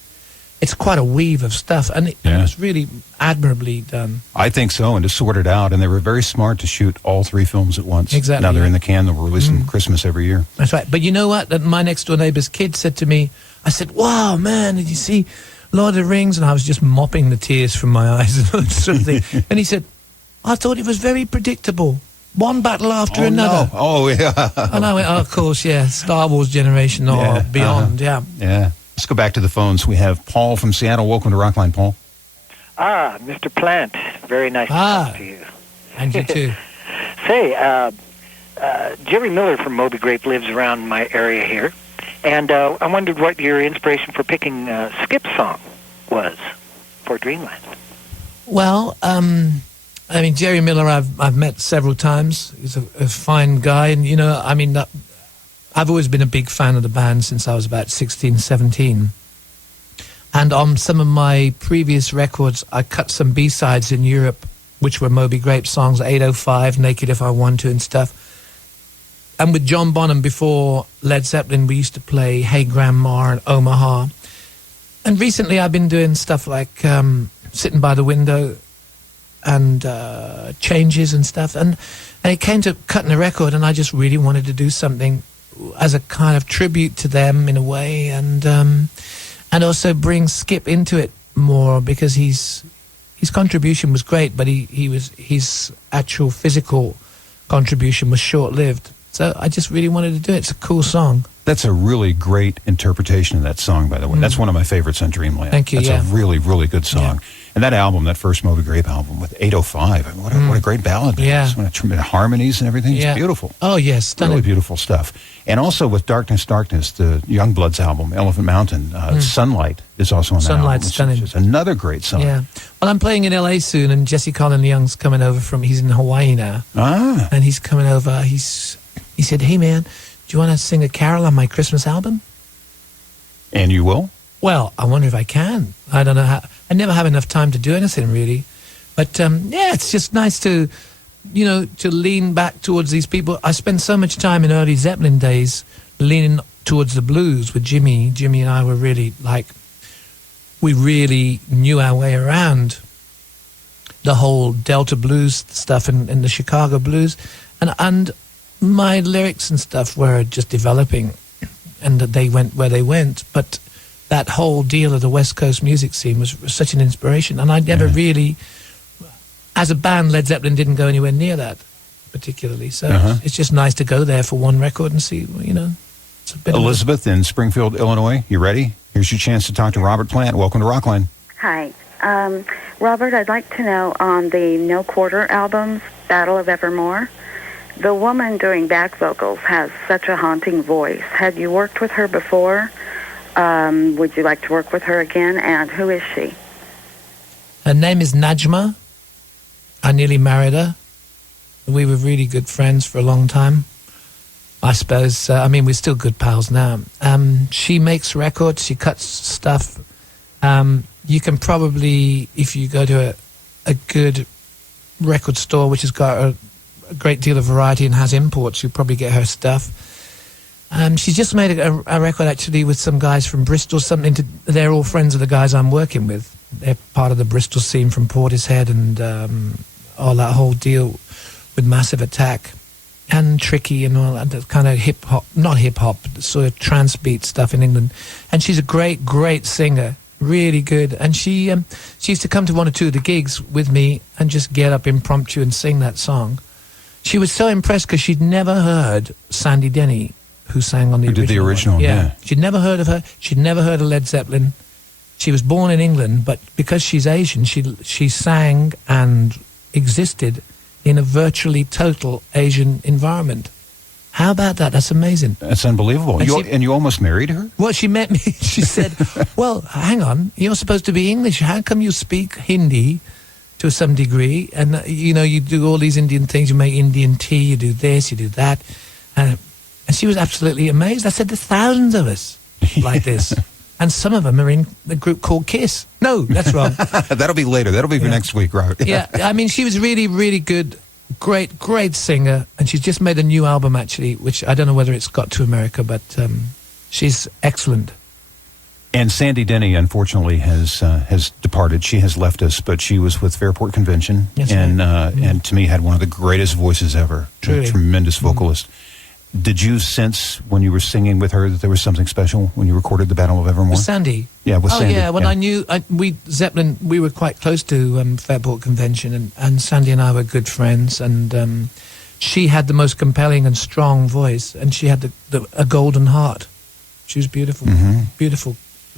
It's quite a weave of stuff, and it was really admirably done. I think so, and to sort it out. And they were very smart to shoot all three films at once. Exactly. Now they're in the can. They'll release them Christmas every year. That's right. But you know what? That my next-door neighbor's kid said to me, I said, wow, man, did you see Lord of the Rings? And I was just mopping the tears from my eyes and that sort of thing. And he said, I thought it was very predictable. One battle after another. No. Oh, yeah. And I went, of course, Star Wars generation or beyond, Yeah. Let's go back to the phones. We have Paul from Seattle. Welcome to Rockline, Paul. Mr. Plant. Very nice to talk to you. And you too. Say, Jerry Miller from Moby Grape lives around my area here, and I wondered what your inspiration for picking Skip's song was for Dreamland. Well, I mean, Jerry Miller I've met several times. He's a fine guy, and, you know, I mean, I've always been a big fan of the band since I was about 16, 17. And on some of my previous records, I cut some B-sides in Europe, which were Moby Grape songs, 805, Naked If I Want To and stuff. And with John Bonham, before Led Zeppelin, we used to play Hey Grandma and Omaha. And recently I've been doing stuff like Sitting by the Window and Changes and stuff. And it came to cutting a record, and I just really wanted to do something as a kind of tribute to them in a way, and also bring Skip into it more, because his contribution was great, but his actual physical contribution was short-lived. So I just really wanted to do it. It's a cool song. That's a really great interpretation of that song, by the way. That's one of my favorites on Dreamland. Thank you. That's a really, really good song. And that album, that first Moby Grape album with 805, I mean, what a great ballad. What a tremendous harmonies and everything. It's beautiful. Oh, yes. Stunning. Really beautiful stuff. And also with Darkness, Darkness, the Youngbloods album, Elephant Mountain, Sunlight is also on that album. Sunlight's stunning. It's another great song. Yeah. Well, I'm playing in L.A. soon, and Jesse Colin Young's coming over he's in Hawaii now. And he's coming over. He said, hey, man, do you want to sing a carol on my Christmas album? And you will? Well, I wonder if I can. I don't know how. I never have enough time to do anything, really. But, it's just nice to, you know, to lean back towards these people. I spent so much time in early Zeppelin days leaning towards the blues with Jimmy. Jimmy and I were really, we really knew our way around the whole Delta blues stuff and the Chicago blues. And my lyrics and stuff were just developing, and that they went where they went. But that whole deal of the West Coast music scene was such an inspiration. And I never really, as a band, Led Zeppelin didn't go anywhere near that particularly. So it's just nice to go there for one record and see, you know. It's a bit Elizabeth in Springfield, Illinois, you ready? Here's your chance to talk to Robert Plant. Welcome to Rockline. Hi. Robert, I'd like to know, on the No Quarter albums, Battle of Evermore, the woman doing back vocals has such a haunting voice. Had you worked with her before? Would you like to work with her again? And who is she? Her name is Najma. I nearly married her. We were really good friends for a long time. I suppose. We're still good pals now. She makes records. She cuts stuff. You can probably, if you go to a good record store which has got a great deal of variety and has imports, you'll probably get her stuff. She's just made a record actually with some guys from Bristol. They're all friends of the guys I'm working with. They're part of the Bristol scene from Portishead and all that whole deal with Massive Attack and Tricky and all that kind of not hip hop, sort of trance beat stuff in England. And she's a great singer, really good. And she used to come to one or two of the gigs with me and just get up impromptu and sing that song. She was so impressed because she'd never heard Sandy Denny, who sang on the original. Did the original, yeah. She'd never heard of her. She'd never heard of Led Zeppelin. She was born in England, but because she's Asian, she sang and existed in a virtually total Asian environment. How about that? That's amazing. That's unbelievable. And you almost married her? Well, she met me. She said, well, hang on. You're supposed to be English. How come you speak Hindi to some degree? And, you do all these Indian things. You make Indian tea. You do this. You do that. And she was absolutely amazed. I said, there's thousands of us like this. And some of them are in the group called KISS. No, that's wrong. That'll be later. That'll be for next week, right? Yeah, she was really, really good. Great singer. And she's just made a new album, actually, which I don't know whether it's got to America, but she's excellent. And Sandy Denny, unfortunately, has departed. She has left us, but she was with Fairport Convention. Yes, and to me, had one of the greatest voices ever. Truly. A tremendous vocalist. Did you sense when you were singing with her that there was something special when you recorded the Battle of Evermore? With Sandy? Yeah, with Sandy. Yeah, I knew, Zeppelin, we were quite close to Fairport Convention, and Sandy and I were good friends, and she had the most compelling and strong voice, and she had a golden heart. She was beautiful, beautiful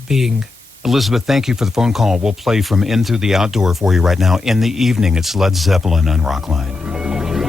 being. Elizabeth, thank you for the phone call. We'll play from In Through the Outdoor for you right now. In the evening, it's Led Zeppelin on Rockline.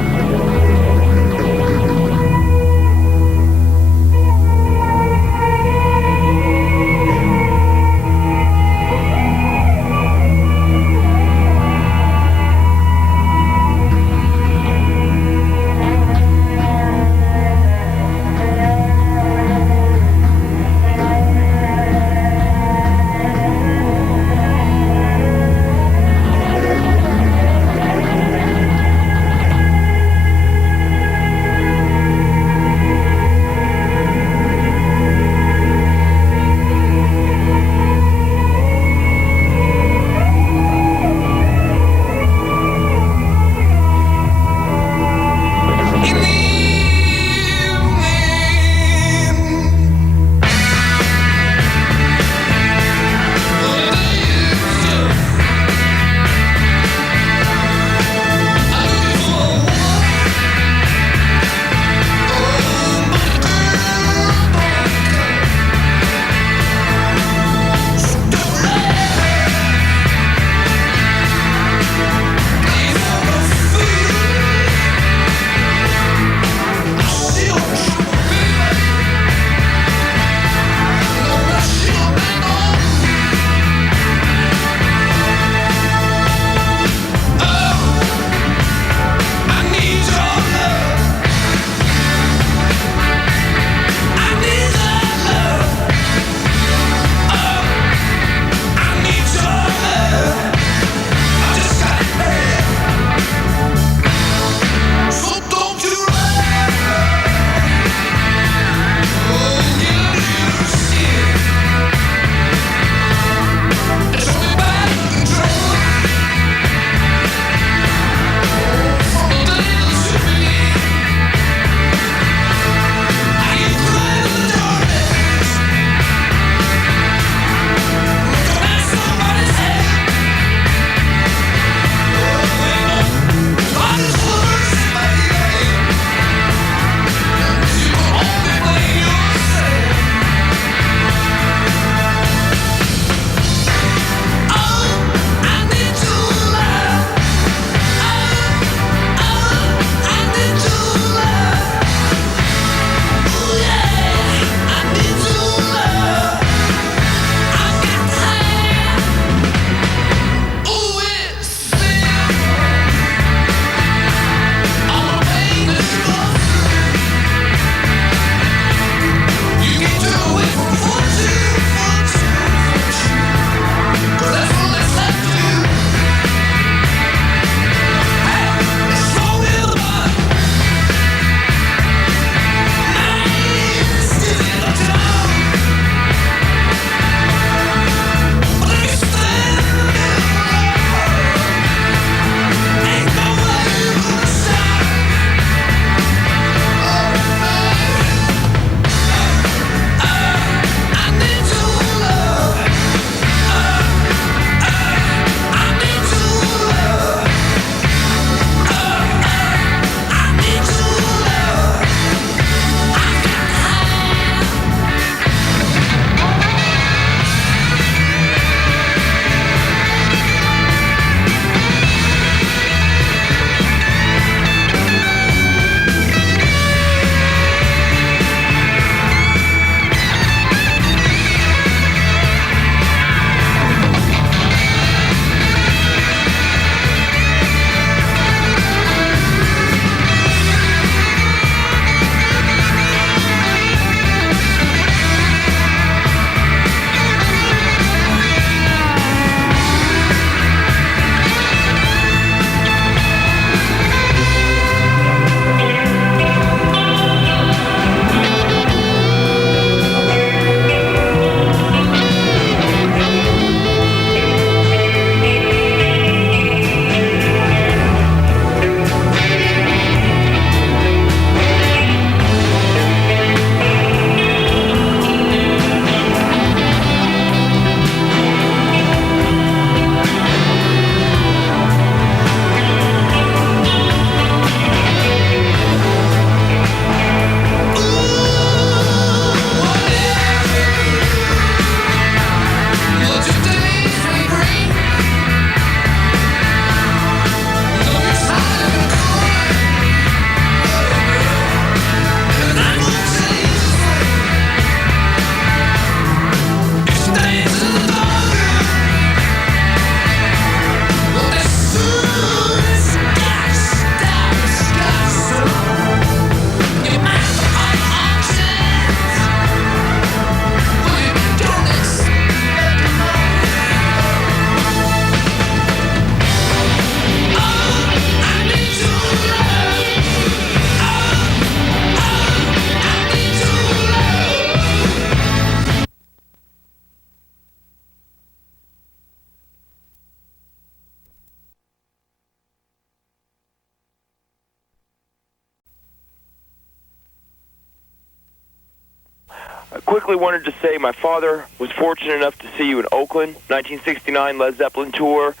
quickly wanted to say my father was fortunate enough to see you in Oakland, 1969 Led Zeppelin tour.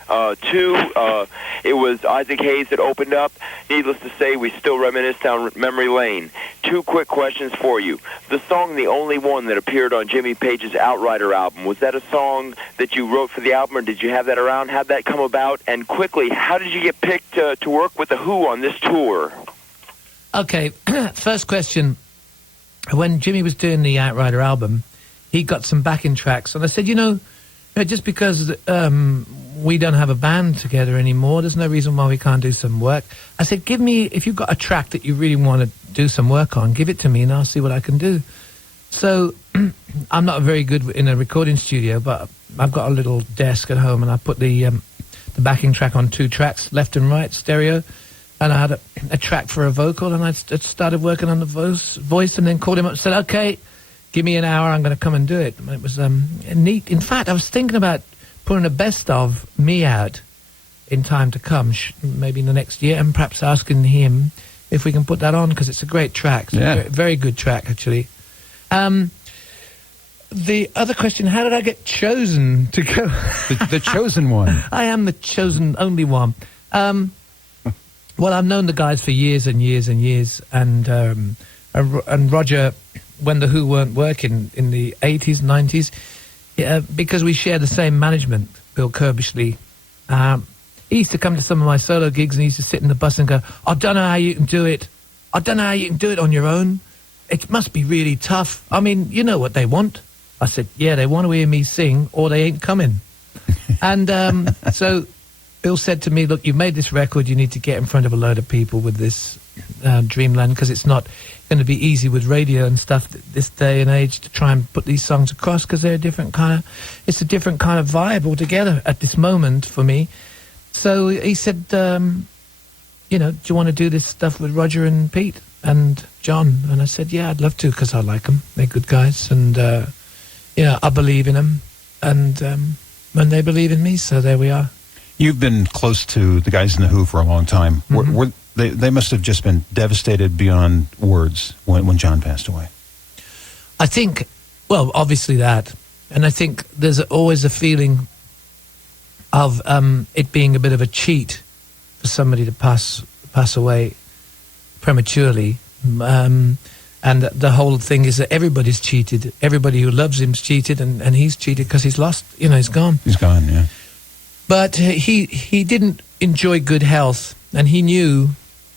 It was Isaac Hayes that opened up. Needless to say, we still reminisce down memory lane. 2 quick questions for you. The song The Only One that appeared on Jimmy Page's Outrider album, was that a song that you wrote for the album, or did you have that around? How'd that come about? And quickly, how did you get picked to work with The Who on this tour? Okay, first question. When Jimmy was doing the Outrider album, he got some backing tracks, and I said, just because we don't have a band together anymore, there's no reason why we can't do some work. I said, if you've got a track that you really want to do some work on, give it to me and I'll see what I can do. So I'm not very good in a recording studio, but I've got a little desk at home, and I put the backing track on 2 tracks, left and right, stereo, and I had a track for a vocal, and I started working on the voice, and then called him up and said, okay, give me an hour, I'm going to come and do it. And it was neat. In fact, I was thinking about putting a best of me out in time to come, maybe in the next year, and perhaps asking him if we can put that on, because it's a great track. It's a very, very good track, actually. The other question, how did I get chosen to go? the chosen one. I am the chosen only one. Well, I've known the guys for years and years and years, and Roger, when the Who weren't working in the 80s, 90s, because we share the same management, Bill Kirbishley, he used to come to some of my solo gigs, and he used to sit in the bus and go, I don't know how you can do it. I don't know how you can do it on your own. It must be really tough. I mean, you know what they want. I said, yeah, they want to hear me sing, or they ain't coming. And so Bill said to me, look, you've made this record, you need to get in front of a load of people with this Dreamland, because it's not going to be easy with radio and stuff this day and age to try and put these songs across, because they're a different kind of vibe altogether at this moment for me. So he said, do you want to do this stuff with Roger and Pete and John? And I said, yeah, I'd love to, because I like them. They're good guys, and I believe in them, and they believe in me, so there we are. You've been close to the guys in the Who for a long time. Mm-hmm. They must have just been devastated beyond words when John passed away. I think, well, obviously that, and I think there's always a feeling of it being a bit of a cheat for somebody to pass away prematurely. And the whole thing is that everybody's cheated. Everybody who loves him's cheated, and he's cheated because he's lost. He's gone. He's gone, yeah. But he didn't enjoy good health, and he knew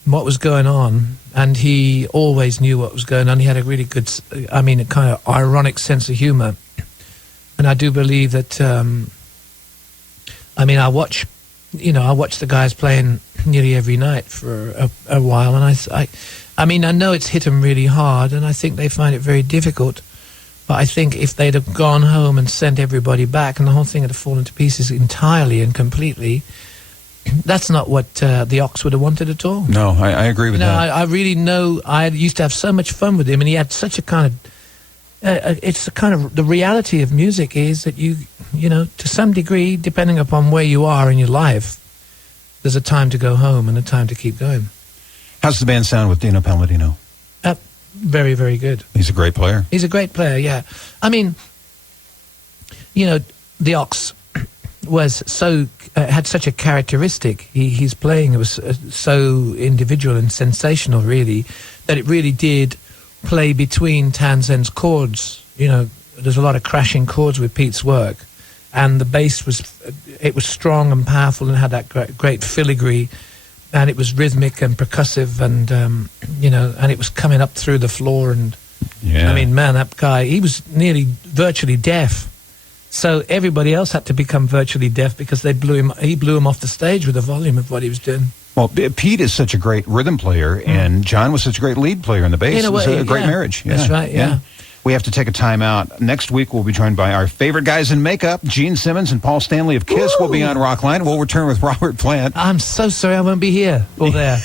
what was going on, and he always knew what was going on. He had a really good, a kind of ironic sense of humor. And I do believe that, I watch the guys playing nearly every night for a while, and I know it's hit them really hard, and I think they find it very difficult. But I think if they'd have gone home and sent everybody back, and the whole thing had fallen to pieces entirely and completely, that's not what the Ox would have wanted at all. No, I agree with that. I really know. I used to have so much fun with him, and he had such a kind of... it's a kind of... The reality of music is that you to some degree, depending upon where you are in your life, there's a time to go home and a time to keep going. How's the band sound with Dino Palladino? Very, very good. He's a great player. He's a great player, yeah. The Ox was so... had such a characteristic. His playing was so individual and sensational, really, that it really did play between Townsend's chords. There's a lot of crashing chords with Pete's work, and the bass was strong and powerful and had that great filigree, and it was rhythmic and percussive, and and it was coming up through the floor, and that guy, he was nearly virtually deaf. So everybody else had to become virtually deaf because he blew him off the stage with the volume of what he was doing. Well, Pete is such a great rhythm player, and John was such a great lead player in the bass. It was a great marriage. That's right, yeah. We have to take a time out. Next week, we'll be joined by our favorite guys in makeup. Gene Simmons and Paul Stanley of KISS will be on Rockline. We'll return with Robert Plant. I'm so sorry I won't be here or there.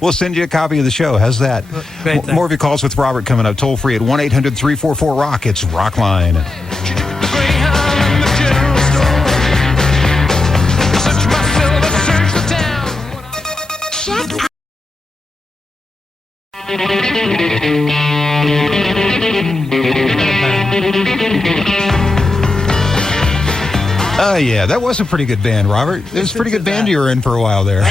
We'll send you a copy of the show. How's that? Great, more of your calls with Robert coming up. Toll free at 1-800-344-ROCK. It's Rockline. Check. Oh, yeah, that was a pretty good band, Robert. It was a pretty good band you were in for a while there.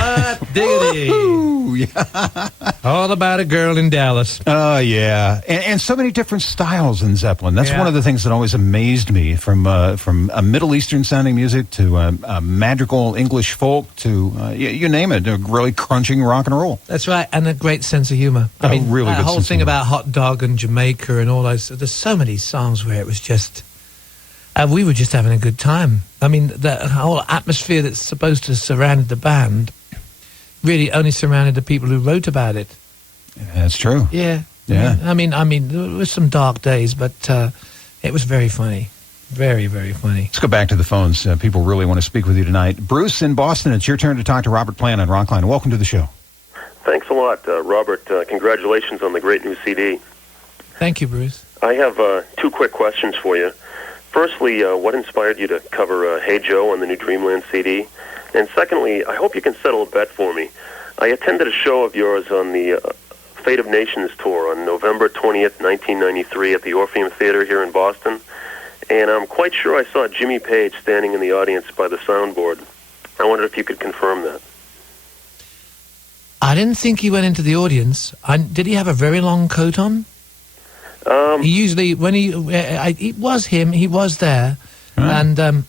Diggity. Ooh, yeah. All about a girl in Dallas. Oh, yeah. And so many different styles in Zeppelin. That's one of the things that always amazed me, from a Middle Eastern sounding music to madrigal English folk to, you name it, really crunching rock and roll. That's right, and a great sense of humor. I mean, really that good whole sense thing of humor. about Hot Dog and Jamaica and all those. There's so many songs where it was just. We were just having a good time. I mean, the whole atmosphere that's supposed to have surrounded the band really only surrounded the people who wrote about it. That's true. Yeah. Yeah. I mean, there was some dark days, but it was very funny. Very, very funny. Let's go back to the phones. People really want to speak with you tonight. Bruce in Boston, it's your turn to talk to Robert Plant on Rockline. Welcome to the show. Thanks a lot, Robert. Congratulations on the great new CD. Thank you, Bruce. I have two quick questions for you. Firstly, what inspired you to cover Hey Joe on the new Dreamland CD? And secondly, I hope you can settle a bet for me. I attended a show of yours on the Fate of Nations tour on November 20th, 1993 at the Orpheum Theater here in Boston. And I'm quite sure I saw Jimmy Page standing in the audience by the soundboard. I wondered if you could confirm that. I didn't think he went into the audience. Did he have a very long coat on? He usually, when it was him, he was there, and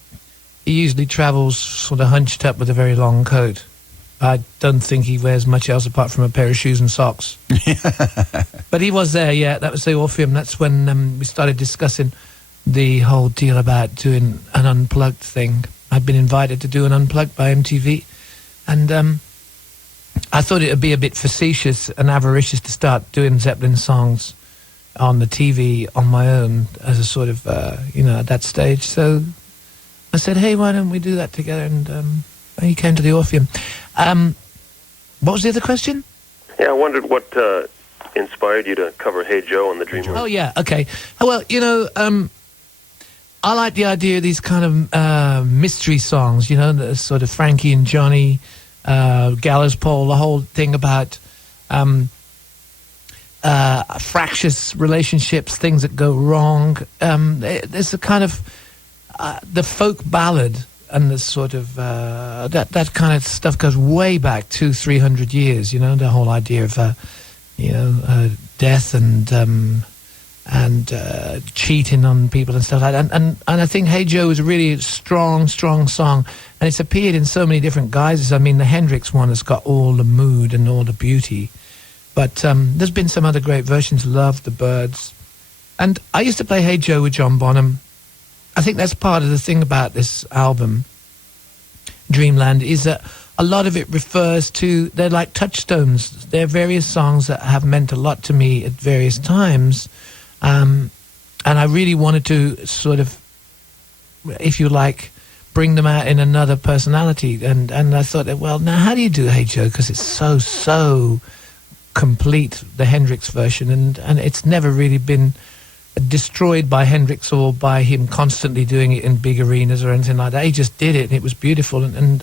he usually travels sort of hunched up with a very long coat. I don't think he wears much else apart from a pair of shoes and socks. But he was there, yeah. That was the Orpheum. That's when we started discussing the whole deal about doing an unplugged thing. I'd been invited to do an unplugged by MTV, and I thought it would be a bit facetious and avaricious to start doing Zeppelin songs on the TV on my own as a sort of, at that stage. So I said, hey, why don't we do that together? And he came to the Orpheum. What was the other question? Yeah, I wondered what inspired you to cover Hey Joe on the Dreamland. Oh, yeah, okay. Well, I like the idea of these kind of mystery songs, the sort of Frankie and Johnny, Gallows Pole, the whole thing about fractious relationships, things that go wrong. There's a kind of the folk ballad and the sort of that kind of stuff goes way back 200-300 years. The whole idea of death and cheating on people and stuff like that. And I think Hey Joe is a really strong song, and it's appeared in so many different guises. I mean, the Hendrix one has got all the mood and all the beauty. But there's been some other great versions, Love, The Birds. And I used to play Hey Joe with John Bonham. I think that's part of the thing about this album, Dreamland, is that a lot of it refers to, they're like touchstones. They're various songs that have meant a lot to me at various times. And I really wanted to sort of, if you like, bring them out in another personality. And I thought, well, now how do you do Hey Joe? Because it's so complete, the Hendrix version, and it's never really been destroyed by Hendrix or by him constantly doing it in big arenas or anything like that. He just did it, and it was beautiful, and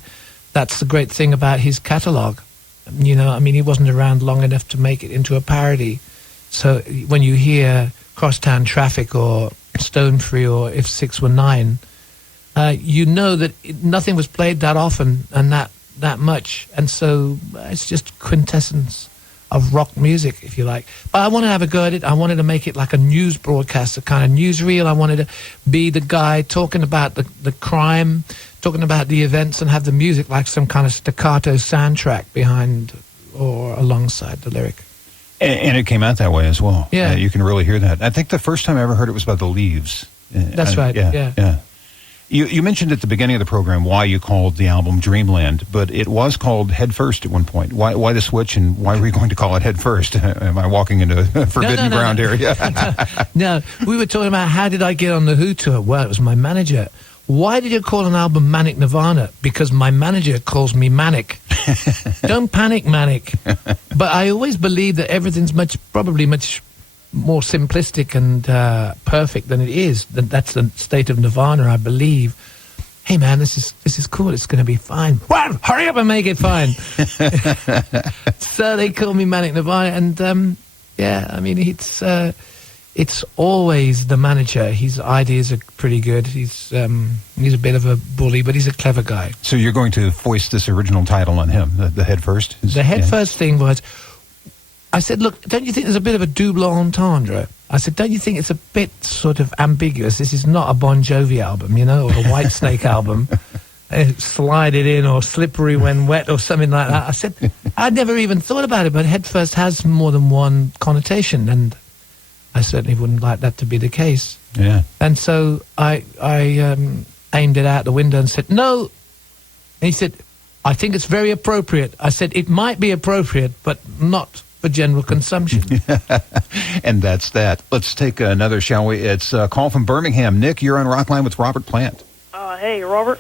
that's the great thing about his catalogue. I mean, he wasn't around long enough to make it into a parody. So when you hear Crosstown Traffic or Stone Free or If 6 Were 9, you know that nothing was played that often and that much, and so it's just quintessence of rock music, if you like. But I want to have a go at it. I wanted to make it like a news broadcast, a kind of newsreel. I wanted to be the guy talking about the crime, talking about the events, and have the music like some kind of staccato soundtrack behind or alongside the lyric. And it came out that way as well. Yeah. You can really hear that. I think the first time I ever heard it was by The Leaves. That's right, yeah. You mentioned at the beginning of the program why you called the album Dreamland, but it was called Head First at one point. Why the switch, and why were you going to call it Head First? Am I walking into forbidden ground area? No, we were talking about how did I get on the Who tour? Well, it was my manager. Why did you call an album Manic Nirvana? Because my manager calls me Manic. Don't panic, Manic. But I always believe that everything's probably much more simplistic and perfect than it is. That's the state of Nirvana, I believe. Hey man, this is cool. It's going to be fine. Well, hurry up and make it fine. So they call me Manic Nirvana, and I mean, it's it's always the manager. His ideas are pretty good. He's a bit of a bully, but he's a clever guy. So you're going to foist this original title on him, the head first? The head first thing was, I said, look, don't you think there's a bit of a double entendre? I said, don't you think it's a bit sort of ambiguous? This is not a Bon Jovi album, you know, or a Whitesnake album. Slide it in, or Slippery When Wet, or something like that. I said, I'd never even thought about it, but head first has more than one connotation, and I certainly wouldn't like that to be the case. Yeah. And so I aimed it out the window and said, no. And he said, I think it's very appropriate. I said, it might be appropriate, but not for general consumption. And that's that. Let's take another, shall we? It's a call from Birmingham. Nick, you're on Rockline with Robert Plant. Hey, Robert.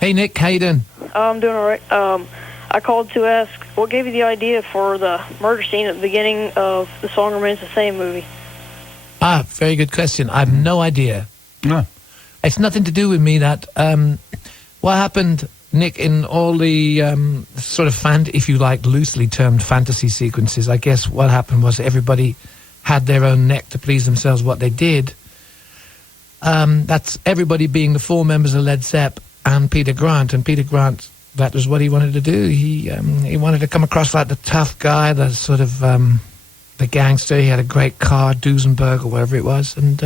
Hey, Nick, how you doing? I'm doing all right. I called to ask, what gave you the idea for the murder scene at the beginning of The Song Remains the Same movie? Very good question. I have no idea. No. It's nothing to do with me, that. What happened, Nick, in all the sort of, if you like, loosely termed fantasy sequences, I guess what happened was everybody had their own neck to please themselves what they did. That's everybody being the four members of Led Zeppelin and Peter Grant. And Peter Grant, that was what he wanted to do. He wanted to come across like the tough guy, the sort of the gangster. He had a great car, Duesenberg or whatever it was, and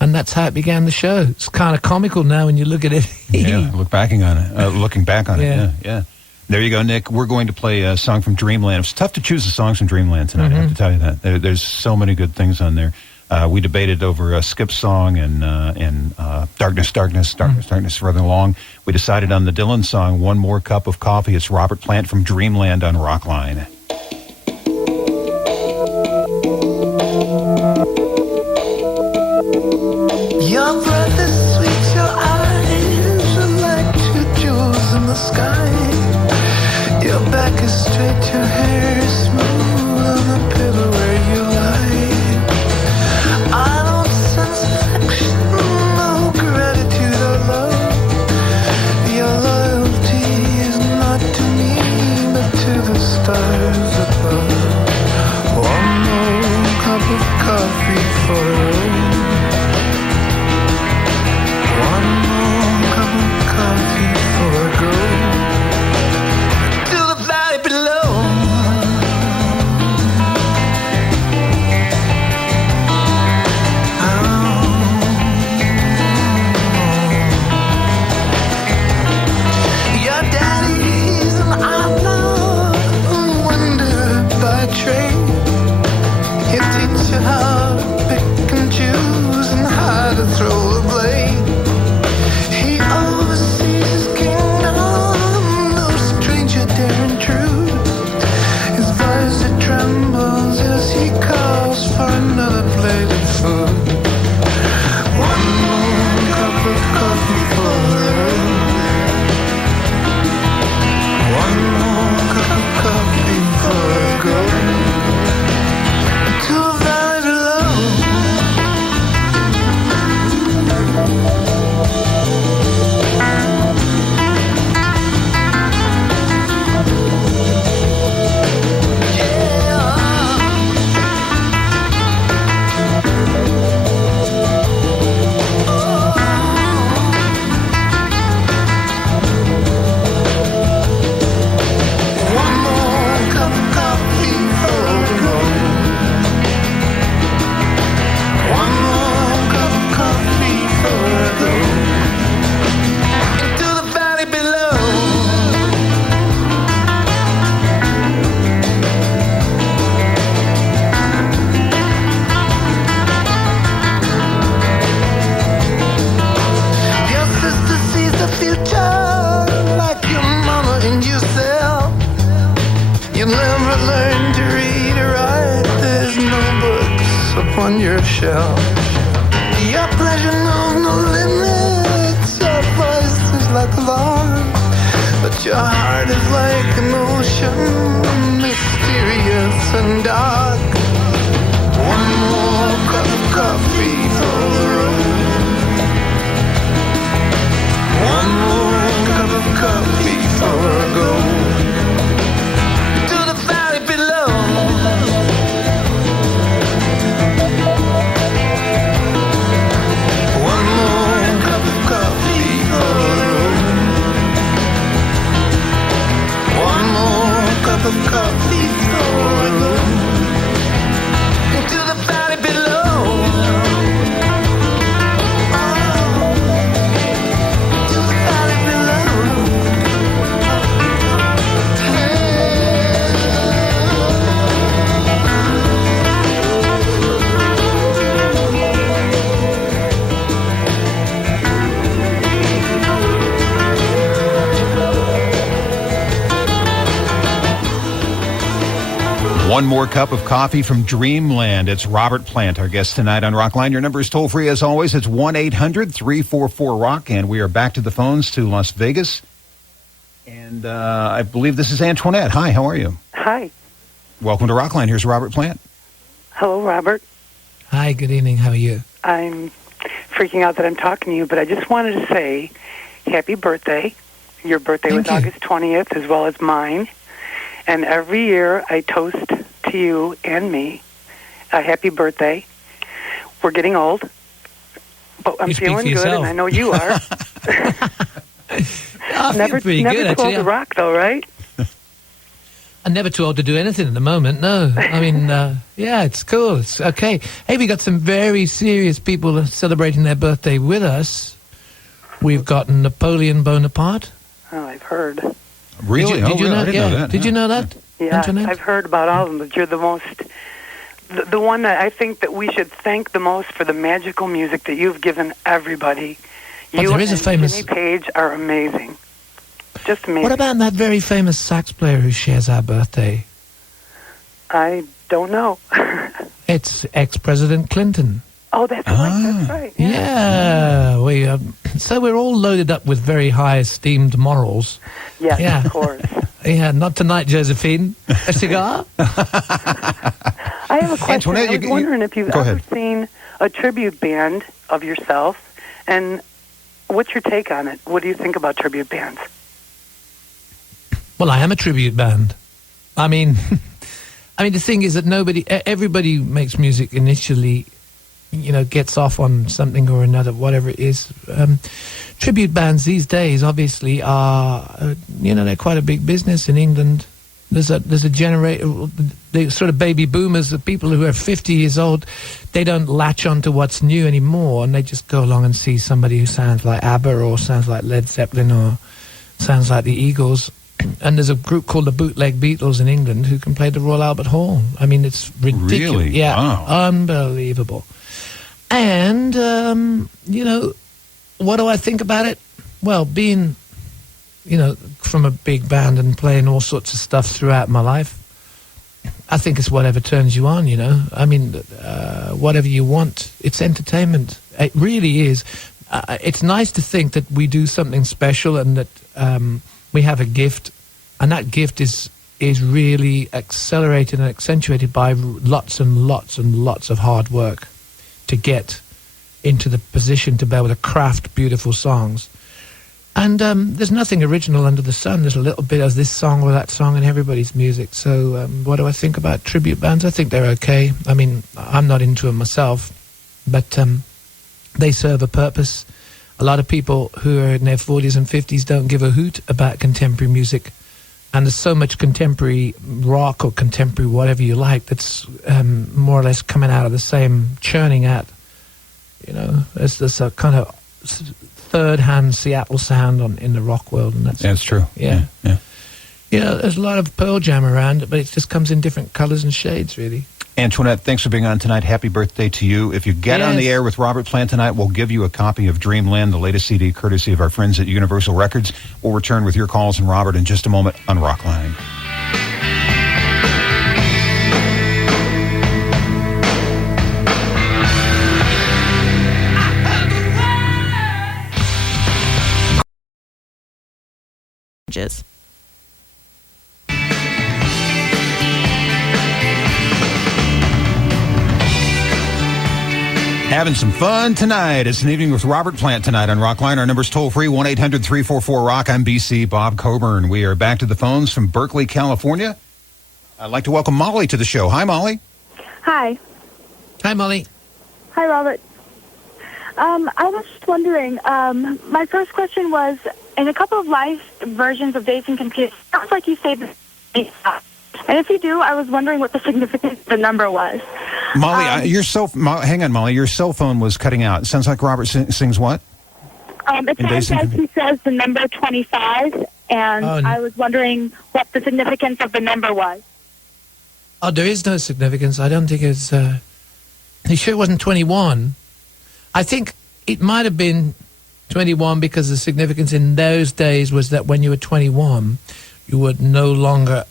that's how it began the show. It's kind of comical now when you look at it. Yeah, looking back on it. Yeah. There you go, Nick. We're going to play a song from Dreamland. It's tough to choose the songs from Dreamland tonight. I have to tell you that. There's so many good things on there. We debated over Skip's song and Darkness further along. We decided on the Dylan song, One More Cup of Coffee. It's Robert Plant from Dreamland on Rockline. Your breath is sweet, your eyes are like two jewels in the sky. Your back is straight, your hair is smooth on the pillow where you lie. I don't sense affection, no gratitude or love. Your loyalty is not to me, but to the stars above. One more cup of coffee for you. One more cup of coffee before I go to the valley below. Your daddy's an outlaw, a wonder by trade. He'll teach you how to pick and choose and how to throw the blade. He oversees his kingdom, no stranger dare intrude. His visor trembles as he calls for another plate of food. One more cup of coffee for her. One more cup of coffee before I go to a valley below. One more cup of coffee before I go. One more cup of coffee before I go into the valley below. Your sister sees the future like your mama and yourself. You'll never learn to read or write. There's no books upon your shelf. Your pleasure knows no limits. Your voice is like a lark, but your heart is like an ocean, mysterious and dark. One more cup of coffee for the road. One more cup of coffee before I go to the valley below. One more cup of coffee from Dreamland. It's Robert Plant, our guest tonight on Rockline. Your number is toll free as always. It's 1-800-344-ROCK. And we are back to the phones to Las Vegas. And I believe this is Antoinette. Hi, how are you? Hi. Welcome to Rockline. Here's Robert Plant. Hello, Robert. Hi, good evening. How are you? I'm freaking out that I'm talking to you, but I just wanted to say happy birthday. Your birthday was August 20th as well as mine. And every year I toast to you and me a happy birthday. We're getting old, but I'm feeling good, and I know you are. Never too old to rock, though, right? I'm never too old to do anything at the moment, no. I mean, yeah, it's cool. It's okay. Hey, we got some very serious people celebrating their birthday with us. We've got Napoleon Bonaparte. Oh, I've heard. Really? Did you know? I didn't know that. Did you know that? Yeah, Antoinette? I've heard about all of them, but you're the most... The one that I think that we should thank the most for the magical music that you've given everybody. But You there is a and famous... Jimmy Page are amazing. Just amazing. What about that very famous sax player who shares our birthday? I don't know. It's ex-President Clinton. Oh, that's right. That's right. Yeah, so we're all loaded up with very high esteemed morals. Yes, Yeah. of course. Yeah, not tonight, Josephine. A cigar? I have a question. Antoinette, I was wondering if you've go ever ahead. seen a tribute band of yourself, and what's your take on it? What do you think about tribute bands? Well, I am a tribute band. I mean, the thing is that everybody who makes music initially, gets off on something or another, whatever it is. Tribute bands these days, obviously, are, they're quite a big business in England. There's a generation, the sort of baby boomers, the people who are 50 years old, they don't latch on to what's new anymore, and they just go along and see somebody who sounds like ABBA or sounds like Led Zeppelin or sounds like the Eagles. And there's a group called the Bootleg Beatles in England who can play the Royal Albert Hall. I mean, it's ridiculous. Really? Yeah, Wow. unbelievable. And, what do I think about it? Well, being, from a big band and playing all sorts of stuff throughout my life, I think it's whatever turns you on, I mean, whatever you want. It's entertainment. It really is. It's nice to think that we do something special and that we have a gift, and that gift is really accelerated and accentuated by lots and lots and lots of hard work to get into the position to be able to craft beautiful songs. And there's nothing original under the sun. There's a little bit of this song or that song in everybody's music. So what do I think about tribute bands? I think they're okay. I mean, I'm not into them myself, but they serve a purpose. A lot of people who are in their 40s and 50s don't give a hoot about contemporary music. And there's so much contemporary rock or contemporary whatever you like that's more or less coming out of the same churning at. There's this a kind of third-hand Seattle sound in the rock world. And That's true. Yeah. Yeah. There's a lot of Pearl Jam around, but it just comes in different colors and shades, really. Antoinette, thanks for being on tonight. Happy birthday to you. If you get on the air with Robert Plant tonight, we'll give you a copy of Dreamland, the latest CD, courtesy of our friends at Universal Records. We'll return with your calls and Robert in just a moment on Rockline. Having some fun tonight. It's an evening with Robert Plant tonight on Rockline. Our number's toll-free, 1-800-344-ROCK. I'm BC Bob Coburn. We are back to the phones from Berkeley, California. I'd like to welcome Molly to the show. Hi, Molly. Hi. Hi, Molly. Hi, Robert. I was just wondering, my first question was, in a couple of live versions of Dazed and Confused, it sounds like you say this. And if you do, I was wondering what the significance of the number was. Molly, hang on, Molly. Your cell phone was cutting out. It sounds like Robert sings what? It sounds like he says the number 25, and I was wondering what the significance of the number was. Oh, there is no significance. I don't think it's... You sure it wasn't 21? I think it might have been 21 because the significance in those days was that when you were 21, you were no longer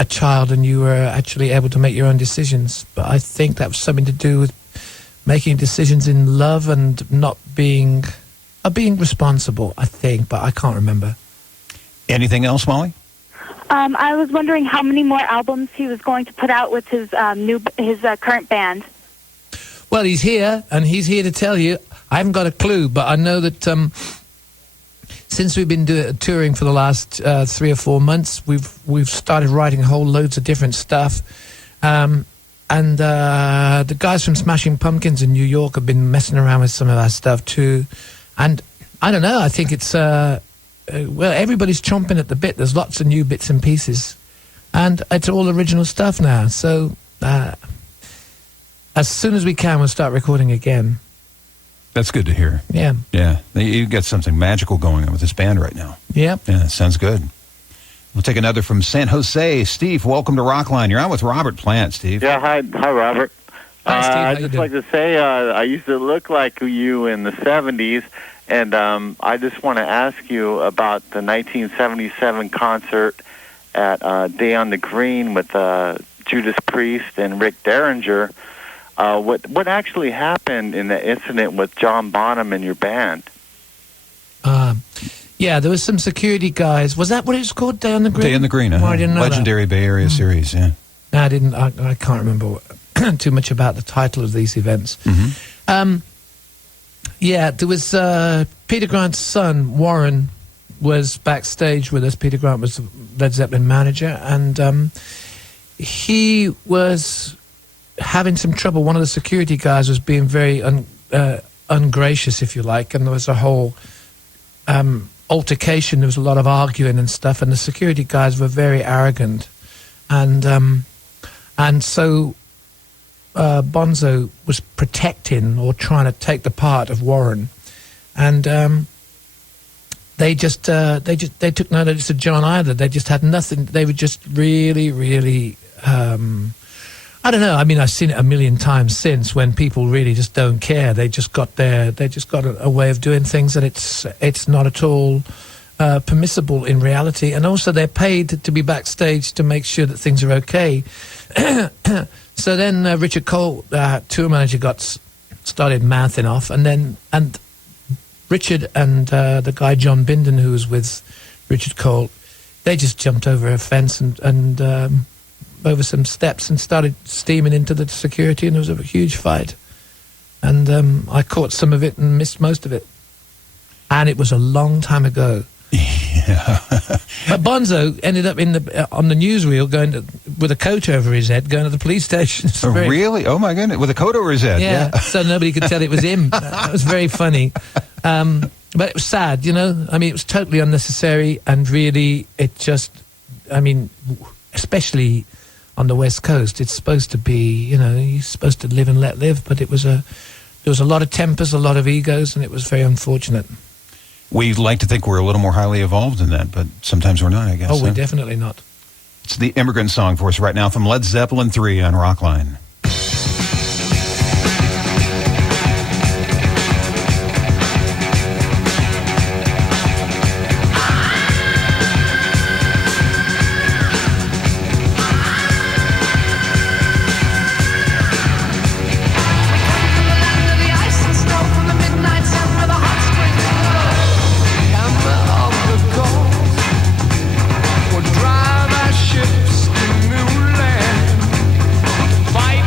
a child and you were actually able to make your own decisions. But I think that was something to do with making decisions in love and not being responsible, I think, but I can't remember. Anything else, Molly? I was wondering how many more albums he was going to put out with his current band. Well, he's here, and he's here to tell you. I haven't got a clue, but I know that since we've been touring for the last 3 or 4 months, we've started writing whole loads of different stuff. And the guys from Smashing Pumpkins in New York have been messing around with some of our stuff too. And I don't know, I think it's... well, everybody's chomping at the bit. There's lots of new bits and pieces. And it's all original stuff now. So as soon as we can, we'll start recording again. That's good to hear. Yeah. Yeah. You've got something magical going on with this band right now. Yep. Yeah, sounds good. We'll take another from San Jose. Steve, welcome to Rockline. You're on with Robert Plant, Steve. Yeah, hi, Robert. Hi, Steve. I'd just like to say I used to look like you in the 70s, and I just want to ask you about the 1977 concert at Day on the Green with Judas Priest and Rick Derringer. What actually happened in the incident with John Bonham and your band? Yeah, there was some security guys. Was that what it was called, Day on the Green? Day on the Green, I didn't know Legendary Bay Area series, yeah. No, I didn't. I can't remember too much about the title of these events. Yeah, there was Peter Grant's son, Warren, was backstage with us. Peter Grant was the Led Zeppelin manager, and he was having some trouble. One of the security guys was being very ungracious, if you like, and there was a whole altercation. There was a lot of arguing and stuff, and the security guys were very arrogant, and so Bonzo was protecting or trying to take the part of Warren, and they took no notice of John either. They just had nothing. They were just really I don't know. I mean, I've seen it a million times since, when people really just don't care. They just got a way of doing things, and it's not at all permissible in reality. And also, they're paid to be backstage to make sure that things are okay. So then Richard Cole, tour manager, started mouthing off, and Richard and the guy John Binden, who was with Richard Cole, they just jumped over a fence and over some steps and started steaming into the security, and there was a huge fight. And I caught some of it and missed most of it. And it was a long time ago. Yeah. But Bonzo ended up on the newsreel with a coat over his head, going to the police station. Oh, really? Oh, my goodness. With a coat over his head? Yeah, so nobody could tell it was him. That was very funny. But it was sad, you know? I mean, it was totally unnecessary, and really, it just, I mean, especially on the West Coast, it's supposed to be, you know, you're supposed to live and let live, but there was a lot of tempers, a lot of egos, and it was very unfortunate. We like to think we're a little more highly evolved than that, but sometimes we're not, I guess. Oh, we're definitely not. It's the Immigrant Song for us right now from Led Zeppelin 3 on Rockline. Drive our ships to new land, fight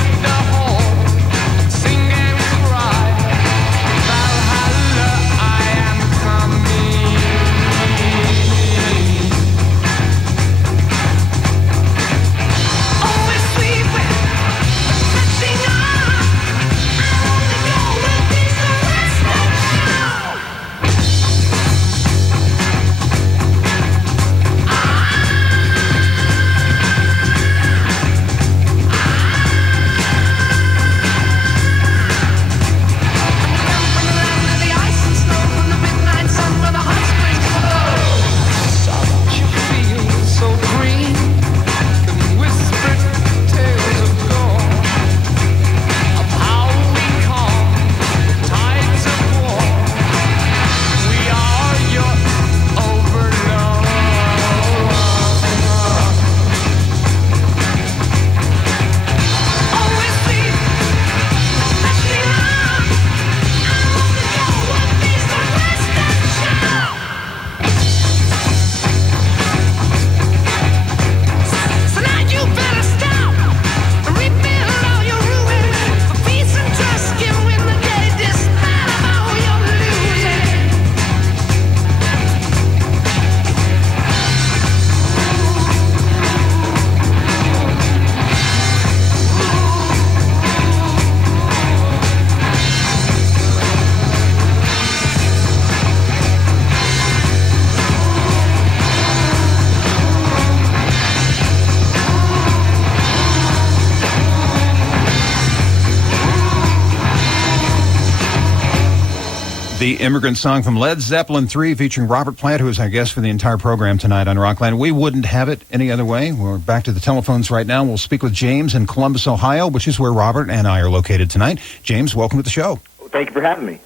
The Immigrant Song from Led Zeppelin 3 featuring Robert Plant, who is our guest for the entire program tonight on Rockline. We wouldn't have it any other way. We're back to the telephones right now. We'll speak with James in Columbus, Ohio, which is where Robert and I are located tonight. James, welcome to the show. Thank you for having me.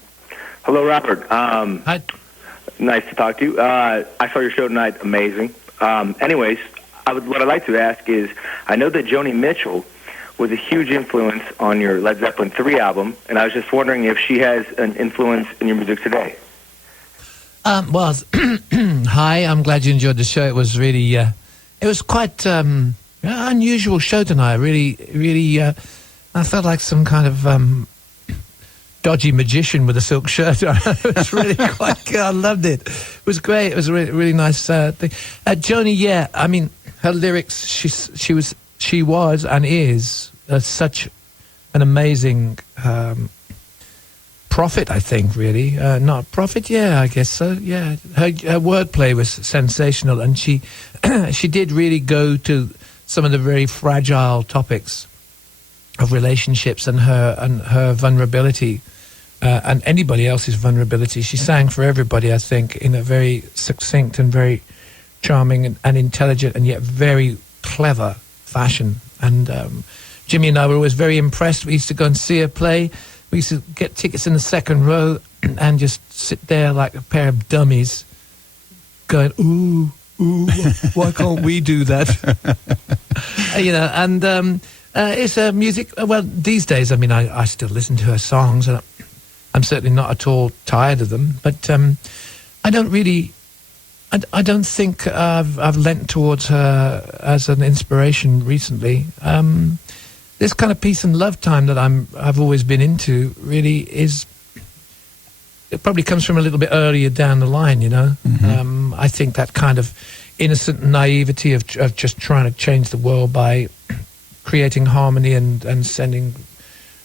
Hello, Robert. Hi. Nice to talk to you. I saw your show tonight. Amazing. Anyways, what I'd like to ask is, I know that Joni Mitchell was a huge influence on your Led Zeppelin 3 album, and I was just wondering if she has an influence in your music today. Well, hi, I'm glad you enjoyed the show. It was really, it was quite unusual show tonight. Really, I felt like some kind of dodgy magician with a silk shirt on. It was really quite good. I loved it. It was great. It was a really nice thing. Joni, yeah, I mean, her lyrics, she was and is such an amazing prophet, I think, really. Not prophet, yeah, I guess so, yeah. Her wordplay was sensational, and she she did really go to some of the very fragile topics of relationships and her vulnerability and anybody else's vulnerability. She sang for everybody, I think, in a very succinct and very charming and intelligent and yet very clever fashion. And Jimmy and I were always very impressed. We used to go and see her play. We used to get tickets in the second row and just sit there like a pair of dummies going, ooh, why can't we do that? You know, and it's music. Well, these days, I mean, I still listen to her songs, and I'm certainly not at all tired of them. But I don't really, I don't think I've lent towards her as an inspiration recently. This kind of peace and love time that I've always been into really is. It probably comes from a little bit earlier down the line, you know. Mm-hmm. I think that kind of innocent naivety of just trying to change the world by creating harmony and sending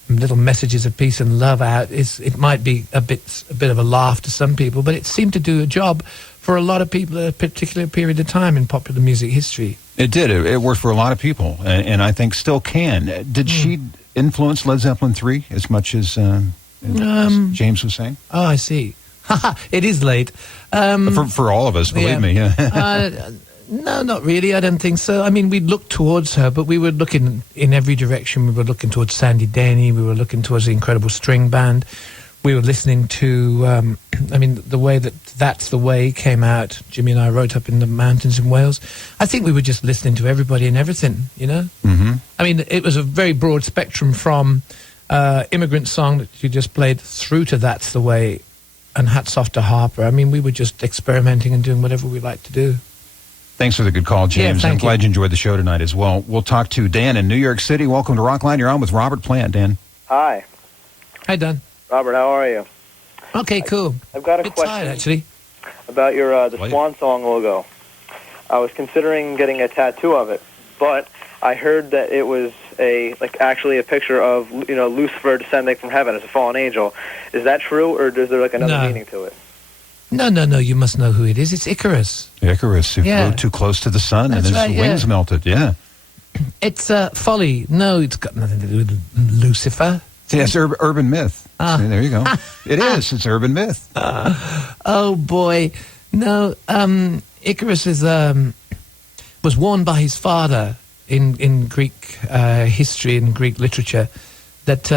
little messages of peace and love out it might be a bit of a laugh to some people, but it seemed to do a job for a lot of people at a particular period of time in popular music history. It did. It worked for a lot of people, and I think still can. Did she influence Led Zeppelin 3 as much as James was saying? Oh, I see. It is late. For all of us, believe me. Yeah. No, not really. I don't think so. I mean, we looked towards her, but we were looking in every direction. We were looking towards Sandy Denny. We were looking towards the Incredible String Band. We were listening to, I mean, the way That's the Way came out. Jimmy and I wrote up in the mountains in Wales. I think we were just listening to everybody and everything, you know? Mm-hmm. I mean, it was a very broad spectrum from Immigrant Song that you just played through to That's the Way and Hats Off to Harper. I mean, we were just experimenting and doing whatever we liked to do. Thanks for the good call, James. Yeah, I'm glad you enjoyed the show tonight as well. We'll talk to Dan in New York City. Welcome to Rockline. You're on with Robert Plant, Dan. Hi. Hi, Dan. Robert, how are you? Okay, cool. I've got a question tired, actually. about your the Swan Song logo. I was considering getting a tattoo of it, but I heard that it was actually a picture of Lucifer descending from heaven as a fallen angel. Is that true, or is there another meaning to it? No, you must know who it is. It's Icarus. Icarus, who flew too close to the sun and his wings melted, yeah. It's folly. No, it's got nothing to do with Lucifer. Yeah, it's urban myth. See, there you go. It is. It's urban myth. Oh, boy. No, Icarus was warned by his father in Greek history and Greek literature that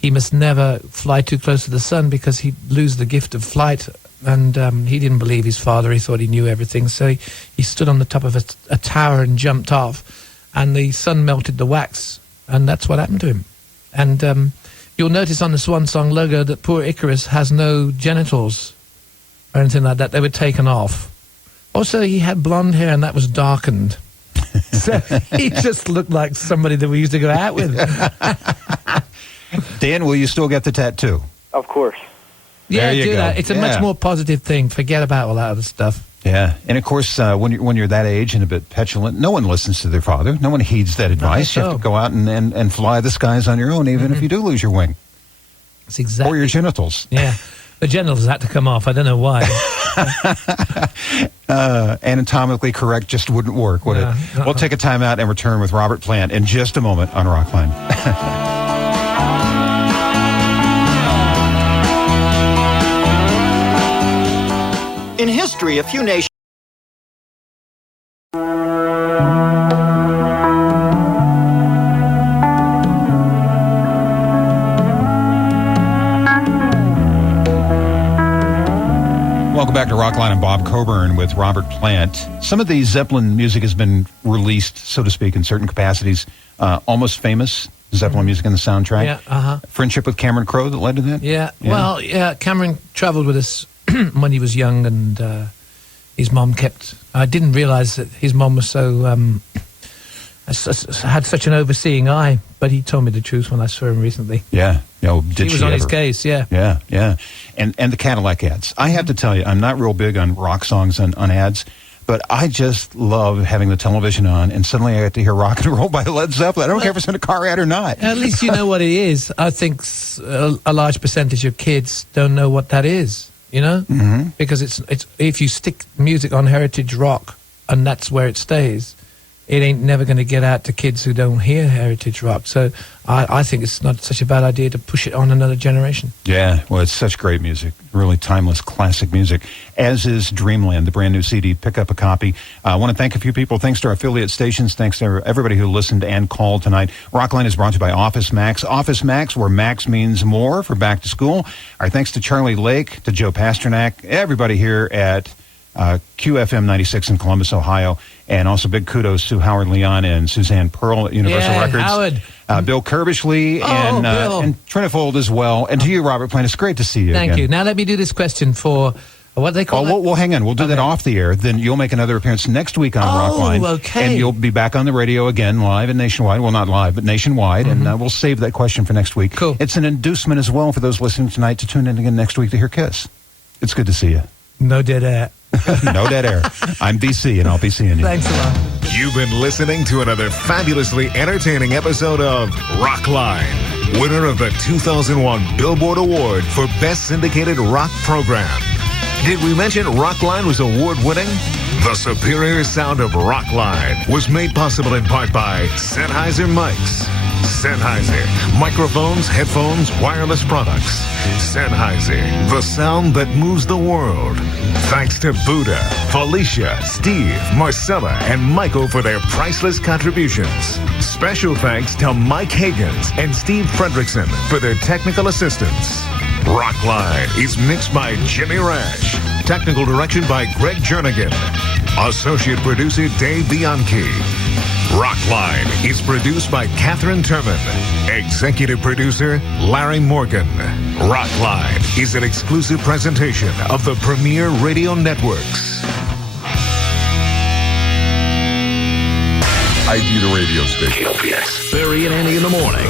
he must never fly too close to the sun because he'd lose the gift of flight. And he didn't believe his father. He thought he knew everything. So he stood on the top of a tower and jumped off. And the sun melted the wax. And that's what happened to him. And you'll notice on the Swan Song logo that poor Icarus has no genitals or anything like that. They were taken off. Also, he had blonde hair and that was darkened. So he just looked like somebody that we used to go out with. Dan, will you still get the tattoo? Of course. Yeah, do that. It's a much more positive thing. Forget about all that other stuff. Yeah, and of course, when you're that age and a bit petulant, no one listens to their father. No one heeds that advice. You have to go out and fly the skies on your own, even if you do lose your wing. It's exactly. Or your genitals. Yeah, the genitals had to come off. I don't know why. Anatomically correct just wouldn't work, would it? We'll take a time out and return with Robert Plant in just a moment on Rockline. In history, a few nations... Welcome back to Rockline and Bob Coburn with Robert Plant. Some of the Zeppelin music has been released, so to speak, in certain capacities. Almost Famous, Zeppelin music in the soundtrack. Yeah, Friendship with Cameron Crowe that led to that? Yeah. Well, Cameron traveled with us when he was young, and his mom kept... I didn't realize that his mom was so... had such an overseeing eye, but he told me the truth when I saw him recently. Yeah. Did he was on his case, yeah. Yeah. And the Cadillac ads. I have to tell you, I'm not real big on rock songs on ads, but I just love having the television on, and suddenly I get to hear Rock and Roll by Led Zeppelin. I don't care if it's in a car ad or not. At least you know what it is. I think a large percentage of kids don't know what that is, you know? Mm-hmm. Because it's if you stick music on heritage rock, and that's where it stays, it ain't never going to get out to kids who don't hear heritage rock. So I think it's not such a bad idea to push it on another generation. Yeah, well, it's such great music, really timeless, classic music, as is Dreamland, the brand new CD. Pick up a copy. I want to thank a few people. Thanks to our affiliate stations. Thanks to everybody who listened and called tonight. Rockline is brought to you by Office Max. Office Max, where Max means more for back to school. Our thanks to Charlie Lake, to Joe Pasternak, everybody here at QFM 96 in Columbus, Ohio. And also big kudos to Howard Leon and Suzanne Pearl at Universal Records. Howard. Bill Kerbishley and Trinifold as well. And to you, Robert Plant, it's great to see you Thank again. you. Now let me do this question for, what do they call it? Well, hang on. We'll do that off the air. Then you'll make another appearance next week on Rockline. Okay. And you'll be back on the radio again, live and nationwide. Well, not live, but nationwide. Mm-hmm. And we'll save that question for next week. Cool. It's an inducement as well for those listening tonight to tune in again next week to hear Kiss. It's good to see you. No dead air. No dead air. I'm BC, and I'll be seeing you. Thanks a lot. You've been listening to another fabulously entertaining episode of Rockline, winner of the 2001 Billboard Award for Best Syndicated Rock Program. Did we mention Rockline was award-winning? The superior sound of Rockline was made possible in part by Sennheiser mics. Sennheiser, microphones, headphones, wireless products. Sennheiser, the sound that moves the world. Thanks to Buddha, Felicia, Steve, Marcella, and Michael for their priceless contributions. Special thanks to Mike Higgins and Steve Fredrickson for their technical assistance. Rockline is mixed by Jimmy Rash. Technical direction by Greg Jernigan. Associate producer Dave Bianchi. Rockline is produced by Catherine Turman. Executive producer Larry Morgan. Rockline is an exclusive presentation of the Premier Radio Networks. ID the radio station. Barry and Andy in the morning.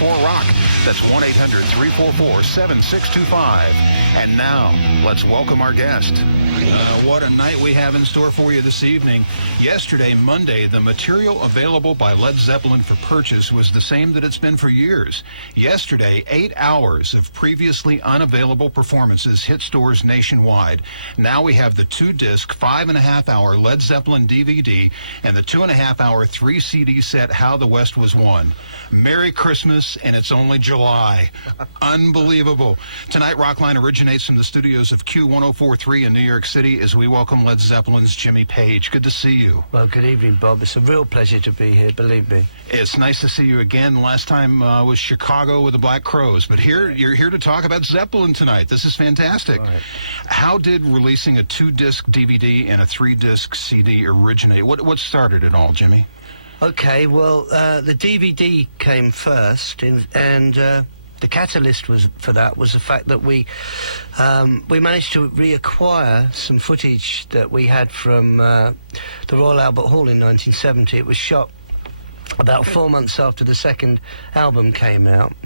Rock. That's 1-800-344-7625. And now, let's welcome our guest. What a night we have in store for you this evening. Yesterday, Monday, the material available by Led Zeppelin for purchase was the same that it's been for years. Yesterday, 8 hours of previously unavailable performances hit stores nationwide. Now we have the 2-disc, 5.5-hour Led Zeppelin DVD and the 2.5-hour 3-CD set, How the West Was Won. Merry Christmas, and it's only July. Unbelievable. Tonight, Rockline originates from the studios of Q1043 in New York City as we welcome Led Zeppelin's Jimmy Page. Good to see you. Well, good evening, Bob. It's a real pleasure to be here, believe me. It's nice to see you again. Last time was Chicago with the Black Crowes, but here you're here to talk about Zeppelin tonight. This is fantastic. Right. How did releasing a 2-disc DVD and a 3-disc CD originate? What started it all, Jimmy? Okay, well, the DVD came first, and the catalyst for that was the fact that we managed to reacquire some footage that we had from the Royal Albert Hall in 1970. It was shot about 4 months after the second album came out.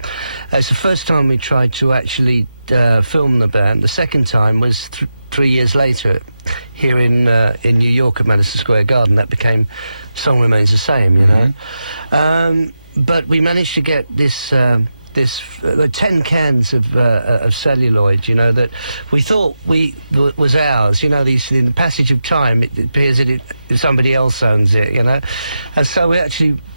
It's the first time we tried to actually film the band. The second time was 3 years later here in New York at Madison Square Garden. That became Song Remains the Same, you know. But we managed to get this 10 cans of celluloid, you know, that we thought was ours. You know, these, in the passage of time, it appears that somebody else owns it, you know. And so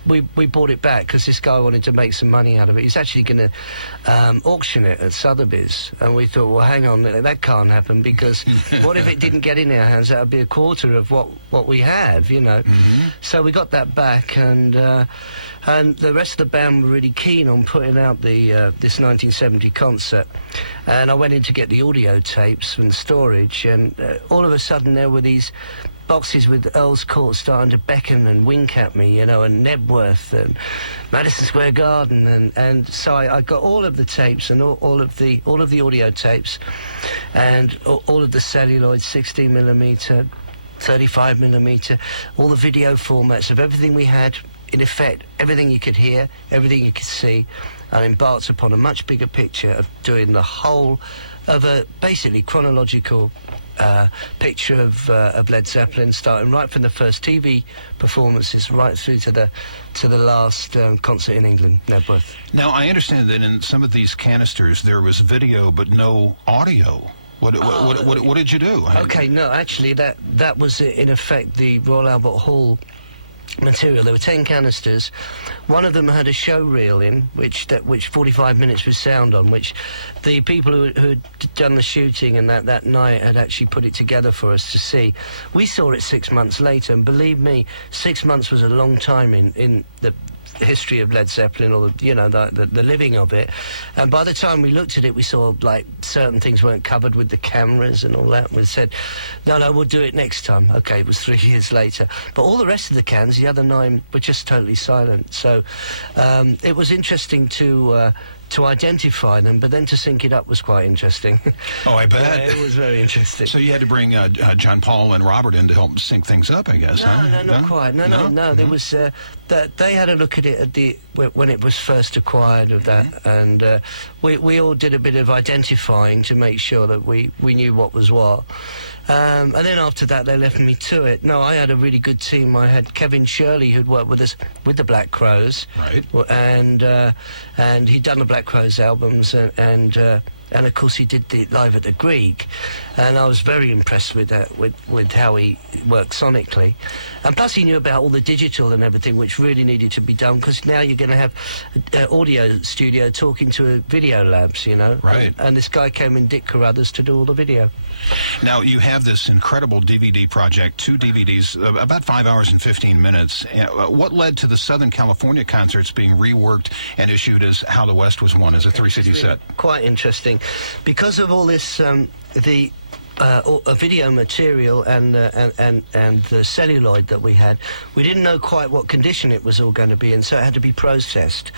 we bought it back because this guy wanted to make some money out of it. He's actually going to auction it at Sotheby's. And we thought, well, hang on, that can't happen, because what if it didn't get in our hands? That would be a quarter of what we have, you know. So we got that back, and the rest of the band were really keen on putting out this 1970 concert. And I went in to get the audio tapes from storage, and all of a sudden there were these boxes with Earl's Court starting to beckon and wink at me, you know, and Nebworth and Madison Square Garden, and so I got all of the tapes and all of the audio tapes and all of the celluloid, 16mm, 35mm, all the video formats of everything we had. In effect, everything you could hear, everything you could see, and embarked upon a much bigger picture of doing the whole of a basically chronological picture of Led Zeppelin, starting right from the first TV performances right through to the last concert in England, Nebworth. Now, I understand that in some of these canisters there was video but no audio. What did you do? Okay, no, actually that was in effect the Royal Albert Hall material. There were 10 canisters. One of them had a show reel in, which 45 minutes with sound on, which the people who had done the shooting and that night had actually put it together for us to see. We saw it 6 months later, and believe me, 6 months was a long time in the history of Led Zeppelin, or the living of it. And by the time we looked at it, we saw like certain things weren't covered with the cameras and all that. We said, no, we'll do it next time. Okay, it was 3 years later, but all the rest of the cans, the other 9, were just totally silent. So it was interesting to identify them, but then to sync it up was quite interesting. Oh, I bet. It was very interesting. So you had to bring John Paul and Robert in to help sync things up, I guess. No, not quite. No. There was they had a look at it when it was first acquired of that, and we all did a bit of identifying to make sure that we knew what was what. And then after that, they left me to it. No, I had a really good team. I had Kevin Shirley, who'd worked with us with the Black Crowes, right? And he'd done the Black Crowes albums, and of course he did the Live at the Greek, and I was very impressed with that, with how he worked sonically, and plus he knew about all the digital and everything, which really needed to be done, because now you're going to have audio studio talking to video labs, you know, right? And this guy came in, Dick Carruthers, to do all the video. Now you have this incredible DVD project, 2 DVDs, about 5 hours and 15 minutes. What led to the Southern California concerts being reworked and issued as How the West Was Won as a 3-CD set? Quite interesting. Because of all this, the video material and the celluloid that we had, we didn't know quite what condition it was all going to be in, so it had to be processed.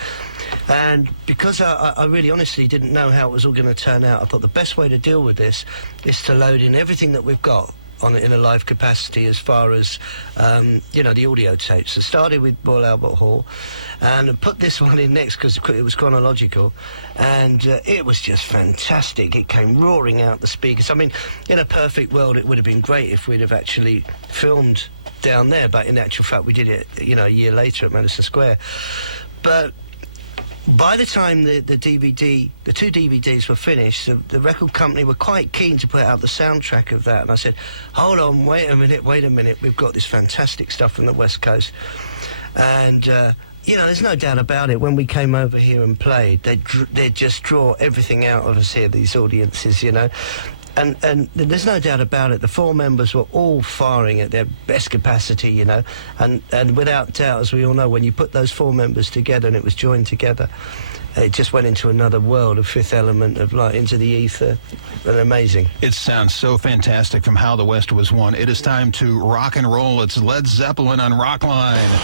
And because I really honestly didn't know how it was all going to turn out, I thought the best way to deal with this is to load in everything that we've got in a live capacity as far as the audio tapes. I started with Royal Albert Hall, and put this one in next because it was chronological, and it was just fantastic. It came roaring out the speakers. I mean, in a perfect world, it would have been great if we'd have actually filmed down there, but in actual fact, we did it, a year later at Madison Square. But by the time the two DVDs were finished, the record company were quite keen to put out the soundtrack of that. And I said, hold on, wait a minute, we've got this fantastic stuff from the West Coast. And, there's no doubt about it. When we came over here and played, they'd just draw everything out of us here, these audiences, And there's no doubt about it, the four members were all firing at their best capacity, and without doubt, as we all know, when you put those four members together and it was joined together, it just went into another world of Fifth Element, of like into the ether, and amazing. It sounds so fantastic from How the West Was Won. It is time to rock and roll. It's Led Zeppelin on Rockline.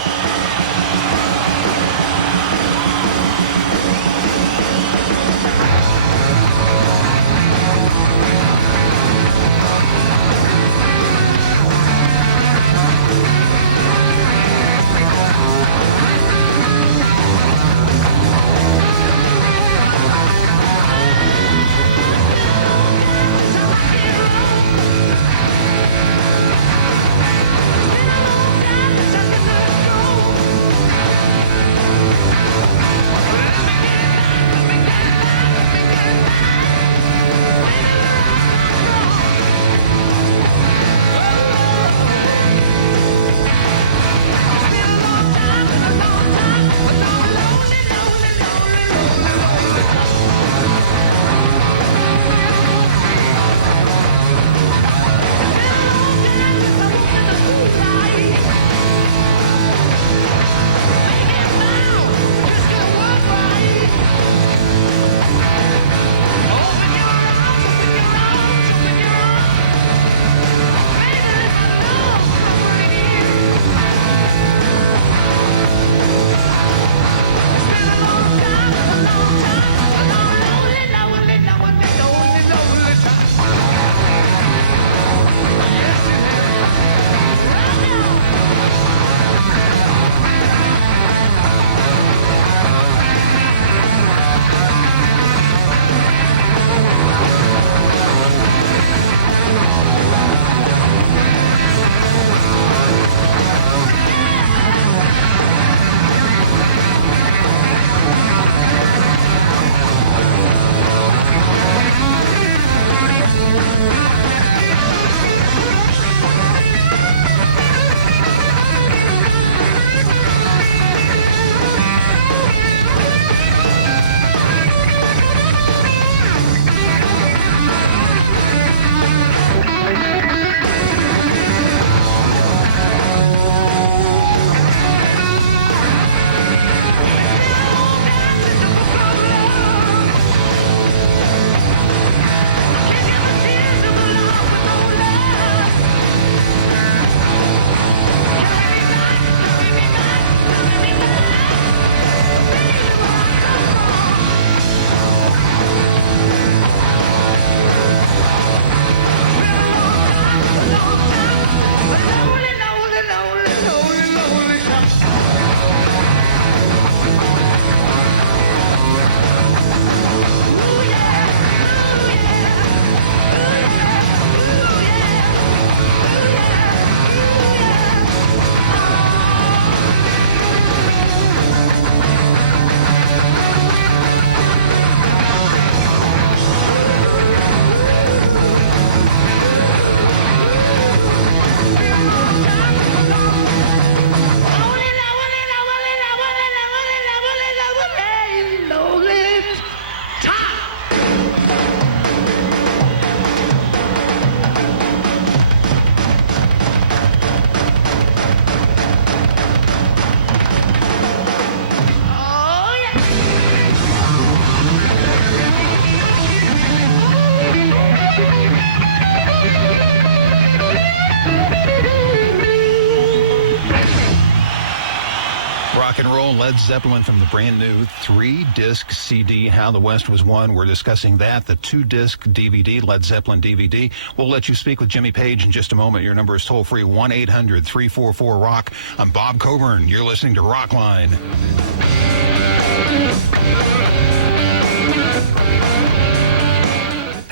rock and roll, Led Zeppelin from the brand new 3-disc CD, How the West Was Won. We're discussing that, the 2-disc DVD, Led Zeppelin DVD. We'll let you speak with Jimmy Page in just a moment. Your number is toll-free, 1-800-344-ROCK. I'm Bob Coburn. You're listening to Rockline.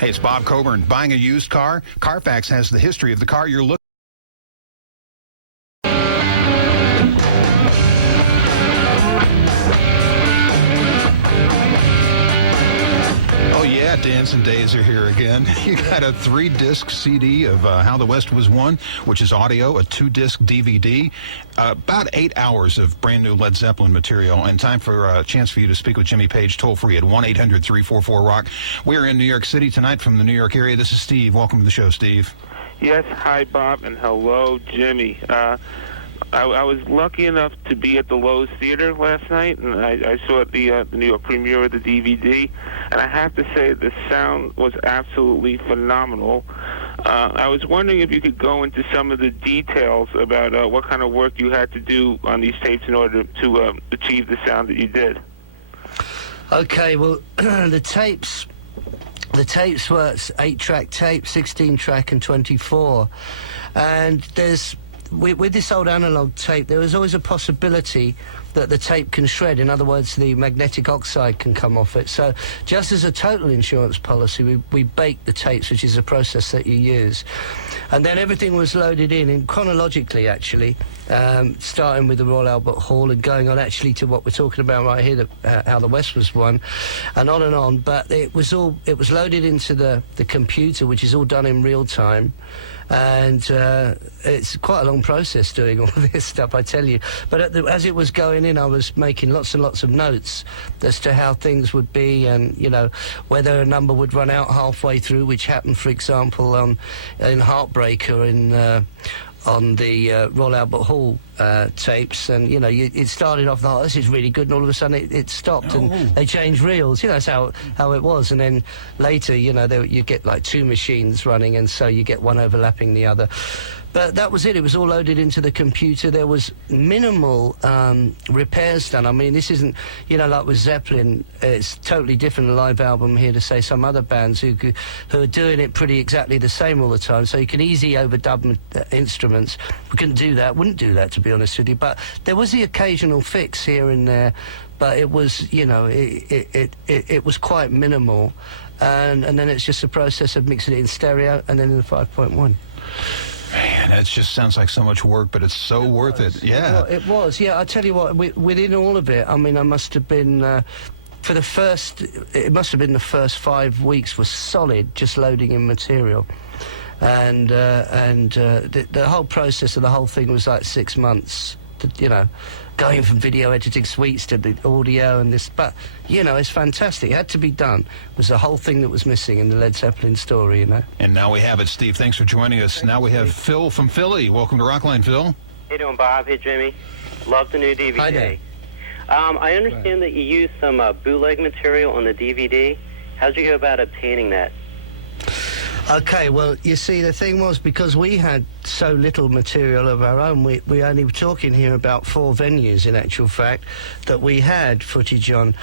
Hey, it's Bob Coburn. Buying a used car? Carfax has the history of the car you're looking. Oh, yeah, Dancing Days are here again. You got a 3-disc CD of How the West Was Won, which is audio, a 2-disc DVD, about 8 hours of brand new Led Zeppelin material, and time for a chance for you to speak with Jimmy Page toll-free at 1-800-344-ROCK. We're in New York City tonight from the New York area. This is Steve. Welcome to the show, Steve. Yes, hi, Bob, and hello, Jimmy. I was lucky enough to be at the Lowe's Theater last night, and I saw the New York premiere of the DVD, and I have to say the sound was absolutely phenomenal. I was wondering if you could go into some of the details about what kind of work you had to do on these tapes in order to achieve the sound that you did. Okay, well, the tapes were 8-track tape, 16-track, and 24, and there's with this old analog tape, there was always a possibility that the tape can shred. In other words, the magnetic oxide can come off it. So just as a total insurance policy, we baked the tapes, which is a process that you use. And then everything was loaded in chronologically, actually, starting with the Royal Albert Hall and going on actually to what we're talking about right here, How the West Was Won, and on. But it was loaded into the computer, which is all done in real time. And it's quite a long process doing all this stuff, I tell you. But as it was going in, I was making lots and lots of notes as to how things would be, and whether a number would run out halfway through, which happened, for example, in Heartbreaker on the Royal Albert Hall tapes, and it started off this is really good, and all of a sudden it stopped, and they changed reels. That's how it was. And then later, you get like 2 machines running, and so you get one overlapping the other. But that was it. It was all loaded into the computer. There was minimal repairs done. I mean, this isn't, like with Zeppelin, it's totally different, a live album here, to say some other bands who are doing it pretty exactly the same all the time. So you can easily overdub instruments. We couldn't do that, wouldn't do that, to be honest with you. But there was the occasional fix here and there, but it was, it was quite minimal. And then it's just a process of mixing it in stereo and then in the 5.1. Man, it just sounds like so much work, but it's so worth it. Yeah. Well, it was, yeah. I tell you what, within all of it, I mean, I must have been, it must have been the first 5 weeks was solid, just loading in material. And the whole process of the whole thing was like 6 months, going from video editing suites to the audio and this. But, it's fantastic. It had to be done. It was the whole thing that was missing in the Led Zeppelin story, And now we have it, Steve. Thanks for joining us. Now we have Phil from Philly. Welcome to Rockline, Phil. How you doing, Bob? Hey, Jimmy. Love the new DVD. Hi there. I understand that you used some bootleg material on the DVD. How'd you go about obtaining that? Okay, well, you see, the thing was, because we had so little material of our own, we only were talking here about 4 venues, in actual fact, that we had footage on.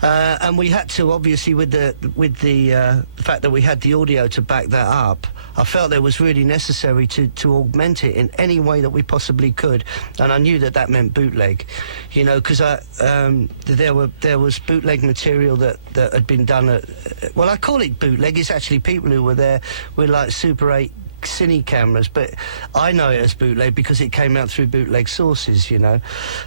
And we had to, obviously, with the fact that we had the audio to back that up, I felt it was really necessary to augment it in any way that we possibly could. And I knew that meant bootleg, because there was bootleg material that had been done well, I call it bootleg. It's actually people who were there with like Super 8 cine cameras, but I know it as bootleg because it came out through bootleg sources,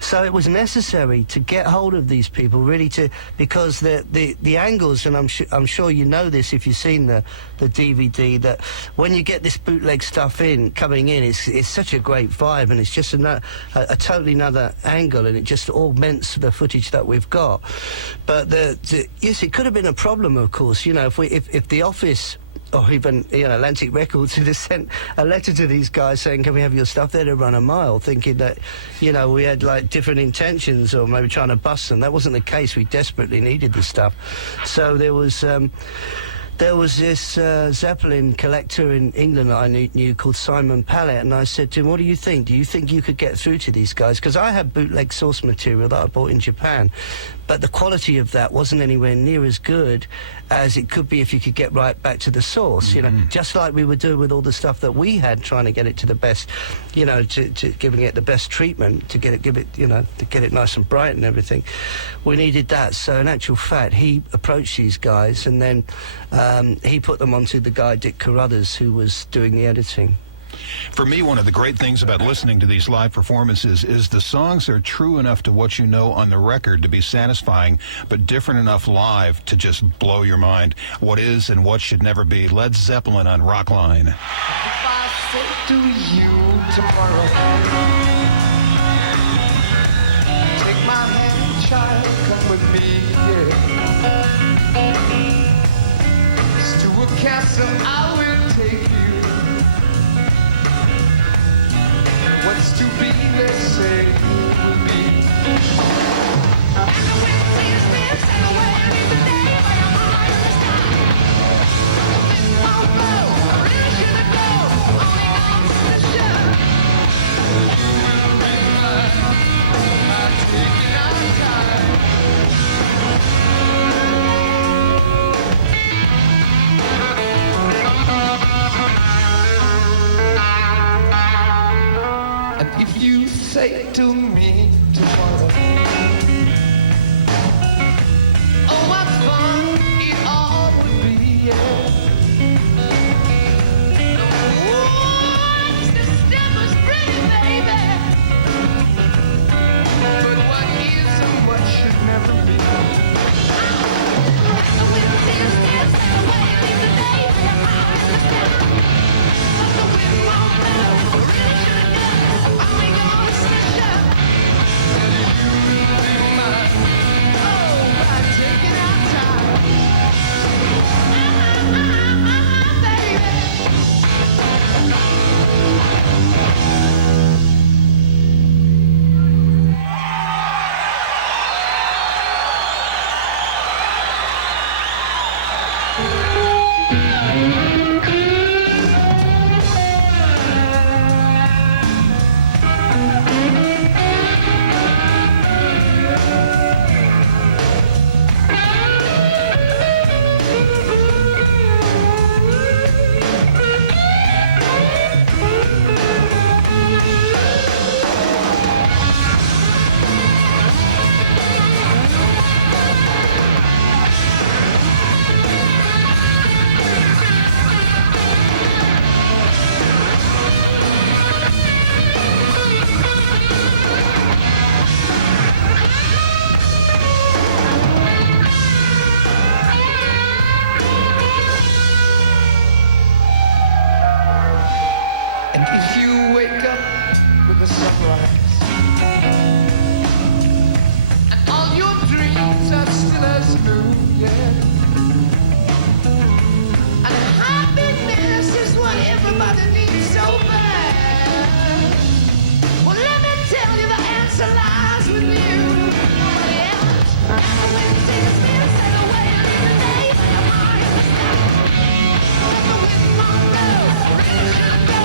So it was necessary to get hold of these people, really, because the angles, and I'm sure you know this if you've seen the DVD, that when you get this bootleg stuff coming in, it's such a great vibe, and it's just a totally another angle, and it just augments the footage that we've got. But yes, it could have been a problem, of course, if the Office or even Atlantic Records had sent a letter to these guys saying, can we have your stuff? They'd have run a mile, thinking that we had like different intentions, or maybe trying to bust them. That wasn't the case. We desperately needed the stuff. So there was there was this Zeppelin collector in England that I knew called Simon Pallet, and I said to him, what do you think? Do you think you could get through to these guys? Because I had bootleg source material that I bought in Japan, but the quality of that wasn't anywhere near as good as it could be if you could get right back to the source, you know, just like we were doing with all the stuff that we had, trying to get it to the best, you know, to giving it the best treatment, to give it, you know, to get it nice and bright and everything. We needed that. So in actual fact, he approached these guys, and then he put them onto the guy, Dick Carruthers, who was doing the editing. For me, one of the great things about listening to these live performances is the songs are true enough to what you know on the record to be satisfying, but different enough live to just blow your mind. What is and what should never be. Led Zeppelin on Rockline. If I say to you tomorrow, take my hand, child, come with me, yeah. It's to a castle I will take you. What's to be, they say, will be. And if you say to me tomorrow, oh, what fun it all would be, yeah. Once the step was pretty, baby, but what is and what should never be. If you wake up with the sunrise and all your dreams are still as new, yeah, and happiness is what everybody needs so bad, well, let me tell you the answer lies with you, nobody else. And the wind takes this and the wind in the day, and I understand. And the wind won't blow, really shouldn't blow.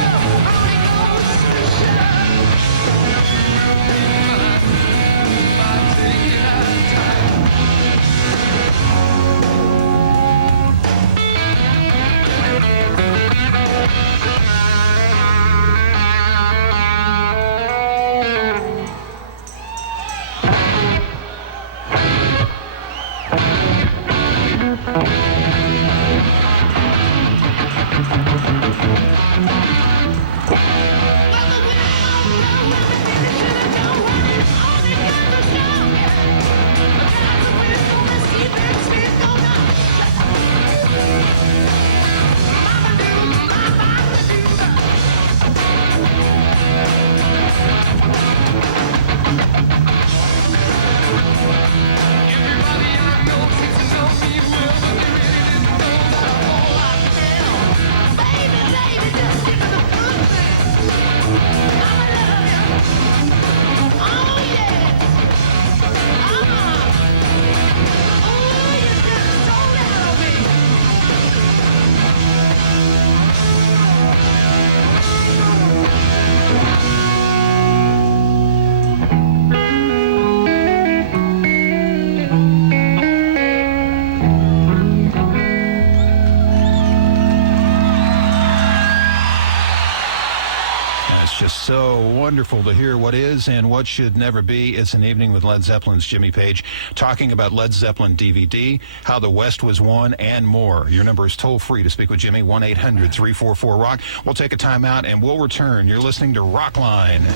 It's just so wonderful to hear what is and what should never be. It's an evening with Led Zeppelin's Jimmy Page, talking about Led Zeppelin DVD, how the West was won, and more. Your number is toll-free to speak with Jimmy, 1-800-344-ROCK. We'll take a time out, and we'll return. You're listening to Rockline.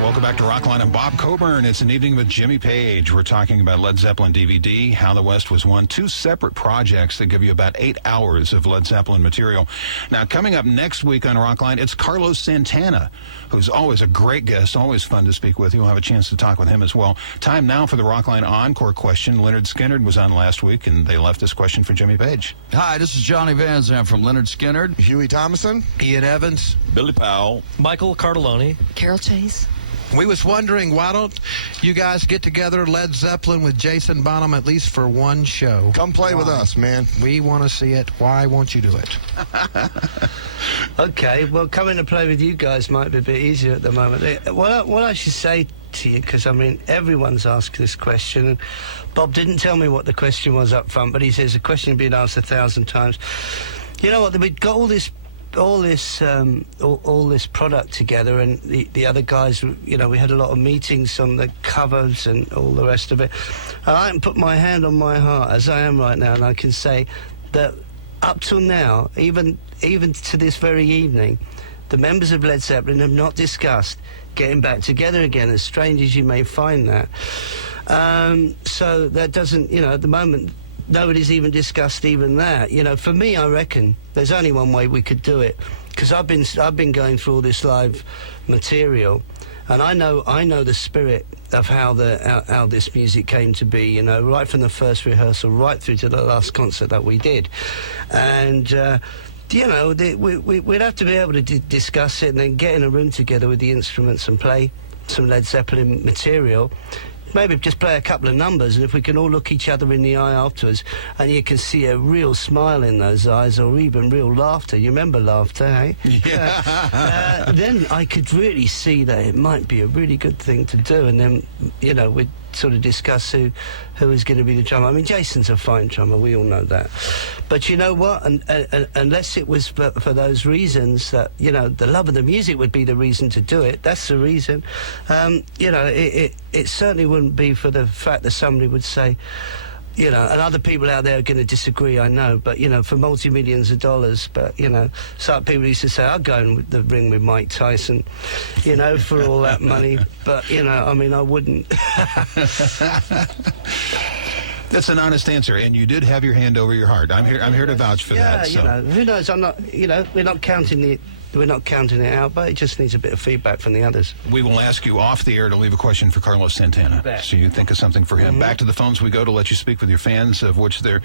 Welcome back to Rockline. I'm Bob Coburn. It's an evening with Jimmy Page. We're talking about Led Zeppelin DVD, How the West Was Won, two separate projects that give you about 8 hours of Led Zeppelin material. Now, coming up next week on Rockline, it's Carlos Santana, who's always a great guest, always fun to speak with. You'll have a chance to talk with him as well. Time now for the Rockline Encore question. Leonard Skinner was on last week, and they left this question for Jimmy Page. Hi, this is Johnny Van Zandt from Leonard Skinner. Huey Thomason. Ian Evans. Billy Powell. Michael Cardelloni. Carol Chase. We was wondering, why don't you guys get together, Led Zeppelin, with Jason Bonham, at least for one show? Come play with us, man. We want to see it. Why won't you do it? Okay, well, coming to play with you guys might be a bit easier at the moment. What I should say to you, because, I mean, everyone's asked this question, and Bob didn't tell me what the question was up front, but he says the question had been asked 1,000 times. You know what, we've got all this product together, and the other guys, you know, we had a lot of meetings on the covers and all the rest of it. And I can put my hand on my heart as I am right now, and I can say that up till now, even to this very evening, the members of Led Zeppelin have not discussed getting back together again, as strange as you may find that. So that doesn't, you know, at the moment, nobody's even discussed even that. You know, for me, I reckon there's only one way we could do it, because I've been going through all this live material, and I know the spirit of how this music came to be. You know, right from the first rehearsal right through to the last concert that we did, and you know, we'd have to be able to discuss it and then get in a room together with the instruments and play some Led Zeppelin material. Maybe just play a couple of numbers, and if we can all look each other in the eye afterwards, and you can see a real smile in those eyes, or even real laughter. You remember laughter, eh? Yeah. Then I could really see that it might be a really good thing to do, and then, you know, we'd sort of discuss who is going to be the drummer. I mean, Jason's a fine drummer, we all know that. But you know what? Unless it was for those reasons, that, you know, the love of the music would be the reason to do it. That's the reason. You know, it certainly wouldn't be for the fact that somebody would say, you know, and other people out there are going to disagree, I know, but, you know, for multi-millions of dollars. But, you know, some people used to say, I'll go in the ring with Mike Tyson, you know, for all that money. But, you know, I mean, I wouldn't. That's an honest answer, and you did have your hand over your heart. I'm here to vouch for that. So. You know, who knows? I'm not, you know, we're not counting it out, but it just needs a bit of feedback from the others. We will ask you off the air to leave a question for Carlos Santana, so you think of something for him. Back to the phones we go to let you speak with your fans, of which the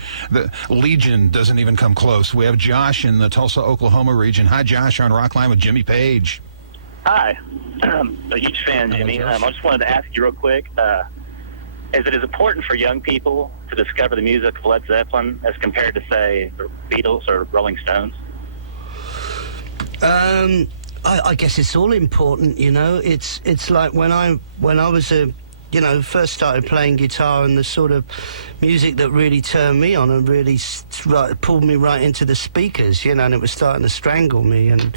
Legion doesn't even come close. We have Josh in the Tulsa, Oklahoma region. Hi, Josh, on Rockline with Jimmy Page. Hi. A huge fan, Jimmy. I just wanted to ask you real quick, is it as important for young people to discover the music of Led Zeppelin as compared to, say, the Beatles or Rolling Stones? I guess it's all important, you know. It's like when I was first started playing guitar, and the sort of music that really turned me on and really pulled me right into the speakers, you know, and it was starting to strangle me and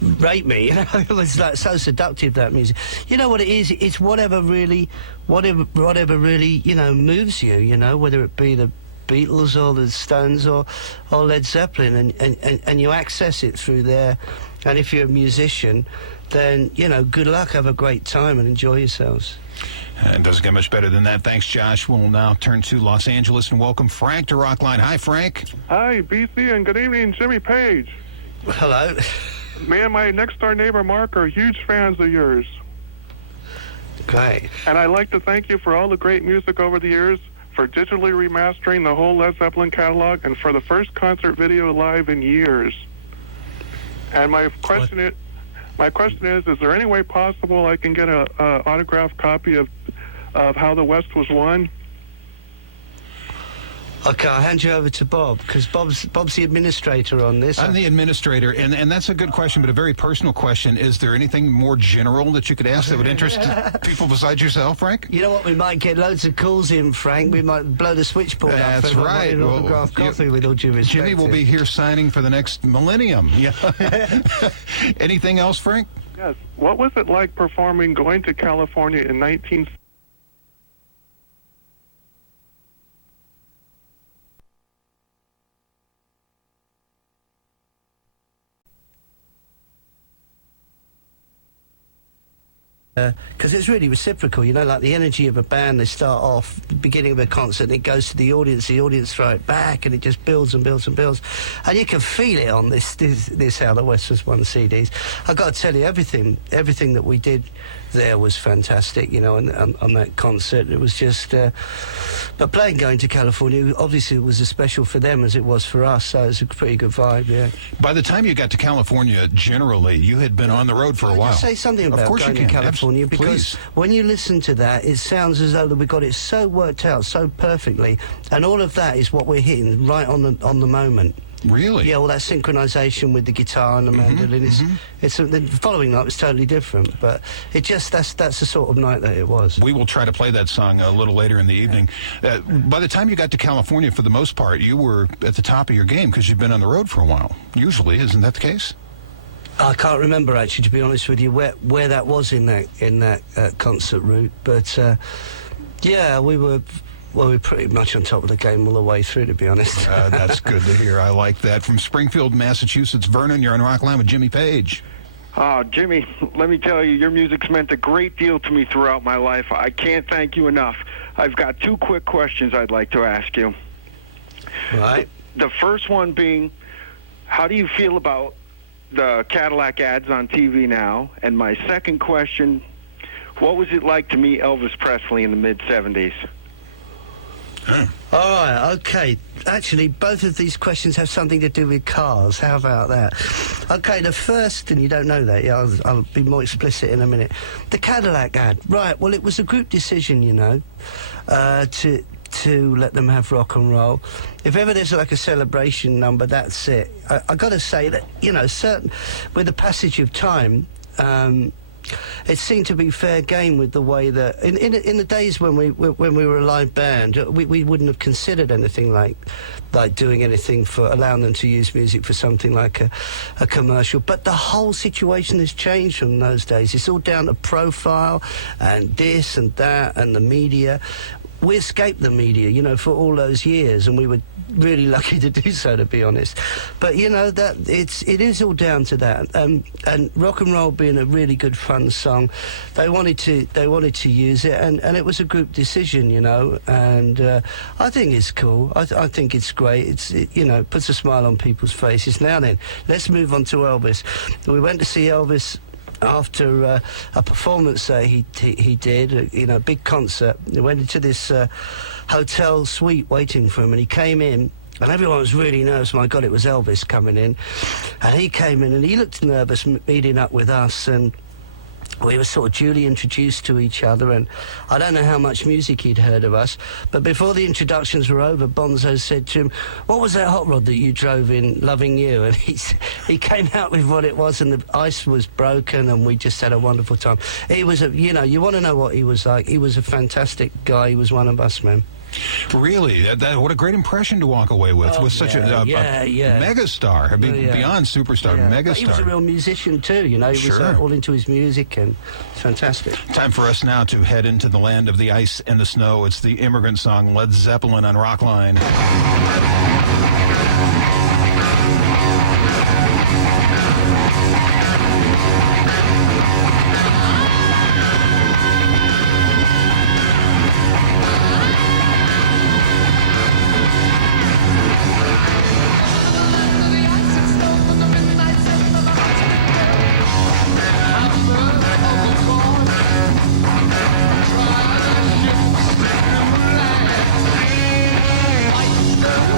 rape me, you know. It was like so seductive, that music. You know what it is? It's whatever really, you know, moves you, you know, whether it be the Beatles or the Stones or Led Zeppelin, and you access it through there. And if you're a musician, then, you know, good luck, have a great time and enjoy yourselves. It doesn't get much better than that. Thanks, Josh. We'll now turn to Los Angeles and welcome Frank to Rockline. Hi, Frank. Hi, BC, and good evening, Jimmy Page. Hello. Me and my next-door neighbor, Mark, are huge fans of yours. Great. And I'd like to thank you for all the great music over the years, for digitally remastering the whole Led Zeppelin catalog, and for the first concert video live in years. And my question is, is there any way possible I can get a autographed copy of How the West Was Won? Okay, I'll hand you over to Bob, because Bob's the administrator on this. I'm the administrator, and that's a good question, but a very personal question. Is there anything more general that you could ask that would interest people besides yourself, Frank? You know what? We might get loads of calls in, Frank. We might blow the switchboard up. That's right. Autograph coffee, with all due respect. Jimmy will be here signing for the next millennium. Yeah. Anything else, Frank? Yes. What was it like performing Going to California in 19... Because it's really reciprocal, you know, like the energy of a band. They start off the beginning of a concert, and it goes to the audience throw it back, and it just builds and builds and builds, and you can feel it on this How the West Was Won CDs. I've got to tell you, everything that we did there was fantastic, you know, on that concert. It was just, but playing Going to California, obviously it was as special for them as it was for us, so it's a pretty good vibe, yeah. By the time you got to California, generally, you had been on the road for a while. Just say something about Going to California, because when you listen to that, it sounds as though that we got it so worked out so perfectly, and all of that is what we're hitting right on the moment. Really? Yeah, all that synchronization with the guitar and the mandolin. The following night was totally different, but that's the sort of night that it was. We will try to play that song a little later in the evening. By the time you got to California, for the most part, you were at the top of your game because you've been on the road for a while. Usually, isn't that the case? I can't remember, actually, to be honest with you, where that was in that concert route, but yeah, we were pretty much on top of the game all the way through, to be honest. That's good to hear. I like that. From Springfield, Massachusetts, Vernon, you're on Rockline with Jimmy Page. Jimmy, let me tell you, your music's meant a great deal to me throughout my life. I can't thank you enough. I've got two quick questions I'd like to ask you. All right. The first one being, how do you feel about the Cadillac ads on TV now? And my second question, what was it like to meet Elvis Presley in the mid-'70s? All right, okay. Actually, both of these questions have something to do with cars. How about that? Okay, the first, and you don't know that, yeah, I'll be more explicit in a minute. The Cadillac ad. Right, well, it was a group decision, you know, to let them have rock and roll. If ever there's like a celebration number, that's it. I got to say that, you know, with the passage of time, it seemed to be fair game with the way that in the days when we were a live band, we wouldn't have considered anything like doing anything for allowing them to use music for something like a commercial. But the whole situation has changed from those days. It's all down to profile and this and that and the media. We escaped the media, you know, for all those years, and we were really lucky to do so, to be honest. But you know that it is all down to that. And rock and roll being a really good fun song, they wanted to use it, and it was a group decision, you know. And I think it's cool. I think it's great. You know, puts a smile on people's faces. Now then, let's move on to Elvis. We went to see Elvis after a performance that he did, you know, a big concert. He went into this hotel suite waiting for him, and he came in, and everyone was really nervous. My God, it was Elvis coming in. And he came in, and he looked nervous meeting up with us, and we were sort of duly introduced to each other, and I don't know how much music he'd heard of us, but before the introductions were over, Bonzo said to him, "What was that hot rod that you drove in, Loving You?" And he came out with what it was, and the ice was broken, and we just had a wonderful time. He was you know, you want to know what he was like. He was a fantastic guy. He was one of us, man. Really? That what a great impression to walk away with. Such a megastar, beyond superstar, megastar. But he was a real musician too, you know. He was all into his music, and it's fantastic. Time for us now to head into the land of the ice and the snow. It's the immigrant song Led Zeppelin on Rockline. The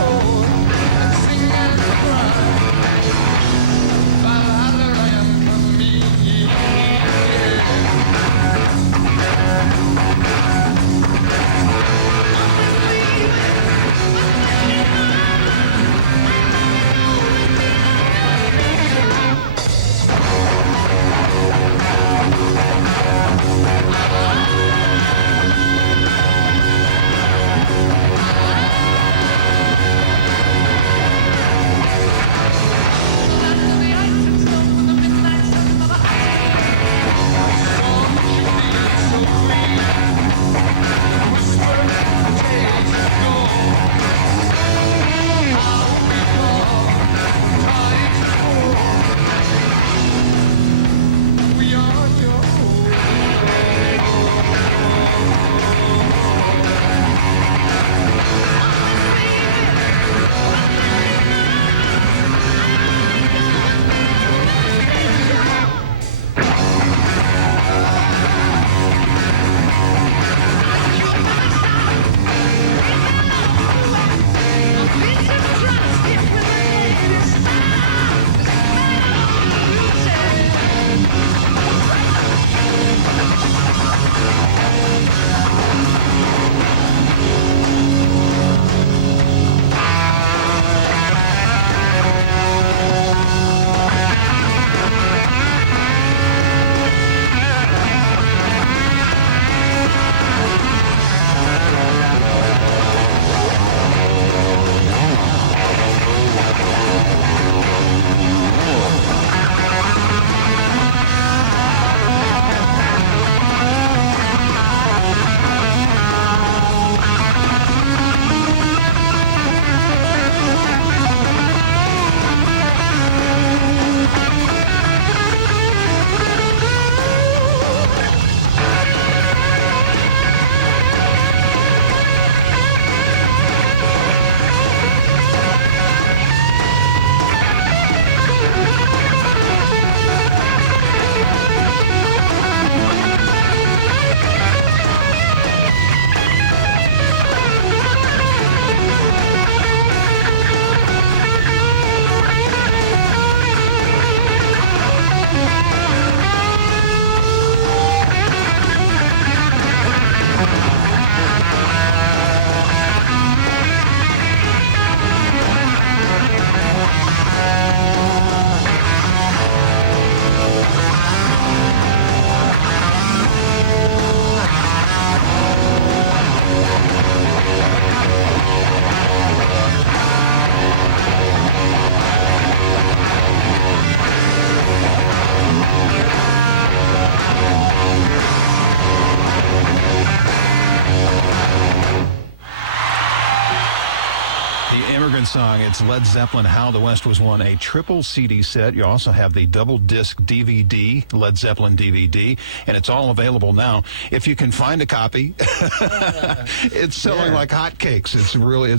The Immigrant Song, it's Led Zeppelin, How the West Was Won, a triple CD set. You also have the double disc DVD, Led Zeppelin DVD, and it's all available now. If you can find a copy, it's selling like hotcakes. It's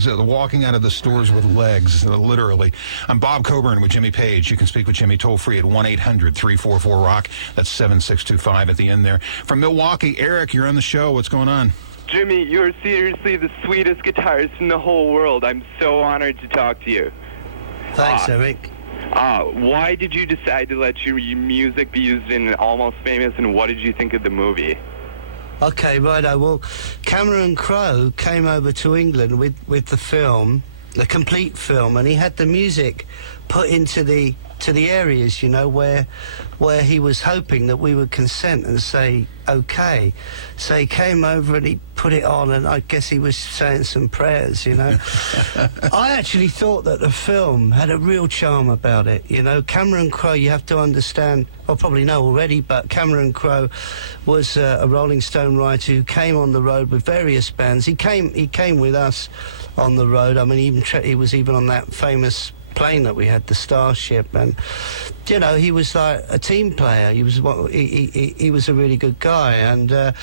walking out of the stores with legs, literally. I'm Bob Coburn with Jimmy Page. You can speak with Jimmy toll-free at 1-800-344-ROCK. That's 7625 at the end there. From Milwaukee, Eric, you're on the show. What's going on? Jimmy, you are seriously the sweetest guitarist in the whole world. I'm so honored to talk to you. Thanks, Eric. Why did you decide to let your music be used in Almost Famous, and what did you think of the movie? Okay, righto. Well, Cameron Crowe came over to England with the film, the complete film, and he had the music put into the areas, you know, where he was hoping that we would consent and say okay. So he came over and he put it on, and I guess he was saying some prayers, you know. I actually thought that the film had a real charm about it, you know. Cameron Crowe, you have to understand, well, probably know already, but Cameron Crowe was a Rolling Stone writer who came on the road with various bands. He came with us on the road. I mean, he was even on that famous plane that we had, the Starship, and you know, he was like a team player. He was a really good guy, and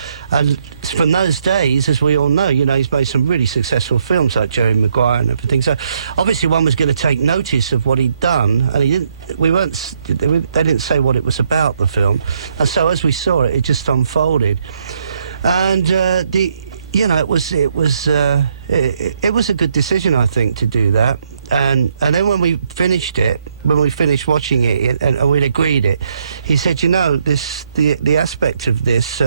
from those days, as we all know, you know, he's made some really successful films like Jerry Maguire and everything. So obviously one was going to take notice of what he'd done, and they didn't say what it was about, the film, and so as we saw it, it just unfolded, and you know, it was a good decision, I think, to do that. And then when we finished watching it, and we'd agreed it, he said, you know, the aspect of this,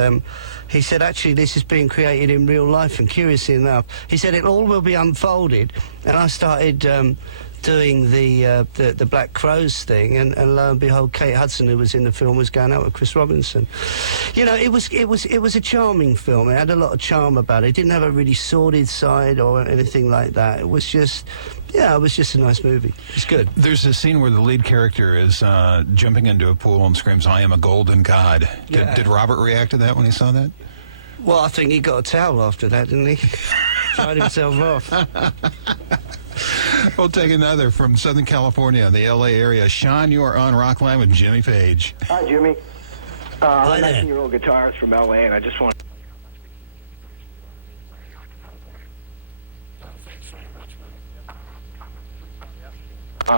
he said, actually, this is being created in real life, and curiously enough, he said, it all will be unfolded. And I started doing the Black Crows thing, and lo and behold, Kate Hudson, who was in the film, was going out with Chris Robinson. You know, it was a charming film. It had a lot of charm about it. It didn't have a really sordid side or anything like that. It was just, yeah, it was just a nice movie. It's good. There's a scene where the lead character is jumping into a pool and screams, "I am a golden god." Did Robert react to that when he saw that? Well, I think he got a towel after that, didn't he? Dried himself off. We'll take another from Southern California, the L.A. area. Sean, you are on Rockline with Jimmy Page. Hi, Jimmy. I'm a 19-year-old guitarist from L.A., and I just want...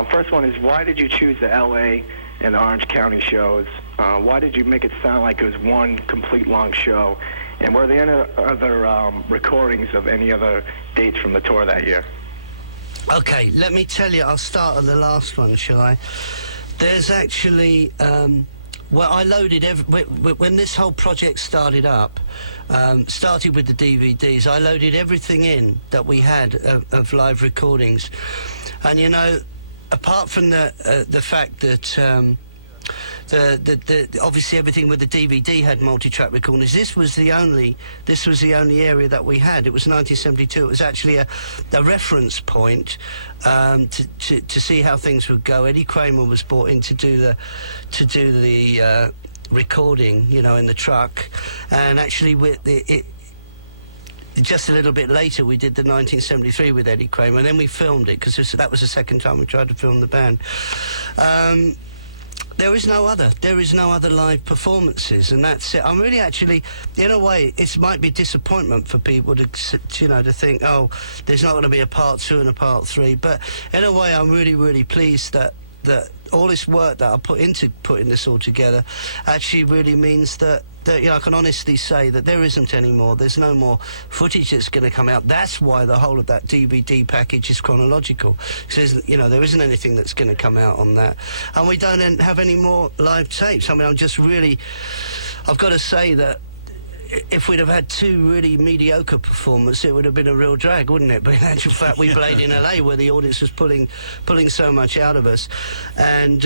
First one is, why did you choose the L.A. and the Orange County shows? Why did you make it sound like it was one complete long show? And were there any other recordings of any other dates from the tour that year? Okay, let me tell you, I'll start at the last one, shall I? There's actually, well, I loaded when this whole project started up, started with the DVDs, I loaded everything in that we had of live recordings. And, you know, apart from the fact that obviously everything with the DVD had multi-track recordings, this was the only area that we had. It was 1972. It was actually a reference point to see how things would go. Eddie Kramer was brought in to do the recording, you know, in the truck, and actually just a little bit later, we did the 1973 with Eddie Kramer, and then we filmed it, because that was the second time we tried to film the band. There is no other live performances, and that's it. I'm really actually, in a way, it might be disappointment for people to think, oh, there's not going to be a part 2 and a part 3, but in a way, I'm really, really pleased that all this work that I put into putting this all together actually really means that you know, I can honestly say that there isn't any more. There's no more footage that's going to come out. That's why the whole of that DVD package is chronological. Because, you know, there isn't anything that's going to come out on that. And we don't have any more live tapes. I mean, I've got to say that if we'd have had 2 really mediocre performances, it would have been a real drag, wouldn't it? But in actual fact, we played in LA where the audience was pulling so much out of us. And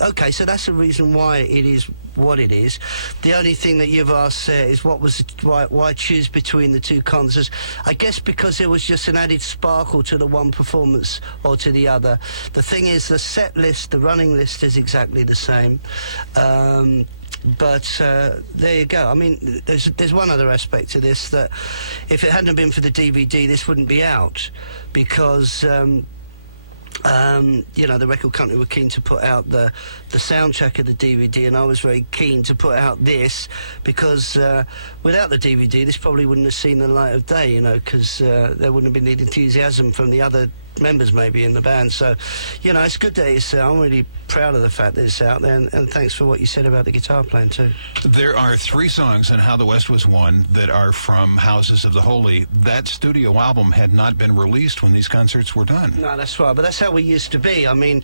okay, so that's the reason why it is what it is. The only thing that you've asked is why choose between the 2 concerts. I guess because there was just an added sparkle to the one performance or to the other. The thing is, the set list, the running list is exactly the same. there you go. I mean, there's one other aspect to this, that if it hadn't been for the DVD, this wouldn't be out, because the record company were keen to put out the soundtrack of the DVD, and I was very keen to put out this, because without the DVD, this probably wouldn't have seen the light of day, because there wouldn't have been the enthusiasm from the other members maybe in the band. So, it's good that it's I'm really proud of the fact that it's out there, and thanks for what you said about the guitar playing too. There are 3 songs in How the West Was Won that are from Houses of the Holy. That studio album had not been released when these concerts were done. No, that's right, but that's how we used to be. I mean,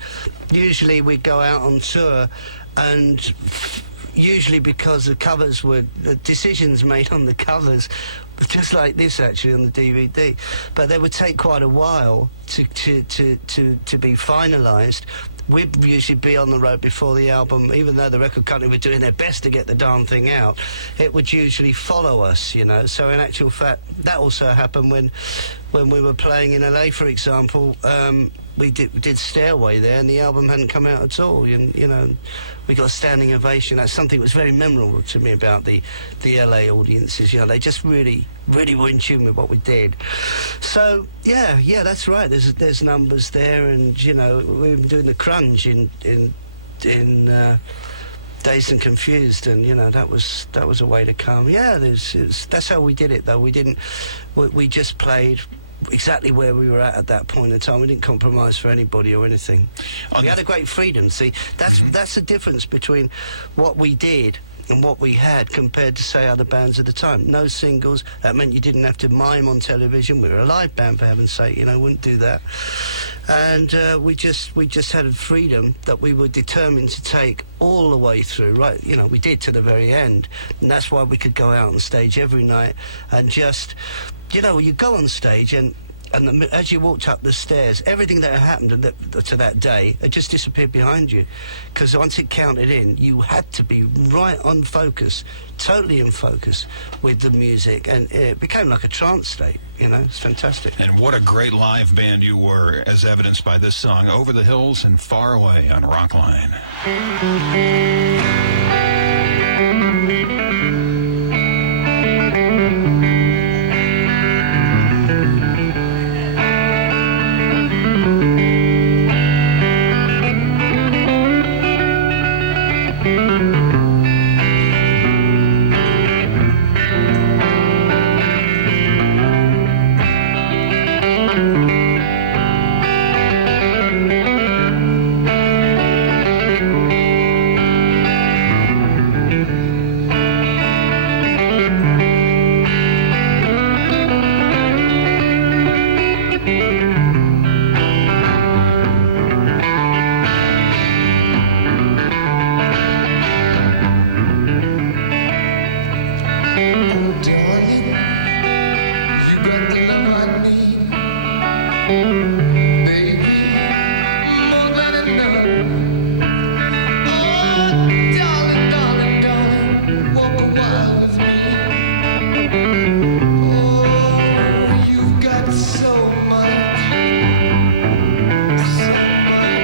usually we'd go out on tour, and usually because the covers were, the decisions made on the covers, just like this actually on the DVD, but they would take quite a while to be finalised. We'd usually be on the road before the album, even though the record company were doing their best to get the darn thing out. It would usually follow us, So in actual fact, that also happened when we were playing in LA, for example. We did Stairway there, and the album hadn't come out at all. And, we got a standing ovation. That's something that was very memorable to me about the LA audiences. They just really were in tune with what we did. So yeah, that's right. There's numbers there, and we've been doing the Crunge in Dazed and Confused, and that was a way to come. Yeah, that's how we did it, though. We just played exactly where we were at that point in time. We didn't compromise for anybody or anything. We had a great freedom. See, that's the difference between what we did and what we had compared to, say, other bands at the time. No singles. That meant you didn't have to mime on television. We were a live band, for heaven's sake. Wouldn't do that. And we just had a freedom that we were determined to take all the way through, right? We did to the very end. And that's why we could go out on stage every night and just, you go on stage and as you walked up the stairs, everything that had happened to that day had just disappeared behind you. Because once it counted in, you had to be right on focus, totally in focus with the music. And it became like a trance state, It's fantastic. And what a great live band you were, as evidenced by this song, Over the Hills and Far Away on Rockline. Darling, you got the love I need, baby, more than enough. Oh, darling, darling, darling, walk a while with me. Oh, you've got so much, oh, so much.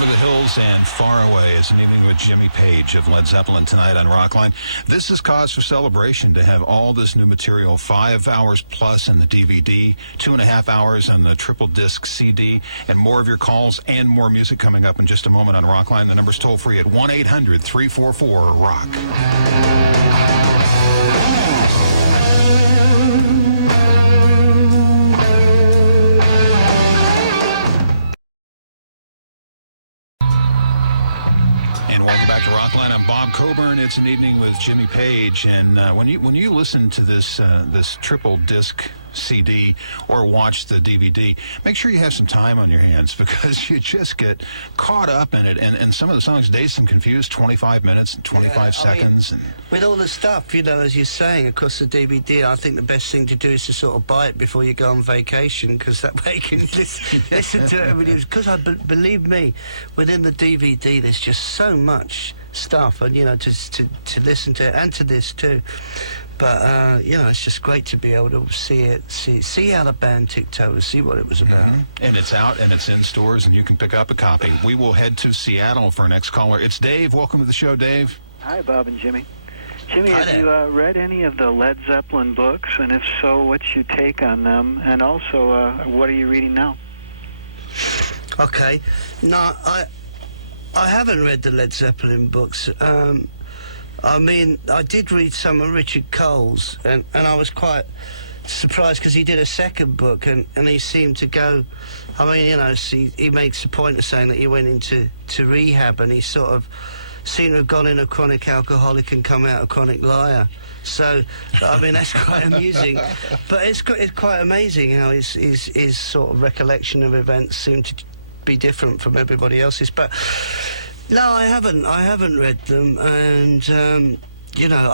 Over the Hills and Far Away. It's an evening with Jimmy Page of Led Zeppelin tonight on Rockline. This is cause for celebration to have all this new material, 5 hours plus in the DVD, 2.5 hours on the triple disc CD, and more of your calls and more music coming up in just a moment on Rockline. The number's toll free at 1-800-344-ROCK. And welcome back to Rockline. I'm Bob Coburn. It's an evening with Jimmy Page. And when you listen to this triple disc CD or watch the DVD, make sure you have some time on your hands because you just get caught up in it. And some of the songs, Dazed and Confused, 25 minutes, 25 seconds. And with all the stuff, as you're saying, across the DVD, I think the best thing to do is to sort of buy it before you go on vacation, because that way you can listen to it. Because believe me, within the DVD, there's just so much stuff, and to listen to it, and to this too. But it's just great to be able to see it, see how the band ticked over, see what it was about. And it's out and it's in stores, and you can pick up a copy. We will head to Seattle for our next caller. It's Dave. Welcome to the show, Dave. Hi, Bob and Jimmy. Jimmy, have you read any of the Led Zeppelin books? And if so, what's your take on them? And also, what are you reading now? Okay. No, I haven't read the Led Zeppelin books. I did read some of Richard Cole's, and I was quite surprised because he did a second book, and he seemed to go... he makes a point of saying that he went into rehab, and he sort of seemed to have gone in a chronic alcoholic and come out a chronic liar. So, that's quite amusing. But it's quite amazing how his sort of recollection of events seemed to be different from everybody else's. But... no, I haven't read them, and I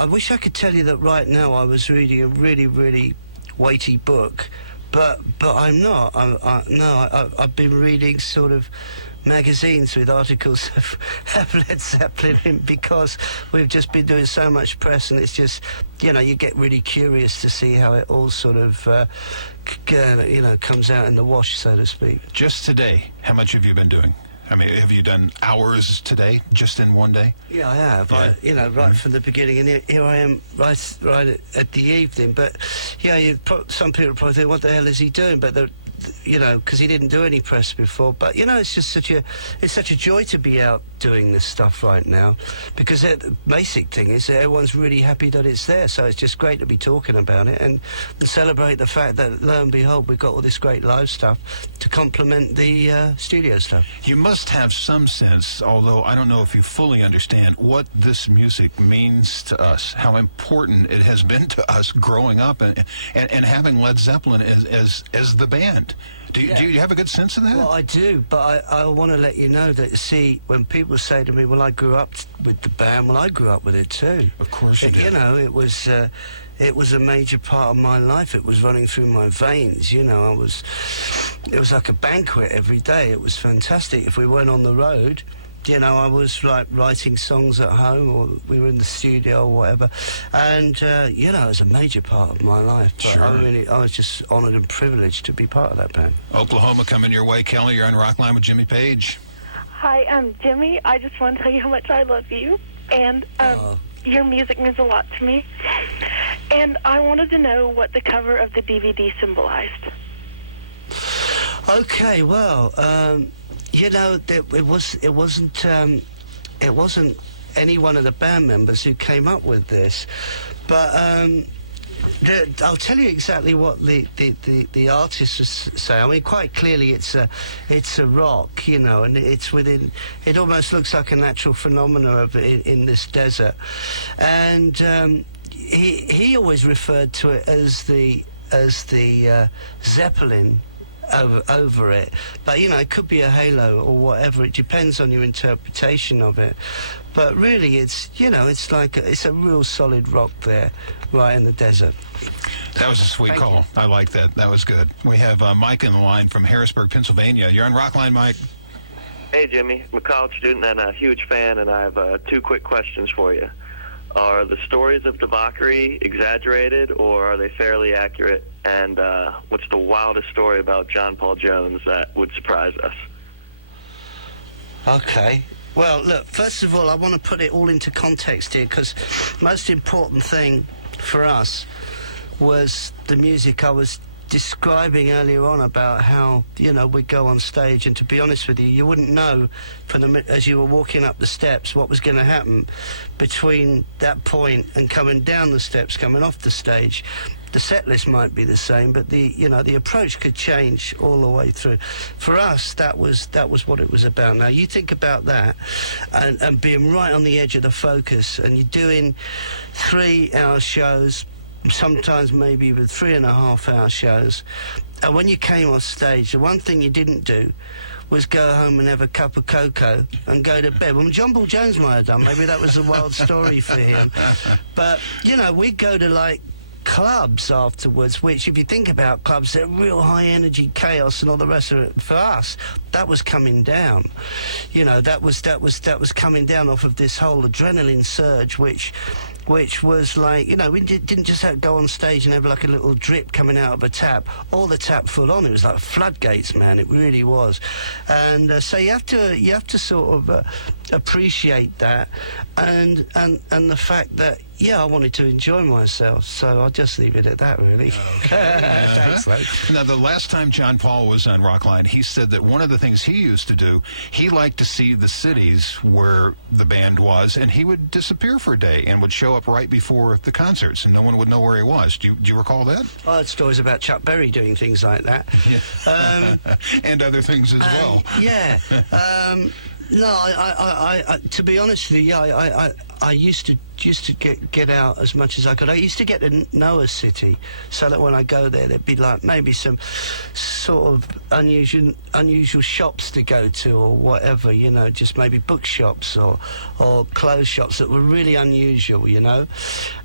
wish I could tell you that right now I was reading a really, really weighty book, but I'm not. I've been reading sort of magazines with articles of Led Zeppelin in, because we've just been doing so much press, and it's just you get really curious to see how it all sort of comes out in the wash, so to speak. Just today, how much have you been doing? Have you done hours today, just in one day? Yeah, I have. Yeah. Right from the beginning, and here I am, right at the evening. But some people probably think, "What the hell is he doing?" But because he didn't do any press before. But it's just such a joy to be out doing this stuff right now, because the basic thing is that everyone's really happy that it's there. So it's just great to be talking about it and celebrate the fact that, lo and behold, we've got all this great live stuff to complement the studio stuff. You must have some sense, although I don't know if you fully understand, what this music means to us, how important it has been to us growing up and having Led Zeppelin as the band. Do you have a good sense of that? Well, I do, but I want to let you know that, see, when people say to me, well, I grew up with the band, well, I grew up with it too. Of course you did. It was a major part of my life. It was running through my veins. It was like a banquet every day. It was fantastic. If we went on the road, I was like writing songs at home, or we were in the studio or whatever. And, it was a major part of my life. But sure. I was just honoured and privileged to be part of that band. Oklahoma coming your way. Kelly, you're on Rockline with Jimmy Page. Hi, Jimmy. I just want to tell you how much I love you. And your music means a lot to me. And I wanted to know what the cover of the DVD symbolized. Okay, well, it wasn't any one of the band members who came up with this, but I'll tell you exactly what the artist was saying. Quite clearly it's a rock, and it's within. It almost looks like a natural phenomena in this desert, and he always referred to it as the Zeppelin over it, but it could be a halo or whatever. It depends on your interpretation of it. But really, it's it's a real solid rock there, right in the desert. That was a sweet call. I like that. That was good. We have Mike in the line from Harrisburg, Pennsylvania. You're on Rockline, Mike. Hey, Jimmy. I'm a college student and a huge fan, and I have 2 quick questions for you. Are the stories of debauchery exaggerated, or are they fairly accurate? And what's the wildest story about John Paul Jones that would surprise us? Okay. Well, look, first of all, I want to put it all into context here, because most important thing for us was the music I was describing earlier on about how, you know, we'd go on stage, and to be honest with you, you wouldn't know as you were walking up the steps what was going to happen between that point and coming down the steps, coming off the stage. The set list might be the same, but the approach could change all the way through. For us, that was what it was about. Now you think about that, and being right on the edge of the focus, and you're doing 3-hour shows, sometimes maybe with 3.5-hour shows, and when you came off stage, the one thing you didn't do was go home and have a cup of cocoa and go to bed. Well, John Paul Jones might have done. Maybe that was a wild story for him. But, you know, we'd go to, like, clubs afterwards, which, if you think about clubs, they're real high energy, chaos and all the rest of it. For us, that was coming down. You know, that was coming down off of this whole adrenaline surge, which was like, you know, we didn't just have to go on stage and have like a little drip coming out of a tap, or the tap full on. It was like floodgates, man. It really was. And so you have to sort of appreciate that, and the fact that, yeah, I wanted to enjoy myself, so I'll just leave it at that, really. Okay. Thanks, mate. Now, the last time John Paul was on Rockline, he said that one of the things he used to do, he liked to see the cities where the band was, and he would disappear for a day and would show up right before the concerts, and no one would know where he was. Do you recall that? I heard stories about Chuck Berry doing things like that. Yeah. And other things as well. Yeah. No, I to be honest with you, I used to get out as much as I could. I used to get to know a city, so that when I go there, there'd be like maybe some sort of unusual shops to go to, or whatever, you know, just maybe bookshops or clothes shops that were really unusual, you know.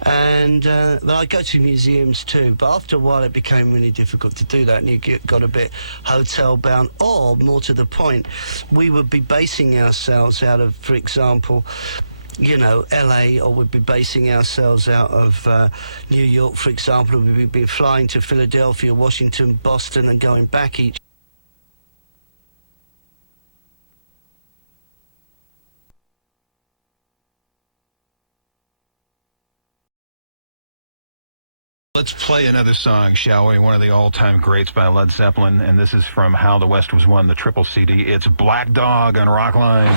And but I go to museums too. But after a while, it became really difficult to do that, and you got a bit hotel bound. Or more to the point, we would be basing ourselves out of, for example, you know, LA, or we'd be basing ourselves out of New York, for example. We'd be flying to Philadelphia, Washington, Boston, and going back each. Let's play another song, shall we? One of the all-time greats by Led Zeppelin, and this is from How the West Was Won, the triple CD. It's Black Dog on Rockline.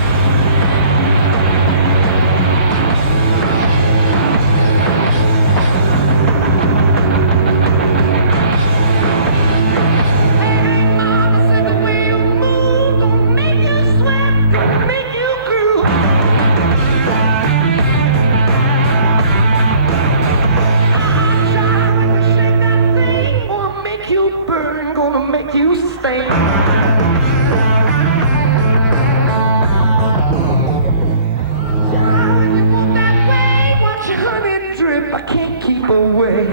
I can't keep away.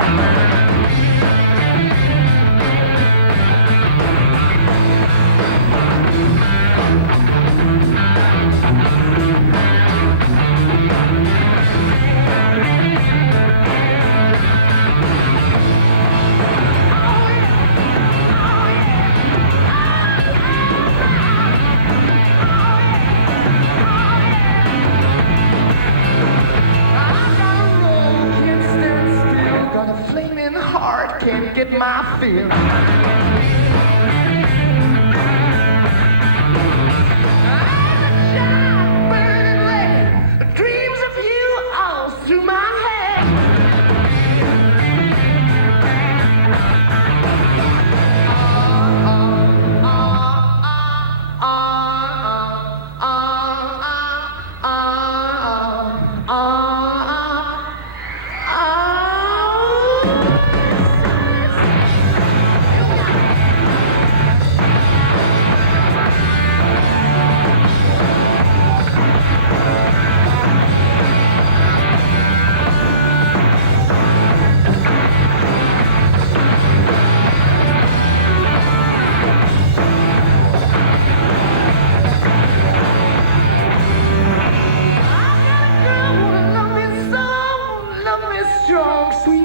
Can't get my fill. Dreams of you all through my head.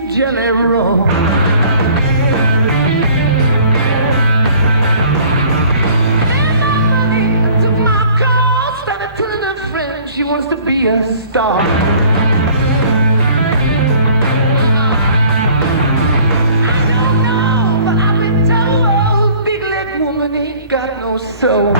Jelly roll. Took my calls wants to be a star. Woman ain't got no soul.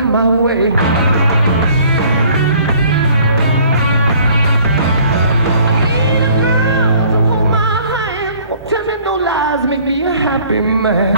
My way. I need a girl to hold my hand. Won't tell me no lies, make me a happy man.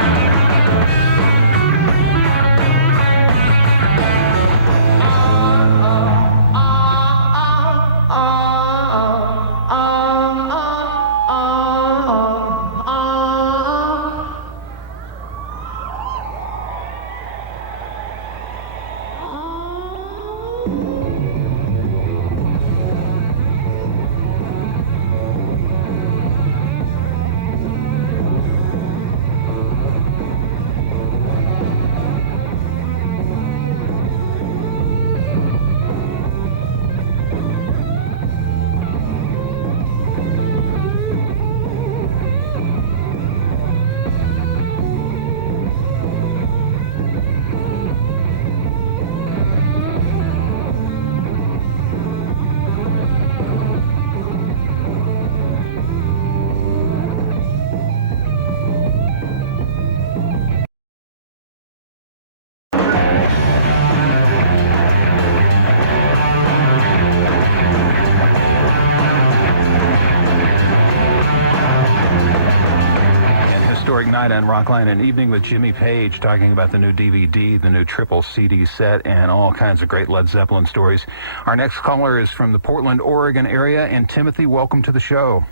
Historic night on Rockline, an evening with Jimmy Page talking about the new DVD, the new triple CD set, and all kinds of great Led Zeppelin stories. Our next caller is from the Portland, Oregon area, and Timothy, welcome to the show.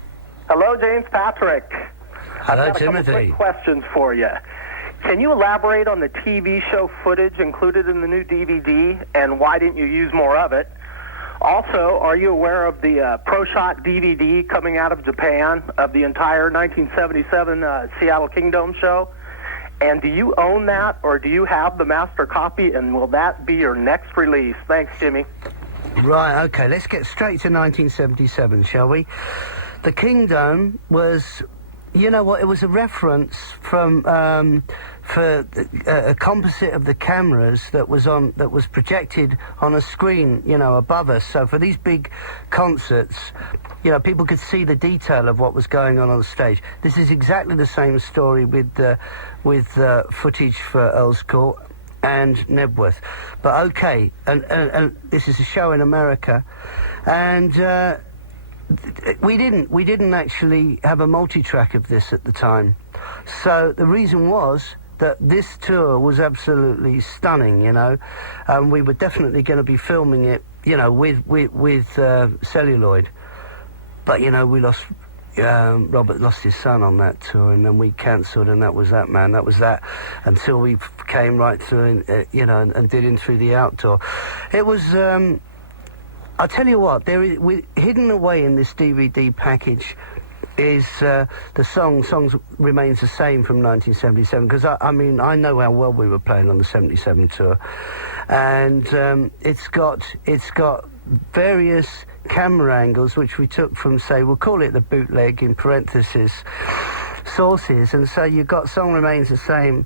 Hello, James Patrick. Hello, I've got Timothy. A couple quick questions for you. Can you elaborate on the TV show footage included in the new DVD, and why didn't you use more of it? Also, are you aware of the Pro Shot DVD coming out of Japan of the entire 1977 Seattle Kingdom show? And do you own that, or do you have the master copy, and will that be your next release? Thanks, Jimmy. Right, okay, let's get straight to 1977, shall we? The Kingdom was... You know what? It was a reference from for a composite of the cameras that was projected on a screen, you know, above us. So for these big concerts, you know, people could see the detail of what was going on stage. This is exactly the same story with footage for Earl's Court and Nebworth. But okay, and this is a show in America, and. We didn't actually have a multi-track of this at the time. So the reason was that this tour was absolutely stunning, you know. We were definitely going to be filming it, you know, with celluloid. But, you know, we lost... Robert lost his son on that tour, and then we cancelled, and that was that, man. That was that, until we came right through, and, you know, and did in through the outdoor. It was... I'll tell you what, there is hidden away in this DVD package is the songs remains the same from 1977, because I mean I know how well we were playing on the 77 tour, and it's got various camera angles which we took from, say, we'll call it the bootleg in parentheses sources, and so you've got Song Remains the Same.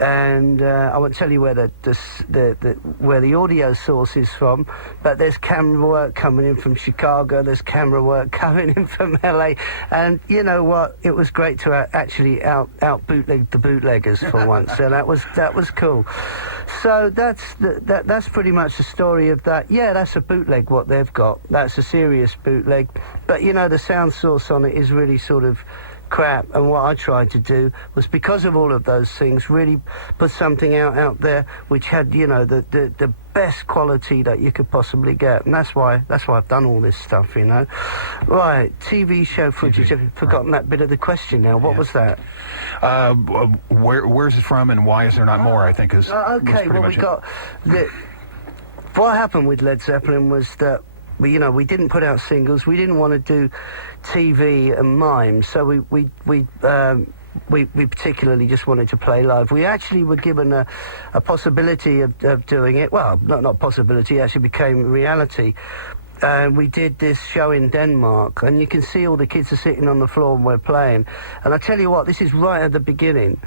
And I won't tell you where where the audio source is from, but there's camera work coming in from Chicago, there's camera work coming in from LA, and you know what? It was great to actually out bootleg the bootleggers for once, and that was cool. So that's pretty much the story of that. Yeah, that's a bootleg. What they've got, that's a serious bootleg, but you know the sound source on it is really sort of crap, and what I tried to do was, because of all of those things, really put something out there which had, you know, the best quality that you could possibly get, and that's why I've done all this stuff, you know. Right, TV show footage. I've forgotten that bit of the question now. What was that? Where's it from, and why is there not more? I think is okay. Well, we got what happened with Led Zeppelin was that we didn't put out singles. We didn't want to do TV and mime, so we particularly just wanted to play live. We actually were given a possibility of doing it. Well, not possibility, it actually became reality. We did this show in Denmark, and you can see all the kids are sitting on the floor and we're playing. And I tell you what, this is right at the beginning,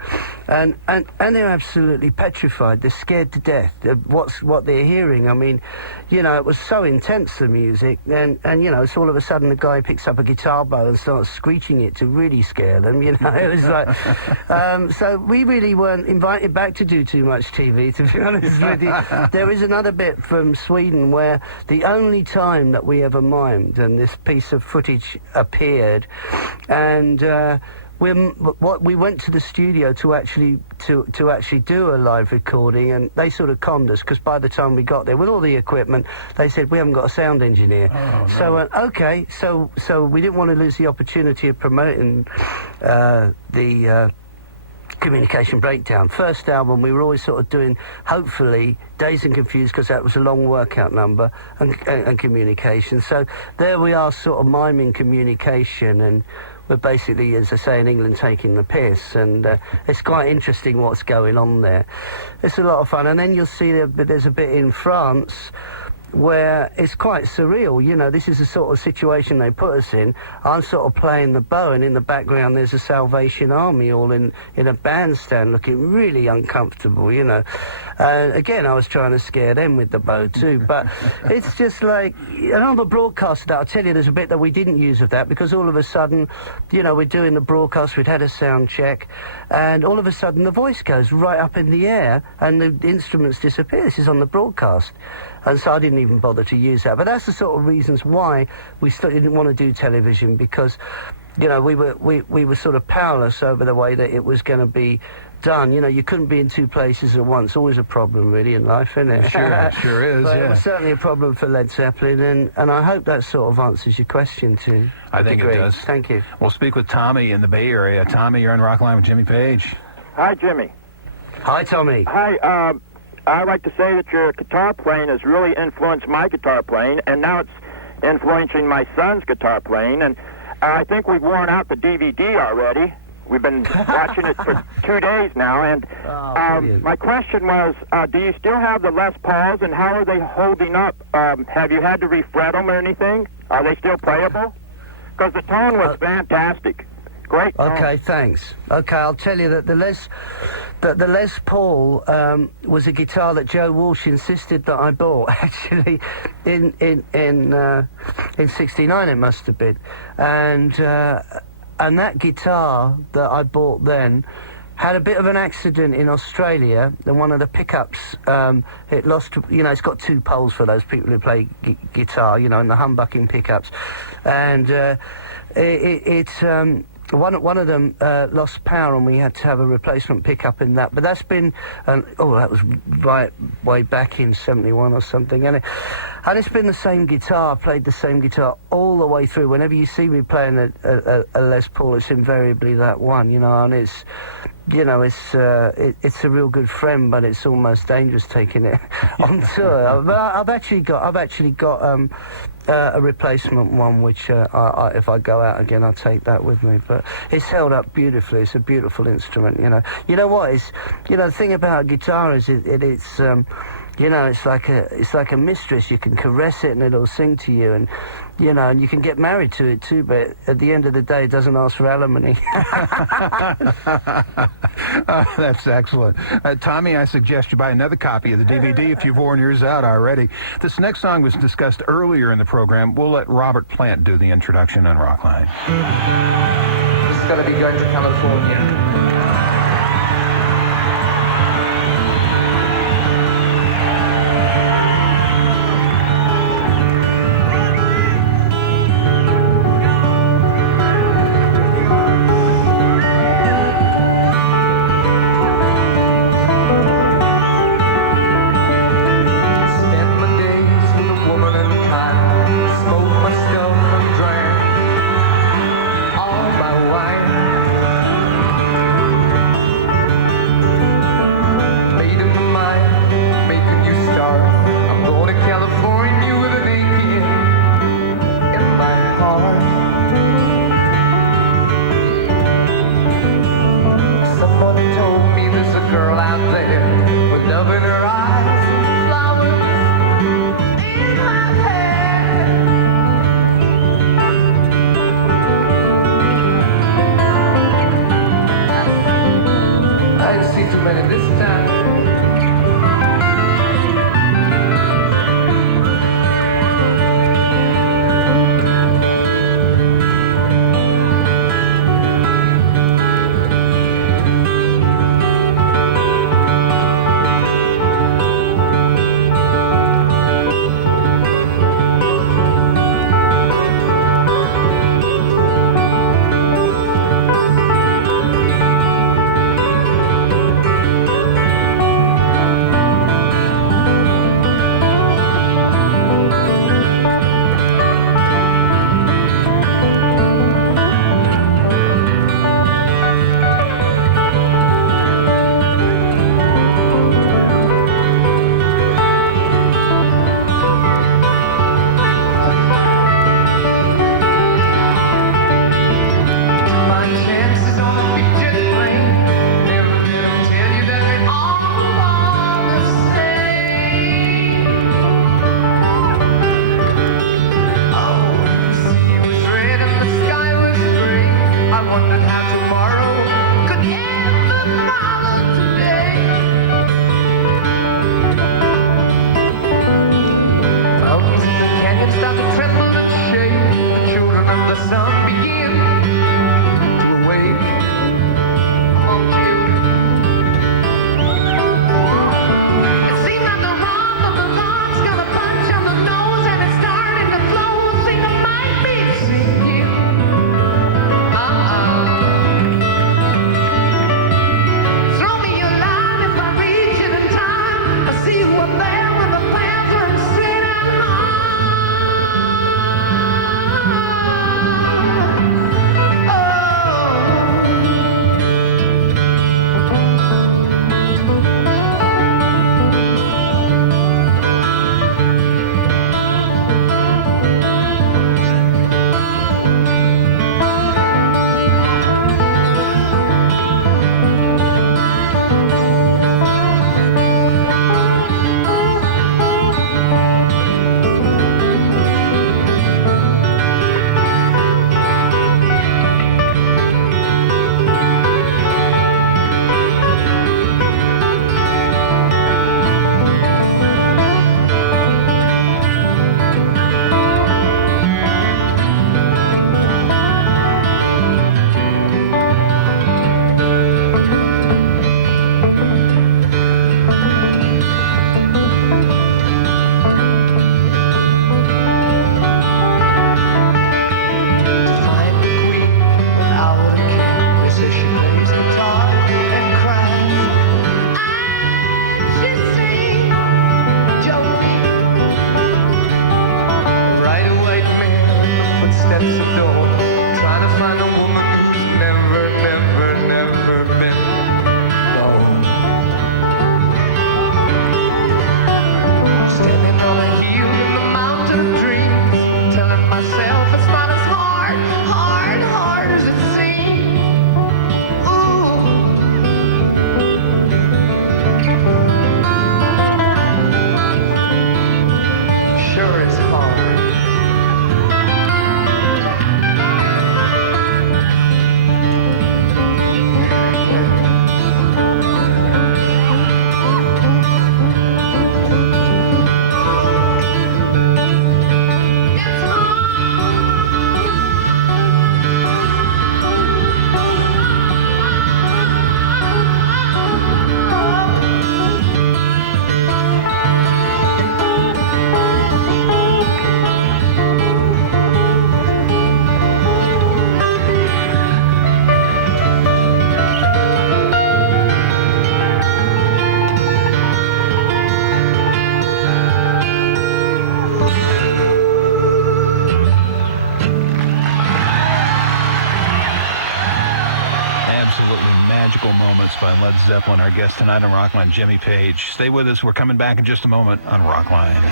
and they're absolutely petrified. They're scared to death of what they're hearing. I mean, it was so intense, the music, and so all of a sudden the guy picks up a guitar bow and starts screeching it to really scare them. It was like, so we really weren't invited back to do too much TV, to be honest with you. There is another bit from Sweden where the only time that we ever mimed, and this piece of footage appeared, and we went to the studio to actually do a live recording, and they sort of conned us, because by the time we got there with all the equipment, they said we haven't got a sound engineer. Oh, no. So okay, so we didn't want to lose the opportunity of promoting the Communication Breakdown. First album, we were always sort of doing, hopefully, Dazed and Confused, because that was a long workout number, and Communication. So there we are, sort of miming Communication, and we're basically, as I say in England, taking the piss, and it's quite interesting what's going on there. It's a lot of fun. And then you'll see there's a bit in France where it's quite surreal. This is the sort of situation they put us in. I'm sort of playing the bow, and in the background there's a Salvation Army all in a bandstand looking really uncomfortable, Again, I was trying to scare them with the bow too, but it's just like, and on the broadcast, I'll tell you, there's a bit that we didn't use of that, because all of a sudden, we're doing the broadcast, we'd had a sound check, and all of a sudden the voice goes right up in the air and the instruments disappear. This is on the broadcast. And so I didn't even bother to use that. But that's the sort of reasons why we didn't want to do television, because, we were sort of powerless over the way that it was going to be done. You couldn't be in two places at once. Always a problem, really, in life, isn't it? Sure is, but yeah. It was certainly a problem for Led Zeppelin, and I hope that sort of answers your question, too. I think it does. Thank you. We'll speak with Tommy in the Bay Area. Tommy, you're on Rockline with Jimmy Page. Hi, Jimmy. Hi, Tommy. Hi, I'd like to say that your guitar playing has really influenced my guitar playing, and now it's influencing my son's guitar playing, and I think we've worn out the DVD already. We've been watching it for 2 days now, and my question was, do you still have the Les Pauls, and how are they holding up? Have you had to refret them or anything? Are they still playable? Because the tone was fantastic. Great tone. Okay, thanks. Okay, I'll tell you that the Les Paul was a guitar that Joe Walsh insisted that I bought, actually, in '69 it must have been, and that guitar that I bought then had a bit of an accident in Australia, and one of the pickups, it lost, it's got two poles for those people who play guitar, and the humbucking pickups, and one of them lost power, and we had to have a replacement pickup in that. But that's been, that was right way back in '71 or something, and it's been the same guitar. I played the same guitar all the way through. Whenever you see me playing a Les Paul, it's invariably that one, and it's, it's a real good friend, but it's almost dangerous taking it on tour. But I've actually got a replacement one, which if I go out again, I'll take that with me. But it's held up beautifully. It's a beautiful instrument. You know what? It's the thing about a guitar is it's it's like a mistress. You can caress it and it'll sing to you, and and you can get married to it too. But at the end of the day, it doesn't ask for alimony. That's excellent. Tommy, I suggest you buy another copy of the DVD if you've worn yours out already. This next song was discussed earlier in the program. We'll let Robert Plant do the introduction on Rockline. This is going to be going to California. this time. Chances on a big jet plane. Never let them tell you that we all are the same. Oh, the sea was red and the sky was gray. I wondered how tomorrow could ever follow today. Mountains in the canyon start to tremble and shake. The children of the sun begin to awake. Come on, children. It seems like the rock of the log's got a punch on the nose and it's starting to flow. Think I might be sinking. Throw me your line if I reach it in time. I see you up there with the plans run straight and high. Says she plays guitar and cries, and she sings Jolene. Ride a white mare in the footsteps of dawn, trying to find a woman who's never, never, never been born. Standing on a hill in the mountain of dreams, telling myself it's not as hard, hard, hard as it seems. Sure is hard. Absolutely magical moments by Led Zeppelin. Our guest tonight on Rockline, Jimmy Page. Stay with us. We're coming back in just a moment on Rockline.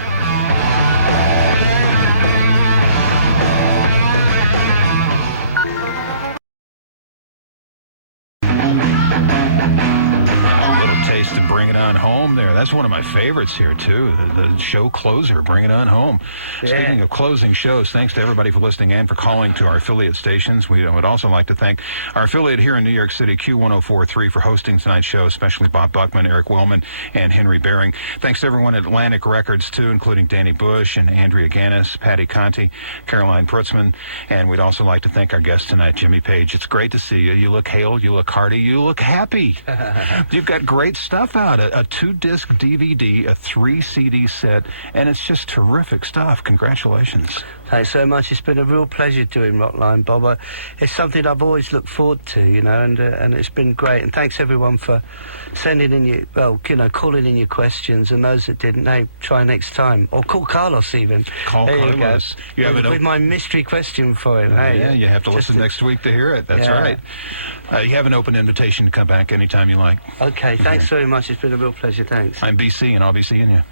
Nice to bring it on home there. That's one of my favorites here, too. The show closer, Bring It On Home. Yeah. Speaking of closing shows, thanks to everybody for listening and for calling to our affiliate stations. We would also like to thank our affiliate here in New York City, Q1043, for hosting tonight's show, especially Bob Buckman, Eric Wellman, and Henry Bering. Thanks to everyone at Atlantic Records, too, including Danny Bush and Andrea Gannis, Patty Conti, Caroline Prutzman. And we'd also like to thank our guest tonight, Jimmy Page. It's great to see you. You look hale, you look hearty, you look happy. You've got great stuff out. A 2-disc DVD, a 3-CD set, and it's just terrific stuff. Congratulations. Thanks so much. It's been a real pleasure doing Rockline, Bob. It's something I've always looked forward to, you know, and it's been great. And thanks everyone for sending in your, well, you know, calling in your questions, and those that didn't, hey, try next time. Or call Carlos even. Call there Carlos. You go. With my mystery question for him. Hey, yeah, you have to listen next week to hear it. That's right. You have an open invitation to come back anytime you like. Okay, thanks very much. It's been a real pleasure. Thanks. I'm BC, and I'll be seeing you.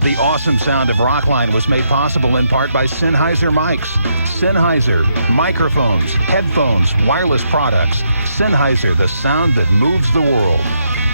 The awesome sound of Rockline was made possible in part by Sennheiser mics. Sennheiser, microphones, headphones, wireless products. Sennheiser, the sound that moves the world.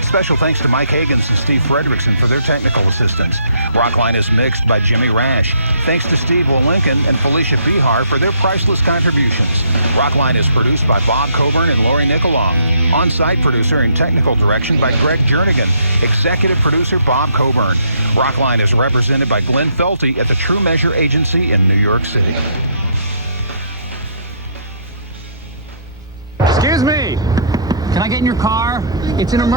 Special thanks to Mike Higgins and Steve Fredrickson for their technical assistance. Rockline is mixed by Jimmy Rash. Thanks to Steve Lincoln and Felicia Bihar for their priceless contributions. Rockline is produced by Bob Coburn and Lori Nicolong. On-site producer and technical direction by Greg Jernigan. Executive producer Bob Coburn. Rockline is represented by Glenn Felty at the True Measure Agency in New York City. Excuse me. Can I get in your car? It's an emergency.